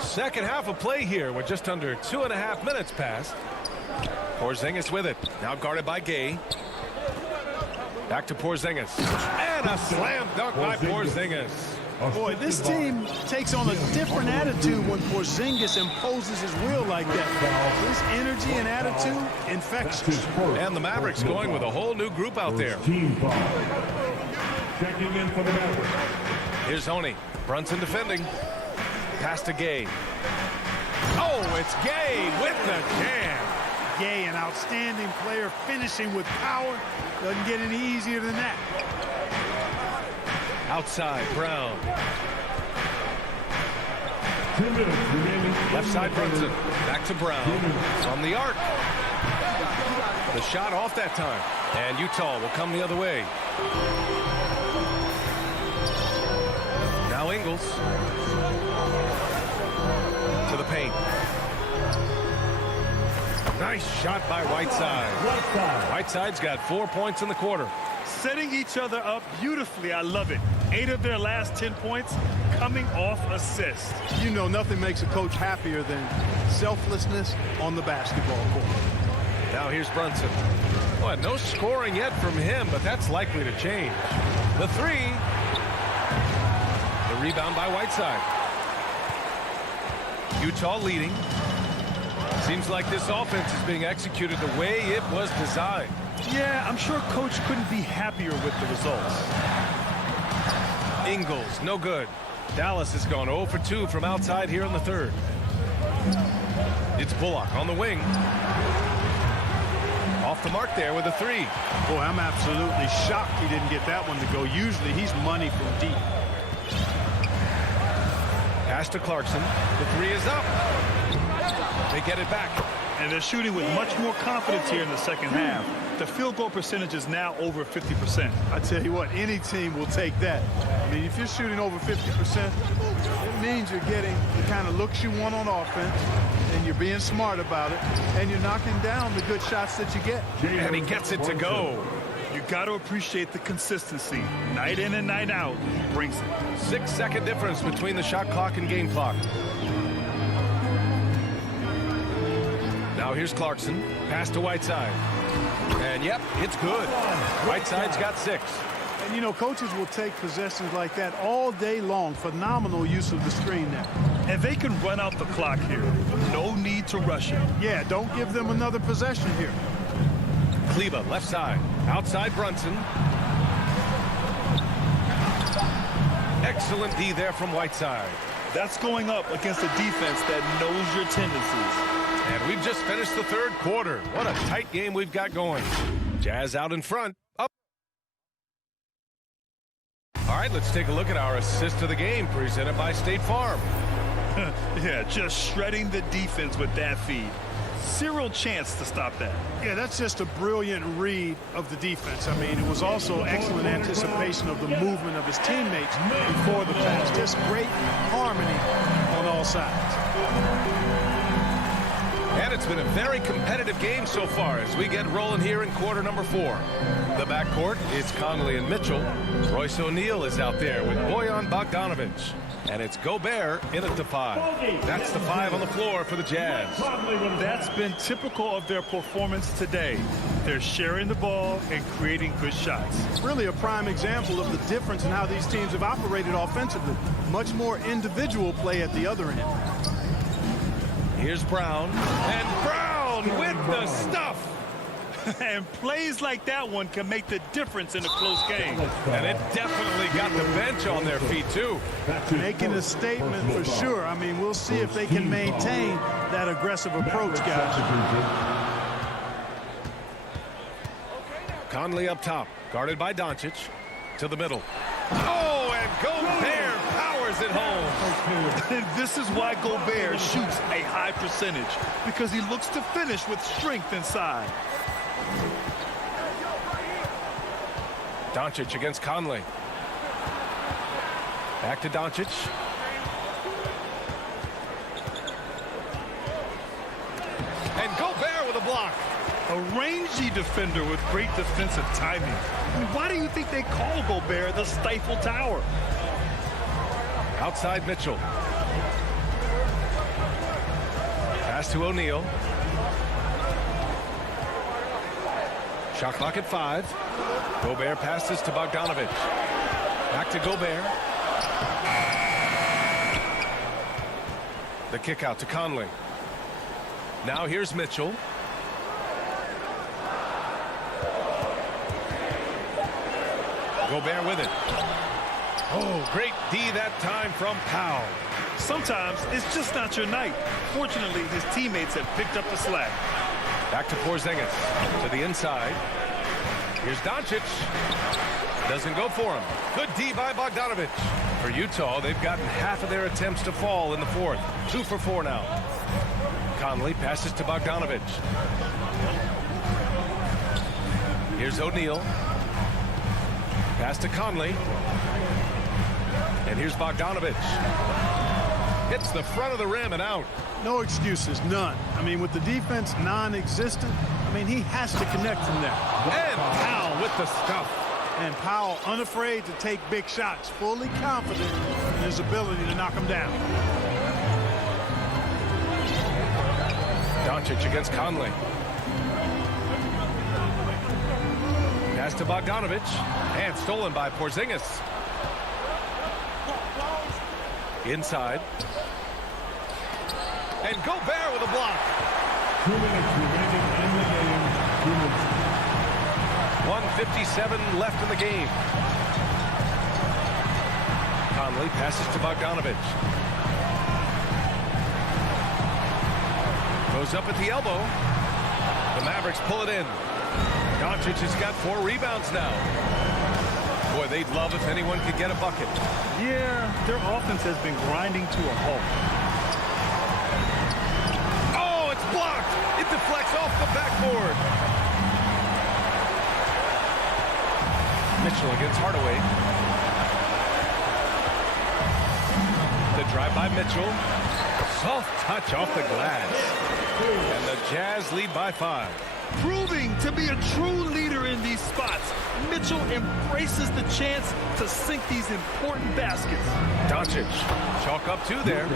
Second half of play here with just under 2.5 minutes passed. Porzingis with it. Now guarded by Gay. Back to Porzingis. And a slam dunk by Porzingis. Boy, this team takes on a different attitude when Porzingis imposes his will like that. His energy and attitude infectious. And the Mavericks going with a whole new group out there. Checking in for the Mavericks. Here's Honey. Brunson defending. Pass to Gay. Oh, it's Gay with the jam. Gay, an outstanding player, finishing with power. Doesn't get any easier than that. Outside, Brown. 2 minutes remaining. Left side, Brunson. Back to Brown. From the arc. The shot off that time. And Utah will come the other way. Now Ingles. To the paint. Nice shot by Whiteside. Whiteside's got 4 points in the quarter. Setting each other up beautifully. I love it. 8 of their last 10 points coming off assists. You know, nothing makes a coach happier than selflessness on the basketball court. Now here's Brunson. Well, no scoring yet from him, but that's likely to change. The three. The rebound by Whiteside. Utah leading. Seems like this offense is being executed the way it was designed. Yeah, I'm sure Coach couldn't be happier with the results. Ingles, no good. Dallas has gone 0 for 2 from outside here in the third. It's Bullock on the wing. Off the mark there with a three. Boy, I'm absolutely shocked he didn't get that one to go. Usually he's money from deep. Pass to Clarkson. The three is up. They get it back. And they're shooting with much more confidence here in the second half. The field goal percentage is now over 50%. I tell you what, any team will take that. I mean, if you're shooting over 50%, it means you're getting the kind of looks you want on offense, and you're being smart about it, and you're knocking down the good shots that you get. And he gets it to go. You got to appreciate the consistency. Night in and night out, he brings it. 6-second difference between the shot clock and game clock. Now here's Clarkson. Pass to Whiteside. And yep, it's good. Whiteside's got 6. And you know, coaches will take possessions like that all day long. Phenomenal use of the screen there. And they can run out the clock here. No need to rush it. Yeah, don't give them another possession here. Kleba, left side. Outside Brunson. Excellent D there from Whiteside. That's going up against a defense that knows your tendencies. And we've just finished the third quarter. What a tight game we've got going. Jazz out in front. Up. All right, let's take a look at our assist of the game presented by State Farm. Yeah, just shredding the defense with that feed. Zero chance to stop that. Yeah, that's just a brilliant read of the defense. I mean, it was also excellent anticipation of the movement of his teammates before the pass. Just great harmony on all sides. And it's been a very competitive game so far as we get rolling here in quarter number 4. The backcourt is Conley and Mitchell. Royce O'Neal is out there with Bojan Bogdanovic. And it's Gobert in at the 5. That's the 5 on the floor for the Jazz. That's been typical of their performance today. They're sharing the ball and creating good shots. Really a prime example of the difference in how these teams have operated offensively. Much more individual play at the other end. Here's Brown. And Brown with the stuff. And plays like that one can make the difference in a close game. And it definitely got the bench on their feet, too. Making a statement for sure. I mean, we'll see if they can maintain that aggressive approach, guys. Conley up top, guarded by Doncic. To the middle. Oh, and Gobert powers it home. And this is why Gobert shoots a high percentage, because he looks to finish with strength inside. Doncic against Conley. Back to Doncic. And Gobert with a block. A rangy defender with great defensive timing. I mean, why do you think they call Gobert the Stifle Tower? Outside Mitchell. Pass to O'Neal. Shot clock at 5. Gobert passes to Bogdanovic. Back to Gobert. The kick out to Conley. Now here's Mitchell. Gobert with it. Oh, great D that time from Powell. Sometimes it's just not your night. Fortunately, his teammates have picked up the slack. Back to Porzingis. To the inside. Here's Doncic. Doesn't go for him. Good D by Bogdanovic. For Utah, they've gotten half of their attempts to fall in the fourth. 2 for 4 now. Conley passes to Bogdanovic. Here's O'Neal. Pass to Conley. And here's Bogdanovic. Hits the front of the rim and out. No excuses, none. I mean, with the defense non-existent, I mean, he has to connect from there. And Powell with the stuff. And Powell unafraid to take big shots, fully confident in his ability to knock them down. Doncic against Conley. Pass to Bogdanovic. And stolen by Porzingis. Inside. And Gobert with a block. 2 minutes remaining in the game. 2 minutes. 1:57 left in the game. Conley passes to Bogdanovic. Goes up at the elbow. The Mavericks pull it in. Doncic has got 4 rebounds now. Boy, they'd love if anyone could get a bucket. Yeah, their offense has been grinding to a halt. Oh, it's blocked. It deflects off the backboard. Mitchell against Hardaway. The drive by Mitchell. Soft touch off the glass. And the Jazz lead by 5. Proving to be a true leader in these spots, Mitchell embraces the chance to sink these important baskets. Doncic, chalk up 2 there.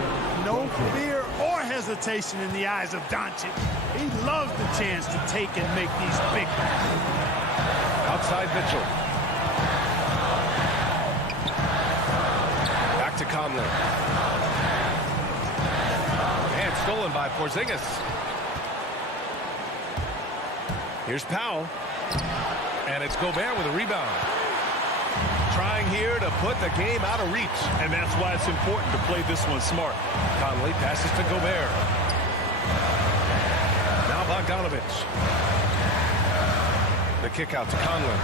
No fear or hesitation in the eyes of Doncic. He loves the chance to take and make these big ones. Outside Mitchell. Back to Conley. And stolen by Porzingis. Here's Powell. And it's Gobert with a rebound. Trying here to put the game out of reach. And that's why it's important to play this one smart. Conley passes to Gobert. Now Bogdanovic. The kick out to Conley.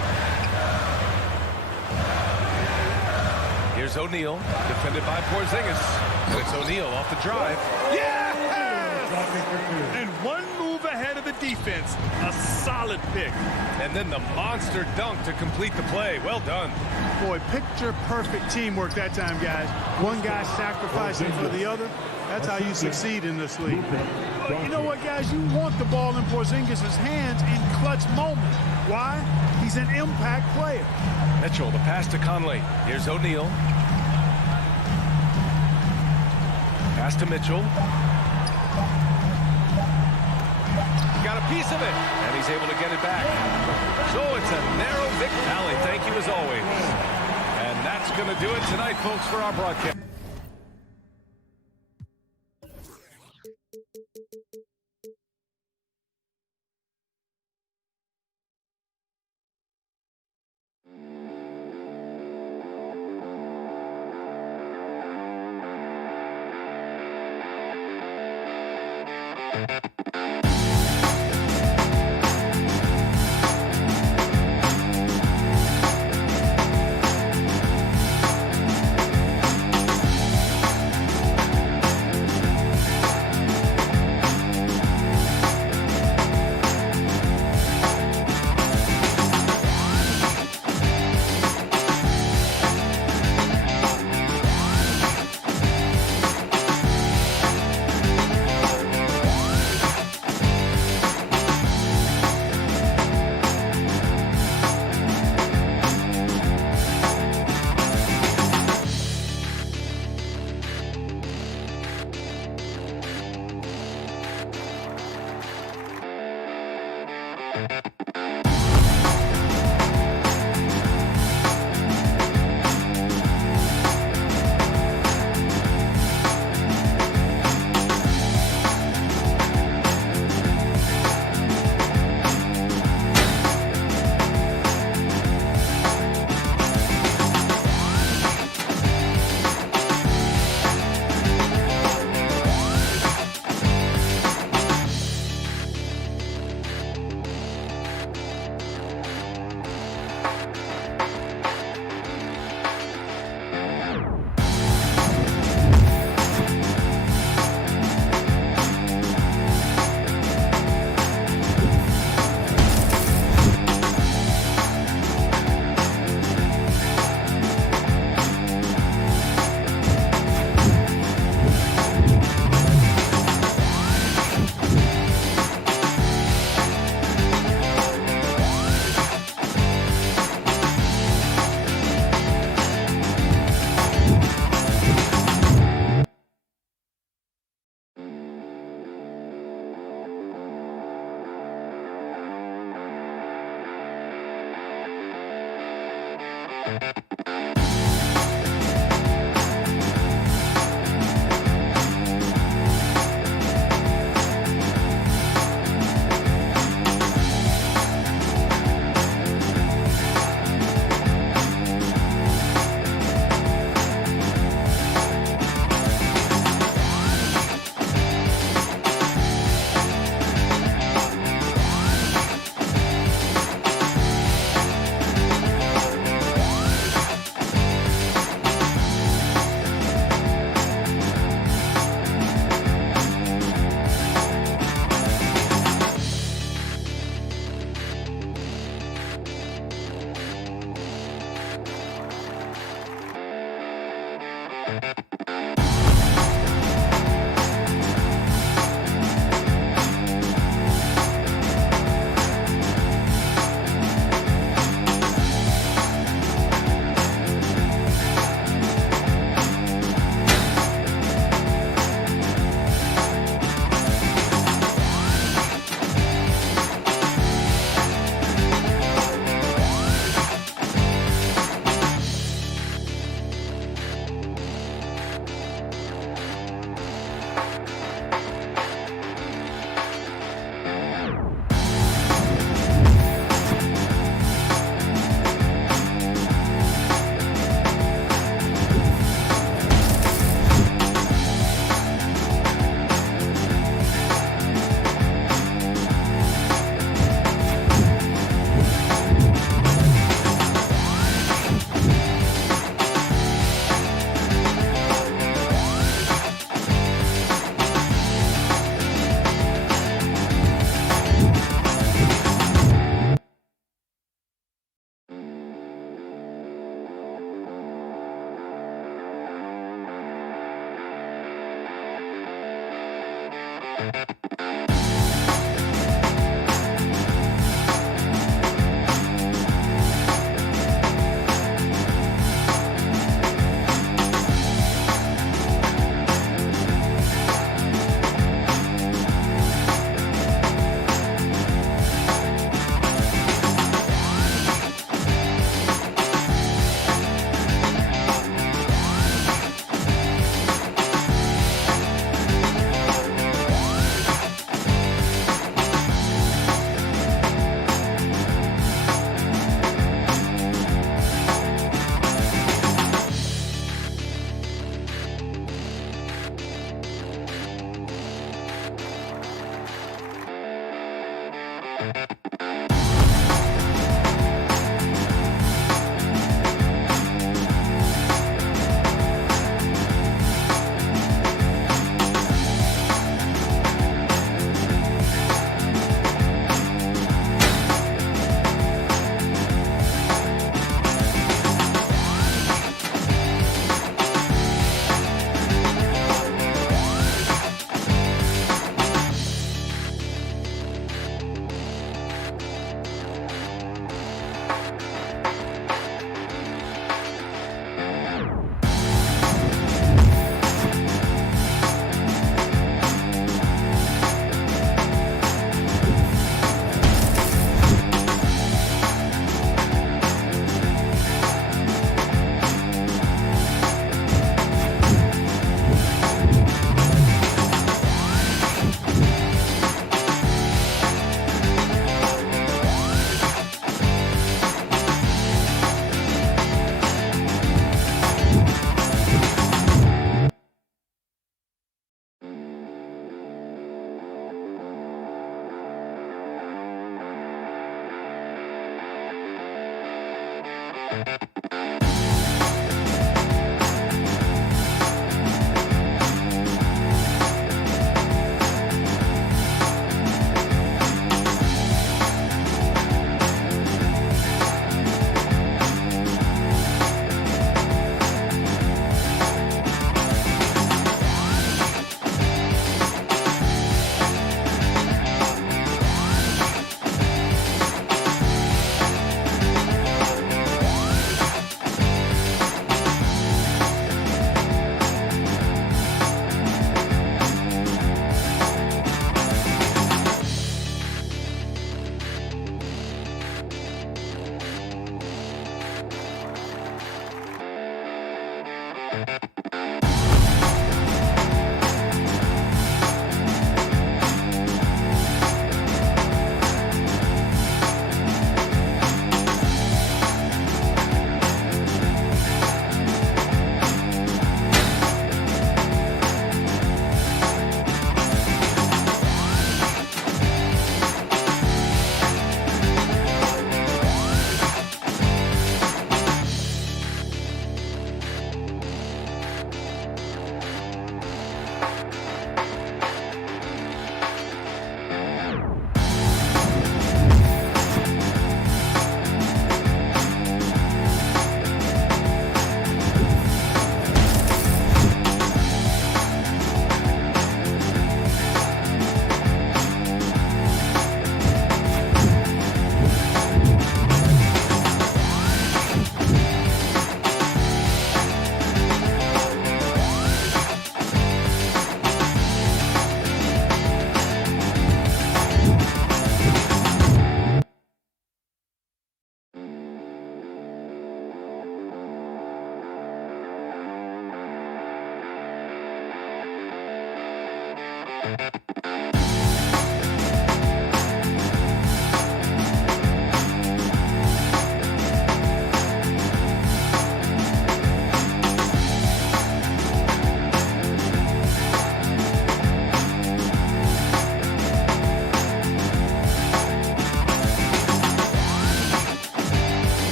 Here's O'Neal, defended by Porzingis. It's O'Neal off the drive. Yes! And one move ahead of the defense. A solid pick. And then the monster dunk to complete the play. Well done. Boy, picture perfect teamwork that time, guys. One guy sacrificing for the other. That's how you succeed in this league. But you know what, guys? You want the ball in Porzingis' hands in clutch moments. Why? He's an impact player. Mitchell, the pass to Conley. Here's O'Neal. Pass to Mitchell. Got a piece of it, and he's able to get it back. So it's a narrow victory. Allie, thank you as always. And that's going to do it tonight, folks, for our broadcast.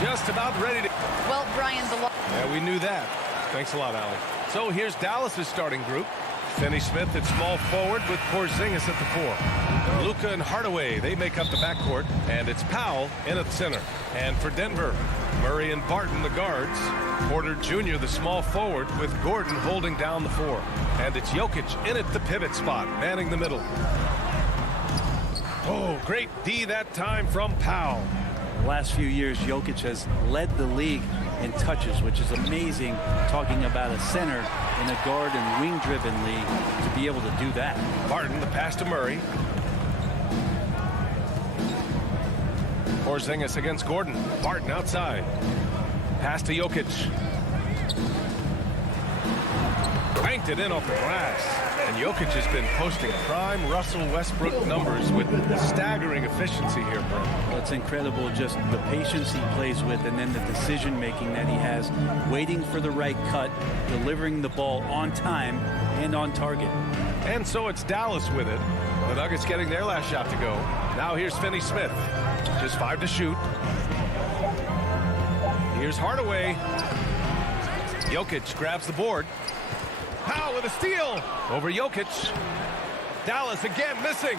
Just about ready to... Well, Brian, the... Yeah, we knew that. Thanks a lot, Allie. So here's Dallas's starting group. Finney Smith at small forward with Porzingis at the 4. Luka and Hardaway, they make up the backcourt. And it's Powell in at center. And for Denver, Murray and Barton, the guards. Porter Jr., the small forward, with Gordon holding down the 4. And it's Jokic in at the pivot spot, manning the middle. Oh, great D that time from Powell. The last few years, Jokic has led the league in touches, which is amazing, talking about a center in a guard and wing-driven league to be able to do that. Barton, the pass to Murray. Porzingis against Gordon. Barton outside. Pass to Jokic. Banked it in off the glass. And Jokic has been posting prime Russell Westbrook numbers with staggering efficiency here, Brent. Well, it's incredible just the patience he plays with and then the decision-making that he has, waiting for the right cut, delivering the ball on time and on target. And so it's Dallas with it. The Nuggets getting their last shot to go. Now here's Finney Smith. Just 5 to shoot. Here's Hardaway. Jokic grabs the board. Powell with a steal over Jokic. Dallas again missing.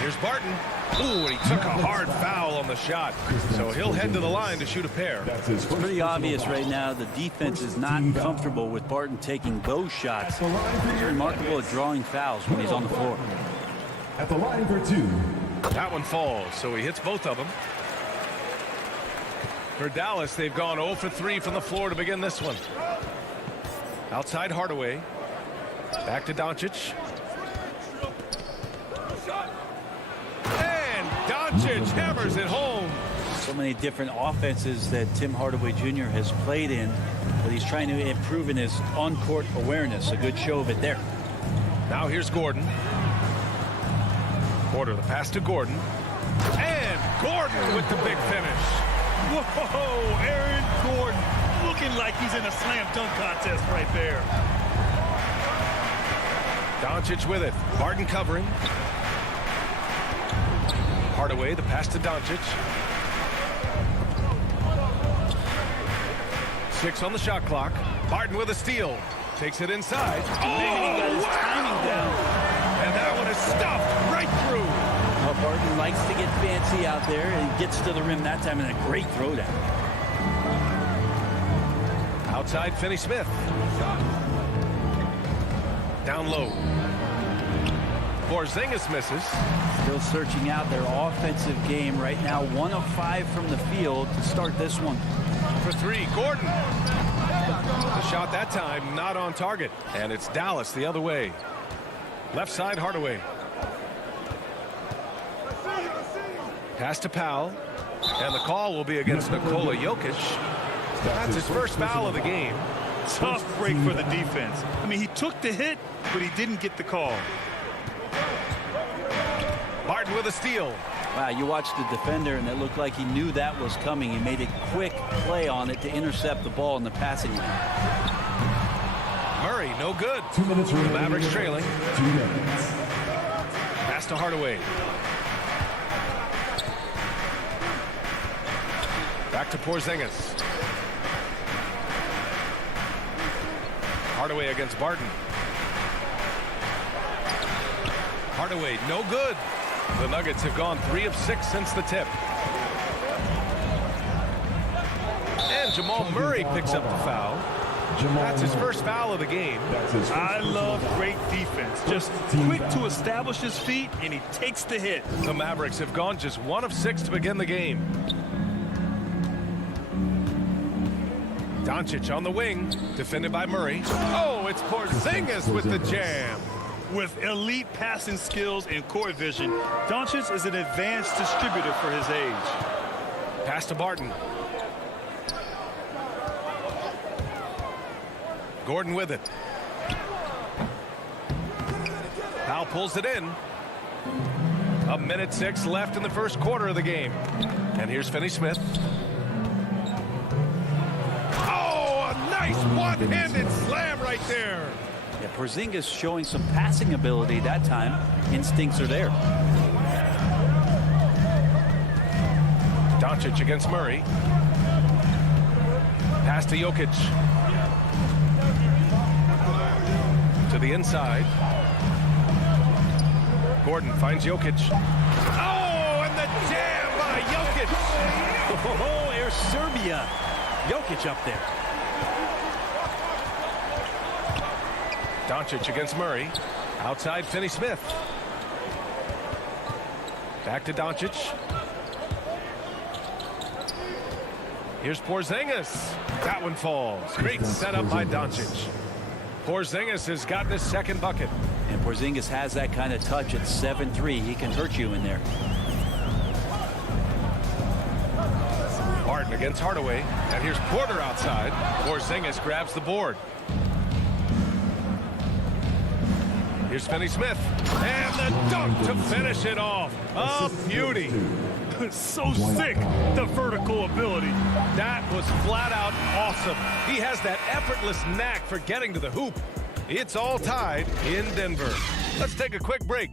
Here's Barton. Ooh, and he took a hard foul on the shot. So he'll head to the line to shoot a pair. It's pretty obvious right now the defense is not comfortable with Barton taking those shots. It's remarkable at drawing fouls when he's on the floor. At the line for 2. That one falls, so he hits both of them. For Dallas, they've gone 0 for 3 from the floor to begin this one. Outside Hardaway. Back to Doncic. And Doncic hammers it home. So many different offenses that Tim Hardaway Jr. has played in, but he's trying to improve in his on-court awareness. A good show of it there. Now here's Gordon. Porter, the pass to Gordon. And Gordon with the big finish. Whoa, Aaron Gordon looking like he's in a slam dunk contest right there. Doncic with it. Barton covering. Hardaway, the pass to Doncic. 6 on the shot clock. Barton with a steal. Takes it inside. Man, he got his timing down. And that one is stuffed right through. Well, Barton likes to get fancy out there and gets to the rim that time in a great throwdown. Outside Finney-Smith. Down low. Porzingis misses. Still searching out their offensive game right now. 1 of 5 from the field to start this one. For 3, Gordon. The shot that time not on target. And it's Dallas the other way. Left side Hardaway. Pass to Powell. And the call will be against Nikola Jokic. That's his first foul of the game. Tough break for the defense. I mean, he took the hit, but he didn't get the call. Barton with a steal. Wow, you watched the defender, and it looked like he knew that was coming. He made a quick play on it to intercept the ball in the passing lane. Murray, no good. 2 minutes remaining. The Mavericks trailing. 2 minutes. Pass to Hardaway. Back to Porzingis. Hardaway against Barton. Hardaway, no good. The Nuggets have gone 3 of 6 since the tip. And Jamal Murray picks up the foul. That's his first foul of the game. I love great defense. Just quick to establish his feet, and he takes the hit. The Mavericks have gone just 1 of 6 to begin the game. Doncic on the wing, defended by Murray. Oh, it's Porzingis with the jam. With elite passing skills and court vision, Doncic is an advanced distributor for his age. Pass to Barton. Gordon with it. Powell pulls it in. 1:06 left in the first quarter of the game. And here's Finney-Smith. Oh, a nice one-handed slam right there. Yeah, Porzingis showing some passing ability that time. Instincts are there. Doncic against Murray. Pass to Jokic. To the inside. Gordon finds Jokic. Oh, and the jam by Jokic. Oh, Air Serbia. Jokic up there. Doncic against Murray. Outside Finney-Smith. Back to Doncic. Here's Porzingis. That one falls. Great setup by Doncic. Porzingis has gotten his second bucket. And Porzingis has that kind of touch at 7'3". He can hurt you in there. Barton against Hardaway. And here's Porter outside. Porzingis grabs the board. Here's Finney-Smith. And the dunk to finish it off. A beauty. So sick, the vertical ability. That was flat out awesome. He has that effortless knack for getting to the hoop. It's all tied in Denver. Let's take a quick break.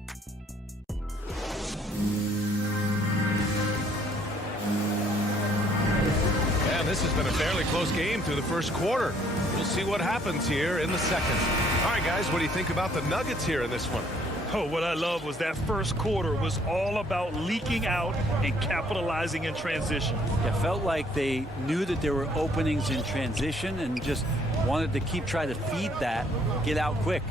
And this has been a fairly close game through the first quarter. We'll see what happens here in the second. All right, guys, what do you think about the Nuggets here in this one? Oh, what I love was that first quarter was all about leaking out and capitalizing in transition. It felt like they knew that there were openings in transition and just wanted to keep trying to feed that, get out quick.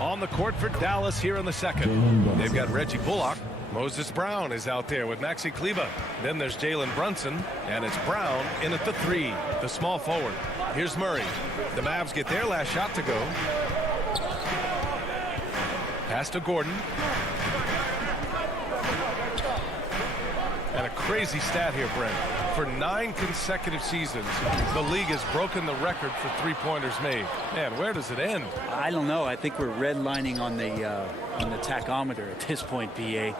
On the court for Dallas here in the second. They've got Reggie Bullock. Moses Brown is out there with Maxi Kleber. Then there's Jalen Brunson, and it's Brown in at the 3, the small forward. Here's Murray. The Mavs get their last shot to go. Pass to Gordon. And a crazy stat here, Brent. For 9 consecutive seasons, the league has broken the record for three-pointers made. Man, where does it end? I don't know. I think we're redlining on the tachometer at this point, BA.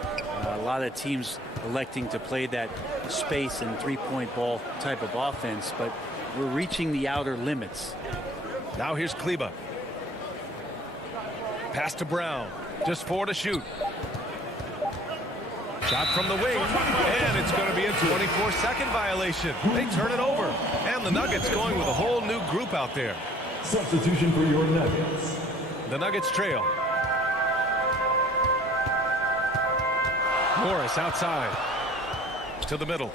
A lot of teams electing to play that space and three-point ball type of offense, but we're reaching the outer limits. Now here's Kleber. Pass to Brown. Just 4 to shoot. Shot from the wing, and it's going to be a 24-second violation. They turn it over, and the Nuggets going with a whole new group out there. Substitution for your Nuggets. The Nuggets trail. Morris outside to the middle.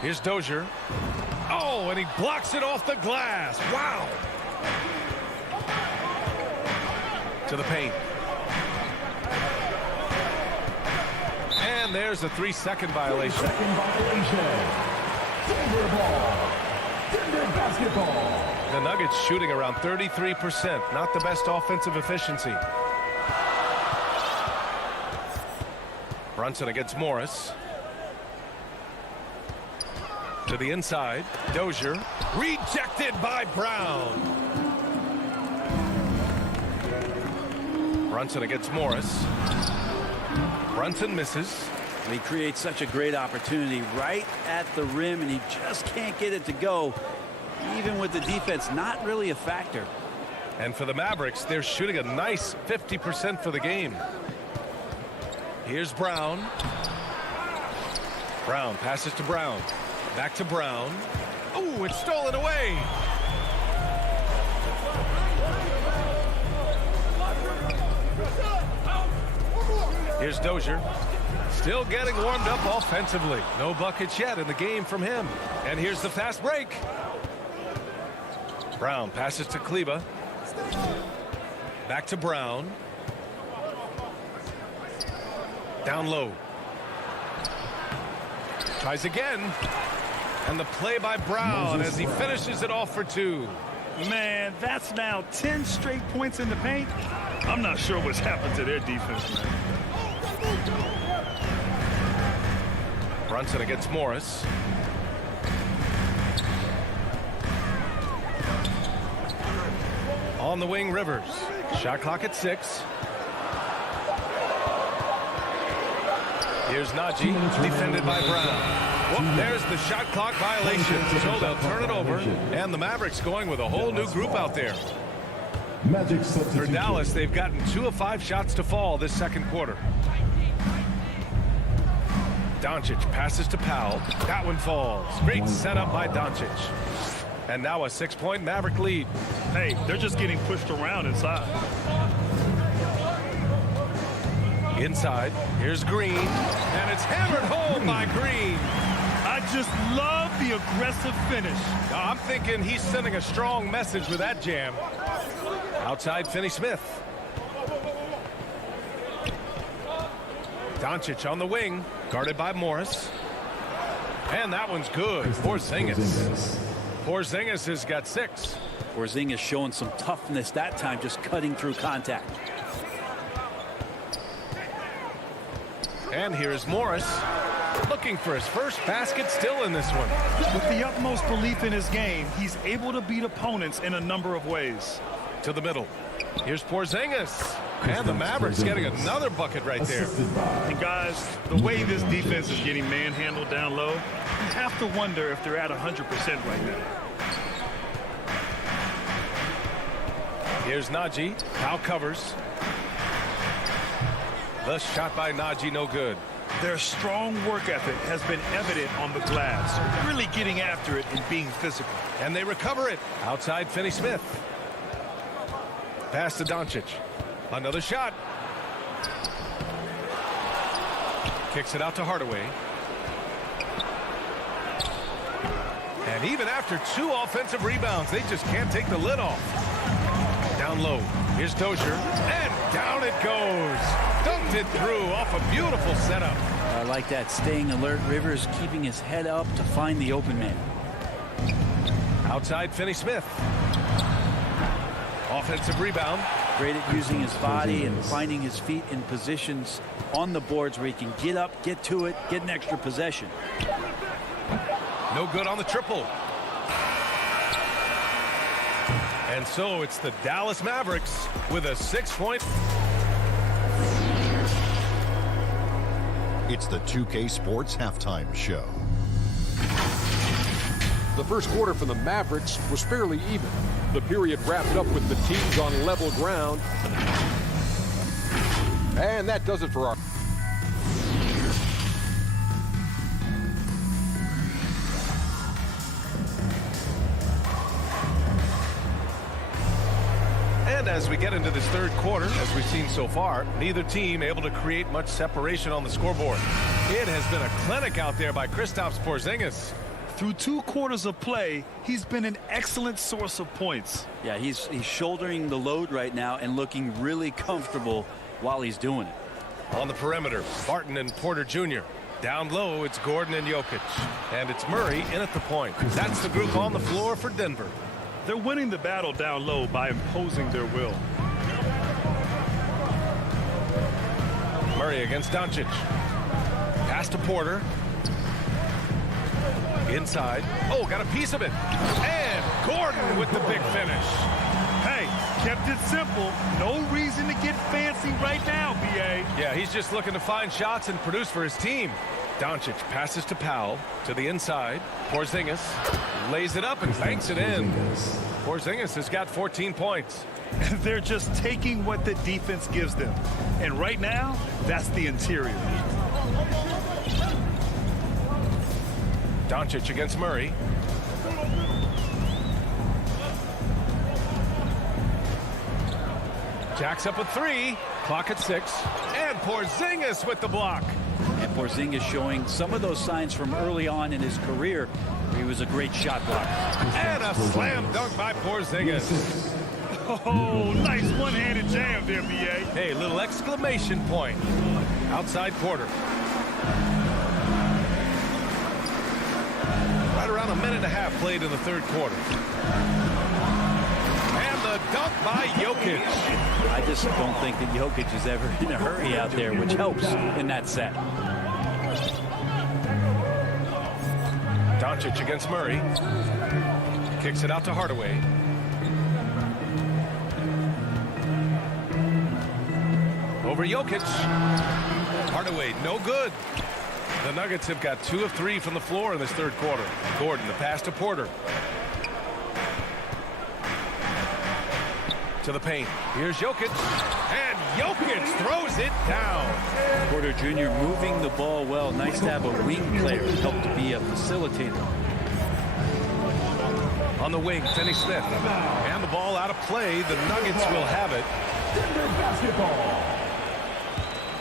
Here's Dozier. Oh, and he blocks it off the glass. Wow. To the paint. And there's a 3-second violation. Second violation. Denver ball. Denver basketball. The Nuggets shooting around 33%. Not the best offensive efficiency. Brunson against Morris. To the inside. Dozier. Rejected by Brown. Brunson against Morris. Brunson misses. And he creates such a great opportunity right at the rim, and he just can't get it to go. Even with the defense not really a factor. And for the Mavericks, they're shooting a nice 50% for the game. Here's Brown. Brown passes to Brown. Back to Brown. Oh, it's stolen away. Here's Dozier. Still getting warmed up offensively. No buckets yet in the game from him. And here's the fast break. Brown passes to Kleber. Back to Brown. Down low. Tries again. And the play by Brown as he finishes it off for 2. Man, that's now 10 straight points in the paint. I'm not sure what's happened to their defense, man. Brunson against Morris. On the wing, Rivers. Shot clock at 6. Here's Najee, defended by Brown. Whoop, there's the shot clock violation. So they'll turn it over, and the Mavericks going with a whole new group out there. Magic For Dallas, they've gotten 2 of 5 shots to fall this second quarter. Doncic passes to Powell. That one falls. Great setup by Doncic. And now a 6-point Maverick lead. Hey, they're just getting pushed around inside. Inside, here's Green. And it's hammered home by Green. I just love the aggressive finish. Now, I'm thinking he's sending a strong message with that jam. Outside, Finney-Smith. Doncic on the wing, guarded by Morris. And that one's good. Porzingis. Porzingis has got 6. Porzingis showing some toughness that time, just cutting through contact. And here's Morris, looking for his first basket, still in this one. With the utmost belief in his game, he's able to beat opponents in a number of ways. To the middle. Here's Porzingis. And the Mavericks getting another bucket right there. And guys, the way this defense is getting manhandled down low, you have to wonder if they're at 100% right now. Here's Najee. Powell covers. The shot by Najee, no good. Their strong work ethic has been evident on the glass, really getting after it and being physical. And they recover it. Outside, Finney-Smith. Pass to Doncic. Another shot. Kicks it out to Hardaway. And even after 2 offensive rebounds, they just can't take the lid off. Down low. Here's Dozier. And down it goes. Dunked it through off a beautiful setup. I like that. Staying alert. Rivers keeping his head up to find the open man. Outside, Finney-Smith. Offensive rebound. Great at using his body and finding his feet in positions on the boards where he can get up, get to it, get an extra possession. No good on the triple. And so it's the Dallas Mavericks with a 6-point. It's the 2K Sports Halftime Show. The first quarter for the Mavericks was fairly even. The period wrapped up with the teams on level ground. And that does it for our... And as we get into this third quarter, as we've seen so far, neither team able to create much separation on the scoreboard. It has been a clinic out there by Kristaps Porzingis. Through 2 quarters of play, he's been an excellent source of points. Yeah, he's shouldering the load right now and looking really comfortable while he's doing it. On the perimeter, Barton and Porter Jr. Down low, it's Gordon and Jokic. And it's Murray in at the point. That's the group on the floor for Denver. They're winning the battle down low by imposing their will. Murray against Doncic. Pass to Porter. Inside. Oh, got a piece of it. And Gordon with the big finish. Hey, kept it simple. No reason to get fancy right now, B.A. Yeah, he's just looking to find shots and produce for his team. Doncic passes to Powell to the inside. Porzingis lays it up and banks it in. Porzingis has got 14 points. They're just taking what the defense gives them. And right now, that's the interior. Doncic against Murray. Jacks up a 3. Clock at 6. And Porzingis with the block. And Porzingis showing some of those signs from early on in his career. He was a great shot blocker. And a slam dunk by Porzingis. Oh, nice one-handed jam there, B.A. Hey, little exclamation point. Outside Porter. Right around a minute and a half played in the third quarter. And the dunk by Jokic. I just don't think that Jokic is ever in a hurry out there, which helps in that set. Doncic against Murray. Kicks it out to Hardaway. Over Jokic. Hardaway, no good. The Nuggets have got 2 of 3 from the floor in this third quarter. Gordon, the pass to Porter. To the paint. Here's Jokic. And Jokic throws it down. Porter Jr. moving the ball well. Nice to have a wing player help to be a facilitator. On the wing, Finney-Smith. And the ball out of play. The Nuggets will have it. Denver basketball.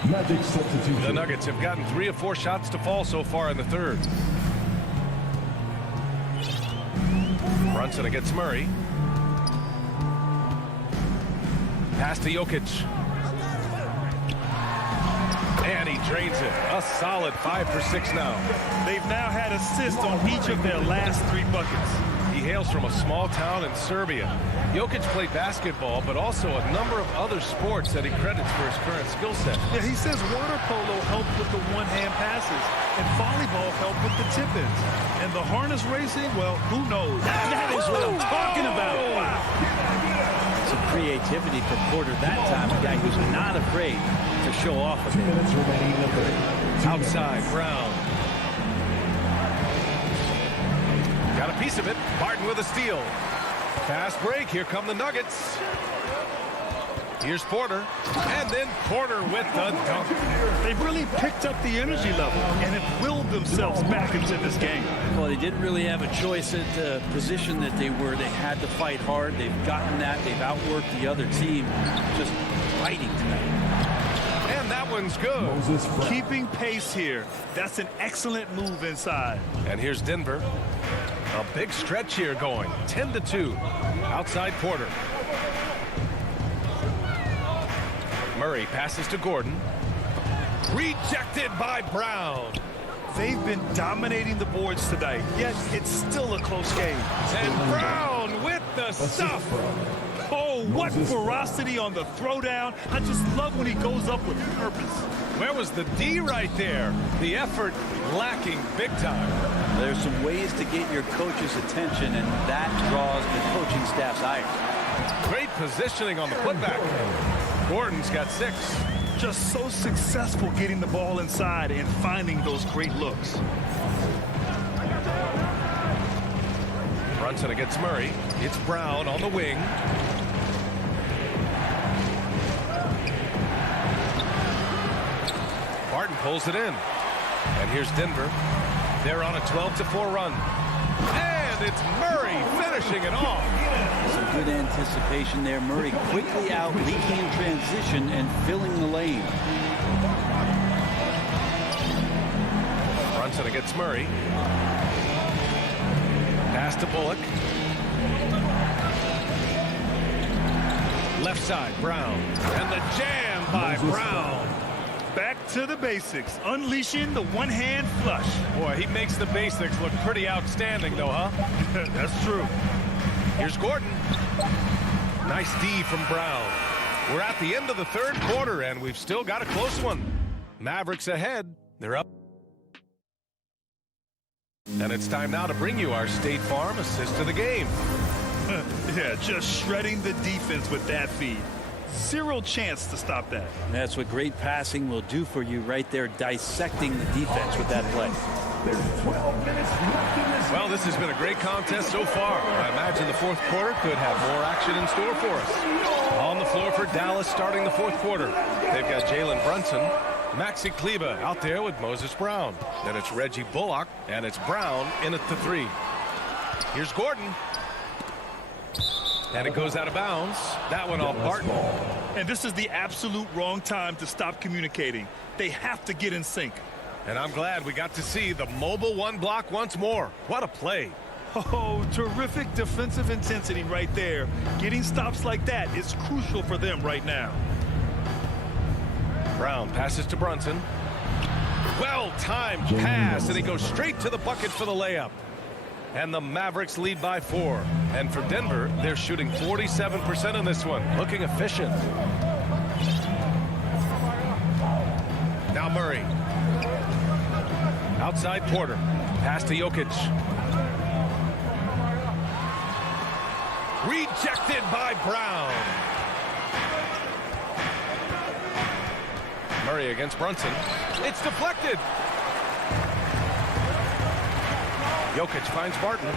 Magic substitution. The Nuggets have gotten 3 of 4 shots to fall so far in the third. Brunson against Murray. Pass to Jokic. And he drains it. A solid 5 for 6 now. They've now had assists on each of their last 3 buckets. He hails from a small town in Serbia. Jokic played basketball, but also a number of other sports that he credits for his current skill set. Yeah, he says water polo helped with the one-hand passes, and volleyball helped with the tip-ins. And the harness racing, well, who knows? That is what I'm talking about. Wow. Some creativity from Porter that time, a guy who's not afraid to show off a bit. Outside, Brown. Got a piece of it. Barton with a steal. Fast break. Here come the Nuggets. Here's Porter. And then Porter with the dunk. They've really picked up the energy level and have willed themselves back into this game. Well, they didn't really have a choice at the position that they were. They had to fight hard. They've gotten that. They've outworked the other team. Just fighting tonight. And that one's good. Keeping pace here. That's an excellent move inside. And here's Denver. A big stretch here going. 10-2. Outside Porter. Murray passes to Gordon. Rejected by Brown. They've been dominating the boards tonight, yet it's still a close game. And Brown with the stuff. Oh, what ferocity on the throwdown. I just love when he goes up with purpose. Where was the D right there? The effort lacking big time. There's some ways to get your coach's attention, and that draws the coaching staff's ire. Great positioning on the putback. Gordon's got 6. Just so successful getting the ball inside and finding those great looks. Brunson against Murray. It's Brown on the wing. Barton pulls it in. And here's Denver. They're on a 12-4 run. And it's Murray finishing it off. Some good anticipation there. Murray quickly out, leaking in transition and filling the lane. Brunson against Murray. Pass to Bullock. Left side, Brown. And the jam by Brown. Back to the basics, unleashing the one-hand flush. Boy, he makes the basics look pretty outstanding, though, huh? That's true. Here's Gordon. Nice D from Brown. We're at the end of the third quarter, and we've still got a close one. Mavericks ahead. They're up. And it's time now to bring you our State Farm assist of the game. Yeah, just shredding the defense with that feed. Zero chance to stop that. That's what great passing will do for you right there, dissecting the defense with that play. There's 12 minutes left in this. Well, this has been a great contest so far. I imagine the fourth quarter could have more action in store for us. On the floor for Dallas starting the fourth quarter. They've got Jalen Brunson, Maxi Kleber out there with Moses Brown. Then it's Reggie Bullock, and it's Brown in at the 3. Here's Gordon. And it goes out of bounds. That one off Barton. And this is the absolute wrong time to stop communicating. They have to get in sync. And I'm glad we got to see the mobile one block once more. What a play. Oh, terrific defensive intensity right there. Getting stops like that is crucial for them right now. Brown passes to Brunson. Well-timed pass, and he goes straight to the bucket for the layup. And the Mavericks lead by 4. And for Denver, they're shooting 47% in this one. Looking efficient. Now Murray. Outside Porter. Pass to Jokic. Rejected by Brown. Murray against Brunson. It's deflected. Jokic finds Barton.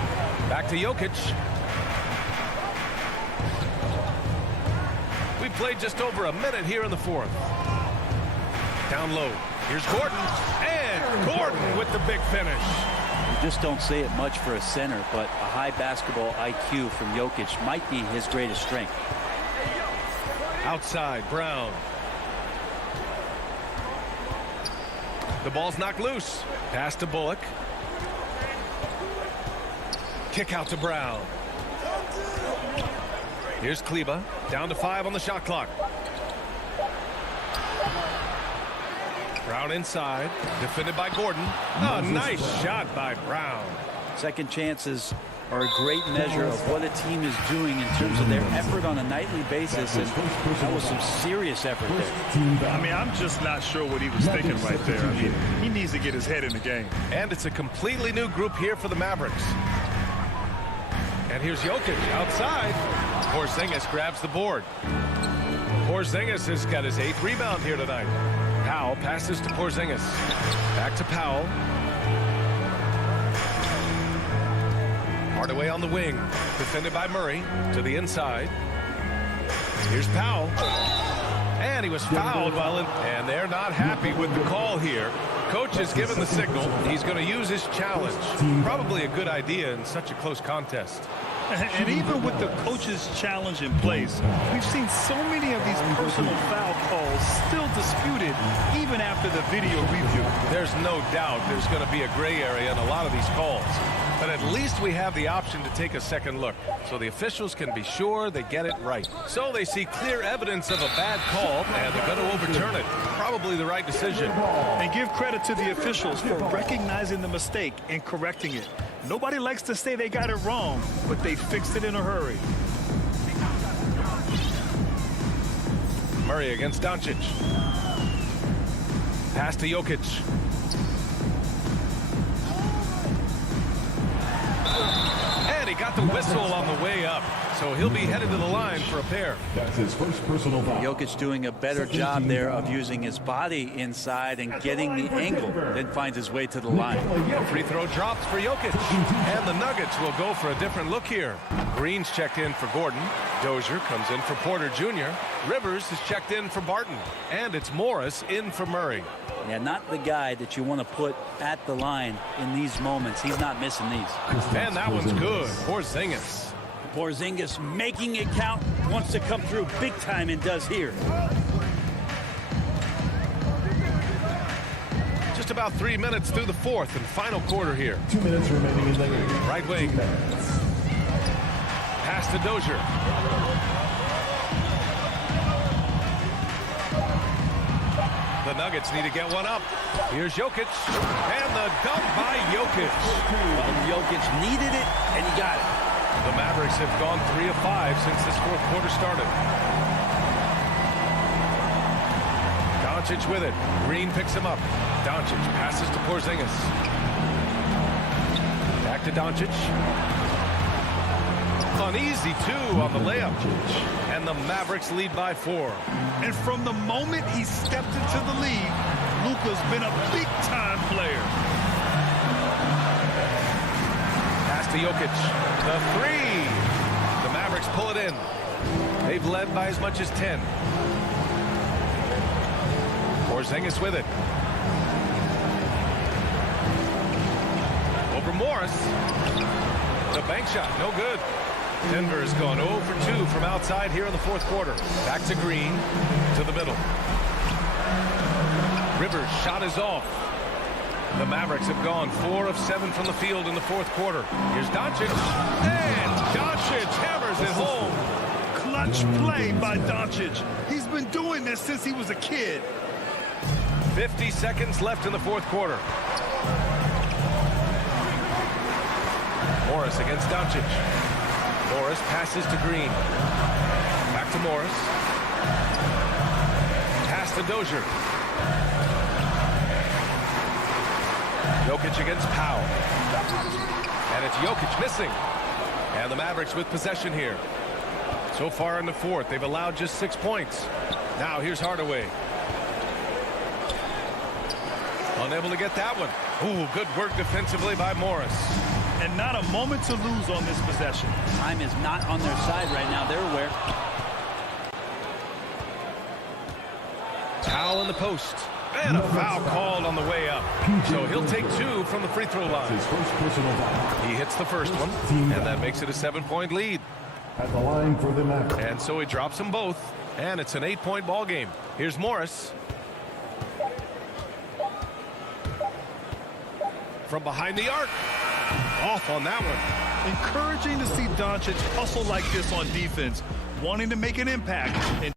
Back to Jokic. We played just over a minute here in the fourth. Down low. Here's Gordon. And Gordon with the big finish. You just don't say it much for a center, but a high basketball IQ from Jokic might be his greatest strength. Outside, Brown. The ball's knocked loose. Pass to Bullock. Kick out to Brown. Here's Kleber. Down to 5 on the shot clock. Brown inside. Defended by Gordon. Oh, nice shot by Brown. Second chances are a great measure of what a team is doing in terms of their effort on a nightly basis, and that was some serious effort there. I mean, I'm just not sure what he was thinking right there. I mean, he needs to get his head in the game. And it's a completely new group here for the Mavericks. And here's Jokic outside. Porzingis grabs the board. Porzingis has got his 8th rebound here tonight. Powell passes to Porzingis. Back to Powell. Hardaway on the wing. Defended by Murray. To the inside. Here's Powell. And he was fouled while in. And they're not happy with the call here. Coach has given the signal. He's going to use his challenge. Probably a good idea in such a close contest. And even with the coach's challenge in place, we've seen so many of these personal foul calls still disputed even after the video review. There's no doubt there's going to be a gray area in a lot of these calls. But at least we have the option to take a second look, so the officials can be sure they get it right. So they see clear evidence of a bad call, and they're going to overturn it. Probably the right decision. And give credit to the officials for recognizing the mistake and correcting it. Nobody likes to say they got it wrong, but they fixed it in a hurry. Murray against Doncic. Pass to Jokic. And he got the whistle on the way up. So he'll be headed to the line for a pair. That's his first personal foul. Jokic doing a better job there of using his body inside and getting the angle, then finds his way to the line. Free throw drops for Jokic. And the Nuggets will go for a different look here. Green's checked in for Gordon. Dozier comes in for Porter Jr. Rivers is checked in for Barton. And it's Morris in for Murray. Yeah, not the guy that you want to put at the line in these moments. He's not missing these. And that one's good. Porzingis. Porzingis making it count, wants to come through big time and does here. Just about 3 minutes through the fourth and final quarter here. 2 minutes remaining in the game. Right wing. Pass to Dozier. The Nuggets need to get one up. Here's Jokic. And the dunk by Jokic. Well, Jokic needed it, and he got it. The Mavericks have gone 3 of 5 since this fourth quarter started. Doncic with it. Green picks him up. Doncic passes to Porzingis. Back to Doncic. An easy 2 on the layup. And the Mavericks lead by 4. And from the moment he stepped into the league, Luka's been a big-time player. Pass to Jokic. The 3. The Mavericks pull it in. They've led by as much as 10. Porzingis with it. Over Morris. The bank shot, no good. Denver has gone 0 for 2 from outside here in the fourth quarter. Back to Green, to the middle. Rivers' shot is off. The Mavericks have gone 4 of 7 from the field in the fourth quarter. Here's Doncic. And Doncic hammers it home. Clutch play by Doncic. He's been doing this since he was a kid. 50 seconds left in the fourth quarter. Morris against Doncic. Morris passes to Green. Back to Morris. Pass to Dozier. Jokic against Powell. And it's Jokic missing. And the Mavericks with possession here. So far in the fourth, they've allowed just 6 points. Now here's Hardaway. Unable to get that one. Ooh, good work defensively by Morris. And not a moment to lose on this possession. Time is not on their side right now. They're aware. Foul in the post. And a foul called on the way up. So he'll take 2 from the free throw line. His first personal foul. He hits the first one, and that makes it a 7-point lead. At the line for the Mavericks. And so he drops them both, and it's an 8-point ball game. Here's Morris. From behind the arc. Off on that one. Encouraging to see Doncic hustle like this on defense, wanting to make an impact. And